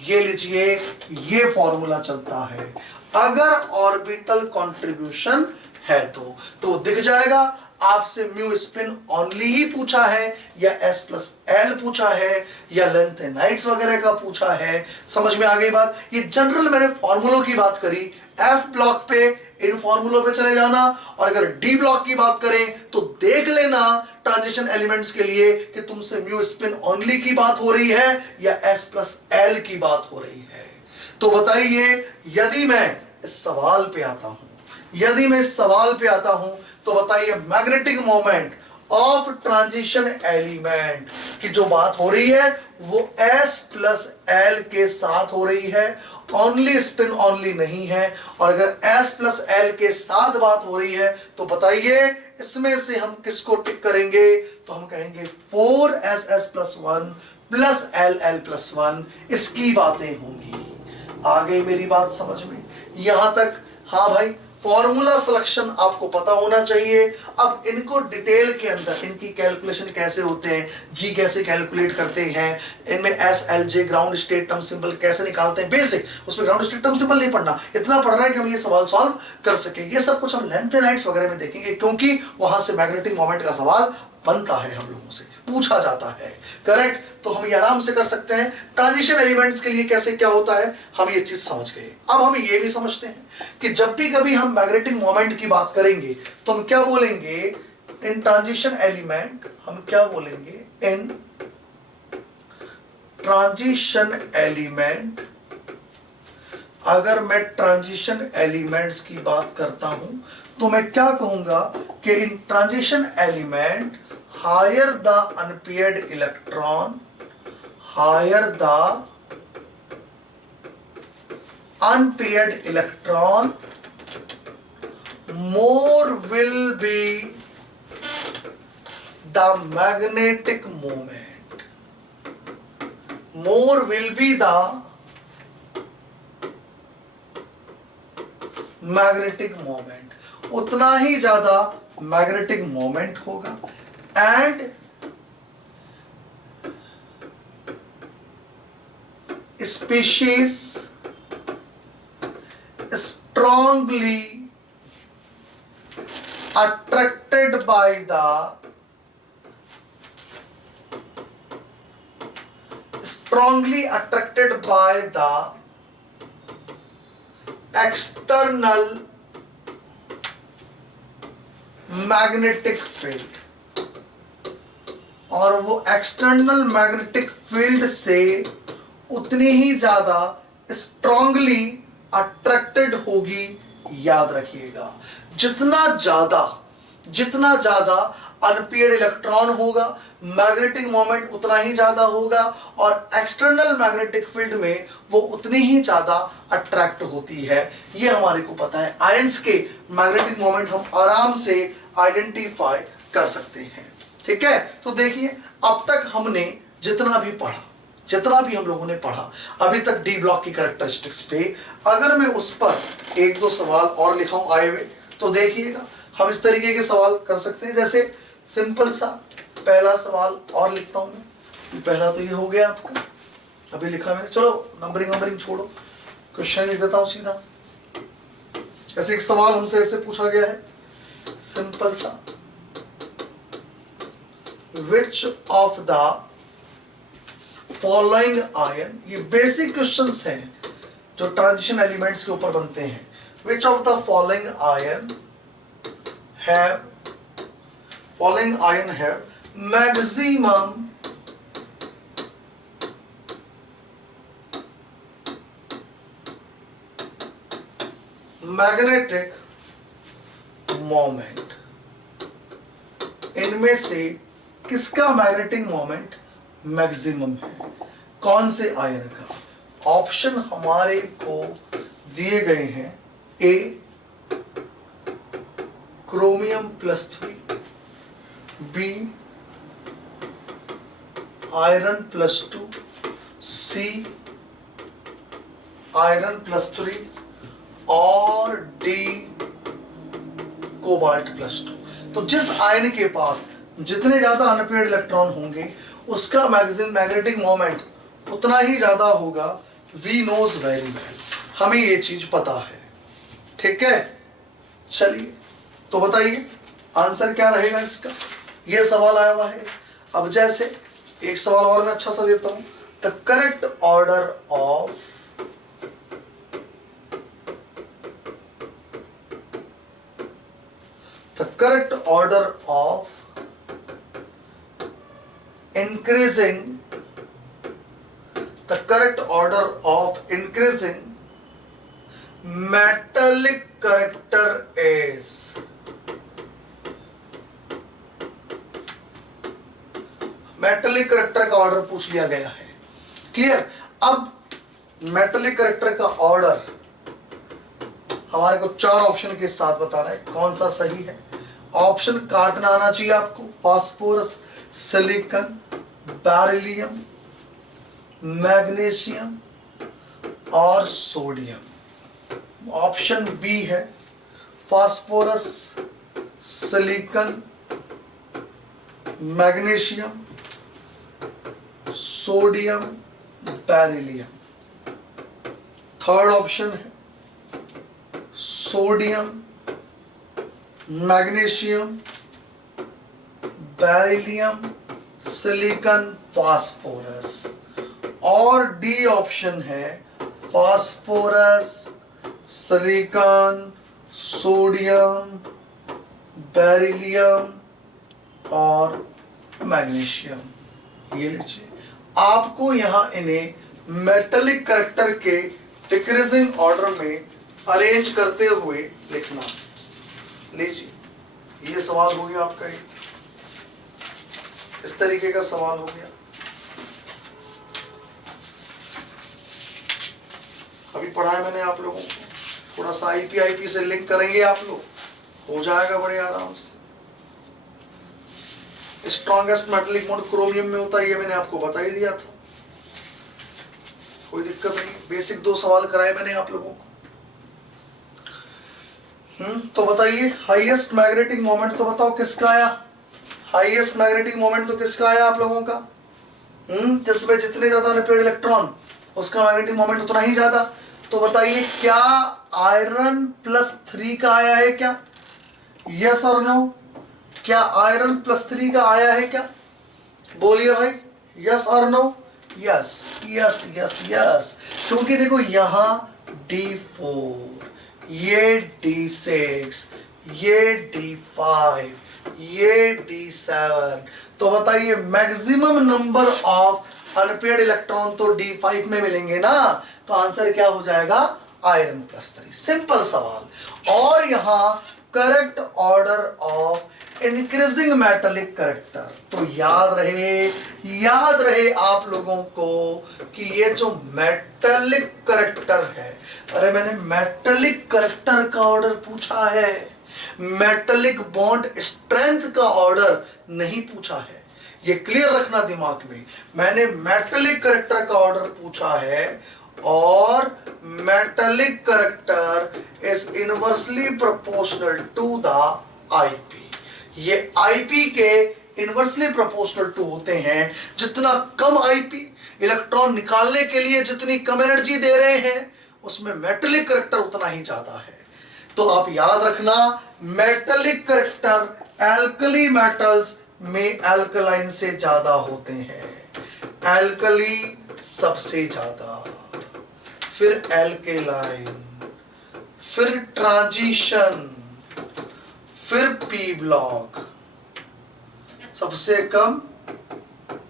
ये लीजिए, ये फॉर्मूला चलता है अगर ऑर्बिटल कंट्रीब्यूशन है तो दिख जाएगा। आपसे म्यू स्पिन ओनली ही पूछा है या S प्लस एल पूछा है या लेंथेनाइड्स वगैरह का पूछा है, समझ में आ गई बात। ये जनरल मैंने फॉर्मूलों की बात करी। F ब्लॉक पे इन फॉर्मूलों पे चले जाना, और अगर डी ब्लॉक की बात करें तो देख लेना ट्रांजिशन एलिमेंट्स के लिए कि तुमसे म्यू स्पिन ओनली की बात हो रही है या S प्लस एल की बात हो रही है। तो बताइए, यदि मैं इस सवाल पे आता हूं तो बताइए magnetic moment of transition element की जो बात हो रही है वो S प्लस एल के साथ हो रही है, ओनली स्पिन ओनली नहीं है। और अगर S प्लस एल के साथ बात हो रही है तो बताइए इसमें से हम किसको टिक करेंगे? तो हम कहेंगे 4SS plus 1 plus L plus 1, इसकी बातें होंगी। आ गई मेरी बात समझ में यहां तक? हाँ भाई, फॉर्मूला सिलेक्शन आपको पता होना चाहिए। अब इनको डिटेल के अंदर इनकी कैलकुलेशन कैसे होते हैं, जी कैसे कैलकुलेट करते हैं, इनमें S L J ground state term symbol कैसे निकालते हैं, बेसिक उसमें ग्राउंड स्टेट टर्म सिंबल नहीं पढ़ना, इतना पढ़ना है कि हम ये सवाल सॉल्व कर सके। ये सब कुछ हम लेंथेनाइड्स वगैरह में देखेंगे, क्योंकि वहां से मैग्नेटिक मोमेंट का सवाल बनता है, हम लोगों से पूछा जाता है। करेक्ट? तो हम ये आराम से कर सकते हैं। ट्रांजिशन एलिमेंट्स के लिए कैसे क्या होता है हम ये चीज समझ गए। अब हम ये भी समझते हैं कि जब भी कभी हम मैग्नेटिक मोमेंट की बात करेंगे तो हम क्या बोलेंगे? इन ट्रांजिशन एलिमेंट हम क्या बोलेंगे? इन ट्रांजिशन एलिमेंट, अगर मैं ट्रांजिशन एलिमेंट्स की बात करता हूं तो मैं क्या कहूंगा कि इन transition element higher the unpaired electron, higher the unpaired electron, more will be the magnetic moment, more will be the magnetic moment, उतना ही ज्यादा मैग्नेटिक मोमेंट होगा। And species strongly attracted by the external magnetic field, और वो external magnetic field से उतनी ही ज्यादा strongly attracted होगी। याद रखिएगा, जितना ज्यादा अनपेयर्ड इलेक्ट्रॉन होगा मैग्नेटिक मोमेंट उतना ही ज्यादा होगा, और एक्सटर्नल मैग्नेटिक फील्ड में वो उतनी ही ज्यादा अट्रैक्ट होती है। ये हमारे को पता है। आयंस के मैग्नेटिक मोमेंट हम आराम से आइडेंटिफाई कर सकते हैं। ठीक है, तो देखिए अब तक हमने जितना भी हम लोगों ने पढ़ा अभी तक डी ब्लॉक की कैरेक्टरिस्टिक्स पे, अगर मैं उस पर एक दो सवाल और लिखाऊं आए हुए, तो देखिएगा हम इस तरीके के सवाल कर सकते हैं। जैसे सिंपल सा पहला सवाल और लिखता हूं मैं, पहला तो ये हो गया आपका, अभी लिखा मैंने, चलो नंबरिंग छोड़ो, क्वेश्चन लिख देता हूं सीधा। ऐसे एक सवाल हमसे ऐसे पूछा गया है, सिंपल सा, which of the following ion, ये बेसिक क्वेश्चंस हैं जो ट्रांजिशन एलिमेंट्स के ऊपर बनते हैं। Which of the following ion have maximum magnetic moment, इनमें से किसका मैग्नेटिक मोमेंट मैक्सिमम है, कौन से आयन का? ऑप्शन हमारे को दिए गए हैं, A chromium +3, B iron +2, C iron +3 और डी कोबाल्ट +2। तो जिस आयन के पास जितने ज्यादा अनपेयर्ड इलेक्ट्रॉन होंगे उसका मैक्सिमम मैग्नेटिक मोमेंट उतना ही ज्यादा होगा। वी नोज वेरी वेल, हमें ये चीज पता है, ठीक है। चलिए तो बताइए आंसर क्या रहेगा इसका, ये सवाल आया हुआ है। अब जैसे एक सवाल और मैं अच्छा सा देता हूं, the correct order of increasing metallic character is metallic character का ऑर्डर पूछ लिया गया है, क्लियर। अब मेटेलिक करेक्टर का ऑर्डर हमारे को 4 ऑप्शन के साथ बताना है, कौन सा सही है। ऑप्शन काटना आना चाहिए आपको, फास्फोरस, सिलिकॉन, बेरिलियम, मैग्नीशियम और सोडियम। ऑप्शन बी है phosphorus, silicon, magnesium, sodium, beryllium. Third option है sodium, magnesium, beryllium, silicon, phosphorus. और डी ऑप्शन है फास्फोरस, सिलिकॉन, सोडियम, बेरिलियम और मैग्नीशियम। ये लीजिए, आपको यहां इन्हें मेटेलिक कैरेक्टर के डिक्रीजिंग ऑर्डर में अरेंज करते हुए लिखना। लीजिए ये सवाल हो गया आपका, इस तरीके का सवाल हो गया। अभी पढ़ाया मैंने आप लोगों को, थोड़ा सा आईपी से लिंक करेंगे आप लोग, हो जाएगा बड़े आराम से। स्ट्रॉन्गेस्ट मेटेलिक मोड क्रोमियम में होता है, ये मैंने आपको बता ही दिया था, कोई दिक्कत नहीं। बेसिक 2 सवाल कराए मैंने आप लोगों को। तो बताइए हाईएस्ट मैग्नेटिक मोमेंट तो बताओ किसका आया, हाईएस्ट मैग्नेटिक मोमेंट तो किसका आया आप लोगों का? जिसमें जितने ज्यादा अनपेयर्ड इलेक्ट्रॉन उसका मैग्नेटिक मोमेंट उतना ही ज्यादा। तो बताइए क्या आयरन +3 का आया है क्या? यस और नो? क्या आयरन +3 का आया है क्या? बोलिए भाई, यस और no? Yes yes yes yes, क्योंकि देखो यहां D4, ये D6, ये D5, ये D7। तो बताइए maximum number of unpaired electron तो D5 में मिलेंगे ना, तो आंसर क्या हो जाएगा? आयरन +3। सिंपल सवाल। और यहां correct order of increasing metallic character. तो याद रहे आप लोगों को कि ये जो मेटेलिक करेक्टर है, अरे मैंने मेटेलिक करेक्टर का ऑर्डर पूछा है, मेटेलिक बॉन्ड स्ट्रेंथ का ऑर्डर नहीं पूछा है। ये क्लियर रखना दिमाग में, मैंने मेटेलिक करेक्टर का ऑर्डर पूछा है और metallic character is inversely proportional to the IP. ये आईपी के इनवर्सली प्रोपोर्शनल टू होते हैं। जितना कम आईपी, इलेक्ट्रॉन निकालने के लिए जितनी कम एनर्जी दे रहे हैं, उसमें मेटेलिक करेक्टर उतना ही ज्यादा है। तो आप याद रखना, मेटेलिक करेक्टर एल्कली मेटल्स में एल्कलाइन से ज्यादा होते हैं। एल्कली सबसे ज्यादा, फिर एल्केलाइन, फिर ट्रांजिशन, फिर पी ब्लॉक, सबसे कम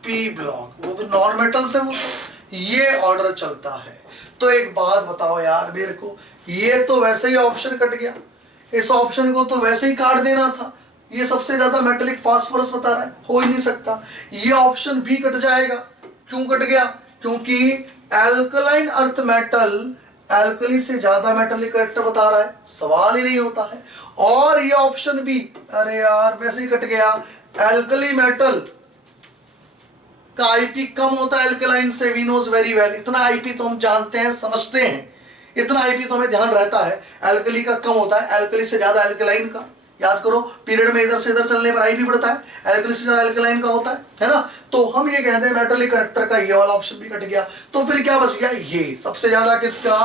पी ब्लॉक, वो भी नॉन मेटल से वो ये ऑर्डर चलता है। तो एक बात बताओ यार मेरे को, ये तो वैसे ही ऑप्शन कट गया, इस ऑप्शन को तो वैसे ही काट देना था। ये सबसे ज्यादा मेटेलिक फास्फोरस बता रहा है, हो ही नहीं सकता। ये ऑप्शन भी कट जाएगा। क्यों कट गया? क्योंकि एल्कलाइन अर्थ मेटल एल्कली से ज्यादा मेटेलिक करेक्टर बता रहा है, सवाल ही नहीं होता है। और ये ऑप्शन भी, अरे यार वैसे ही कट गया। एल्कली मेटल का आईपी कम होता है एल्कलाइन से, वी नोज वेरी वेल। इतना आईपी तो हम जानते हैं, समझते हैं, इतना आईपी तो हमें ध्यान रहता है। एल्कली का कम होता है, एल्कली से ज्यादा एल्कलाइन का। याद करो, पीरियड में इधर से इधर चलने पर आईपी बढ़ता है, एल्कली से ज्यादा एल्कलाइन का होता है ना। तो हम ये कहते हैं मेटेलिक करेक्टर का ये वाला ऑप्शन भी कट गया। तो फिर क्या बच गया? ये सबसे ज्यादा किसका?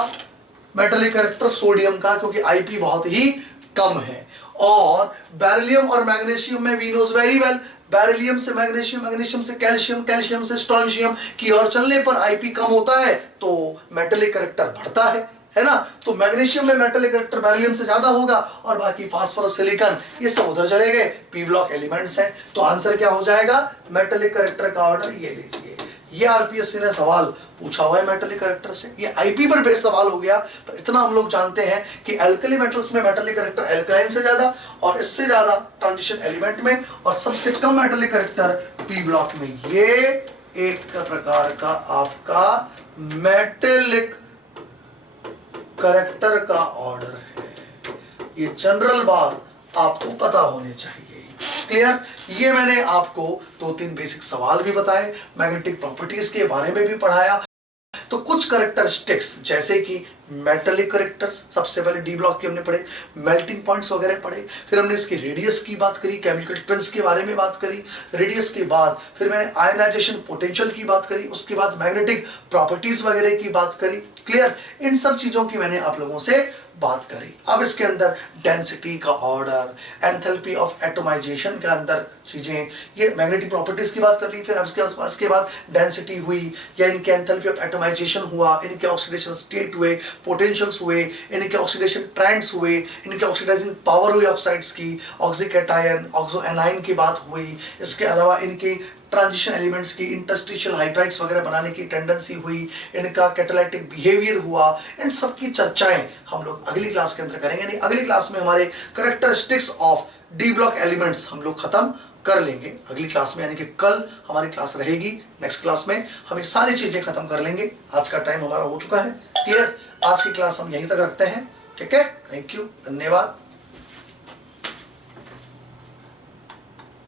मेटेलिक करेक्टर सोडियम का, क्योंकि आईपी बहुत ही कम है। और बेरिलियम और मैग्नीशियम में we knows very well, beryllium से मैग्नीशियम, मैग्नीशियम से कैल्शियम, कैल्शियम से स्ट्रोंशियम की ओर चलने पर आईपी कम होता है, तो मेटेलिक करेक्टर बढ़ता है ना। तो मैग्नीशियम में मेटेलिक करेक्टर बेरिलियम से ज्यादा होगा और बाकी फास्फोरस, सिलिकॉन ये सब उधर चले गए, पी ब्लॉक एलिमेंट्स हैं। तो आंसर क्या हो जाएगा? मेटेलिक करेक्टर का ऑर्डर ये लीजिए। ये आरपीएससी ने सवाल पूछा हुआ है मेटेलिक करेक्टर से, ये आईपी पर बेस्ड सवाल हो गया। पर इतना हम लोग जानते हैं कि एल्कली मेटल्स में मेटेलिक करेक्टर एल्कलाइन से ज्यादा और इससे ज्यादा ट्रांजिशन एलिमेंट में, और सबसे कम मेटेलिक करेक्टर पी ब्लॉक में। ये एक प्रकार का आपका मेटेलिक करेक्टर का ऑर्डर है। ये जनरल बात आपको पता होनी चाहिए। क्लियर? ये मैंने आपको 2-3 बेसिक सवाल भी बताए, मैग्नेटिक प्रॉपर्टीज के बारे में भी पढ़ाया। तो कुछ करेक्टरिस्टिक्स जैसे कि मेटेलिक करेक्टर्स, सबसे पहले डी ब्लॉक के हमने पढ़े, मेल्टिंग पॉइंट्स वगैरह पढ़े, फिर हमने इसकी रेडियस की बात करी, केमिकल ट्विंस के बारे में बात करी। रेडियस के बाद फिर मैंने आयनाइजेशन पोटेंशियल की बात करी, उसके बाद मैग्नेटिक प्रॉपर्टीज वगैरह की बात करी। क्लियर? इन सब चीजों की मैंने आप लोगों से बात करी। अब इसके अंदर डेंसिटी का ऑर्डर, एंथैल्पी ऑफ एटमाइजेशन के अंदर चीजें, ये मैग्नेटिक प्रॉपर्टीज की बात कर ली। फिर उसके बाद डेंसिटी हुई या इनके एंथैल्पी ऑफ एटमाइजेशन हुआ, इनके ऑक्सीडेशन स्टेट हुए, पोटेंशियल्स हुए, इनके ऑक्सीडेशन ट्रेंड्स हुए, इनके ऑक्सीडाइजिंग पावर हुई ऑक्साइड्स की, ऑक्सीकैटायन, ऑक्सो एनाइन की बात हुई। इसके अलावा इनके ट्रांजिशन एलिमेंट्स की इंटरस्टिशियल हाइड्राइड्स वगैरह बनाने की टेंडेंसी हुई, इनका कैटालाइटिक बिहेवियर हुआ। इन सब की चर्चाएं हम लोग अगली क्लास के अंदर करेंगे। नहीं, अगली क्लास में हमारे characteristics of D block elements हम लोग खत्म कर लेंगे अगली क्लास में, यानी कि कल हमारी क्लास रहेगी। नेक्स्ट क्लास में हम ये सारी चीजें खत्म कर लेंगे। आज का टाइम हमारा हो चुका है। क्लियर? आज की क्लास हम यहीं तक रखते हैं। ठीक है? थैंक यू, धन्यवाद।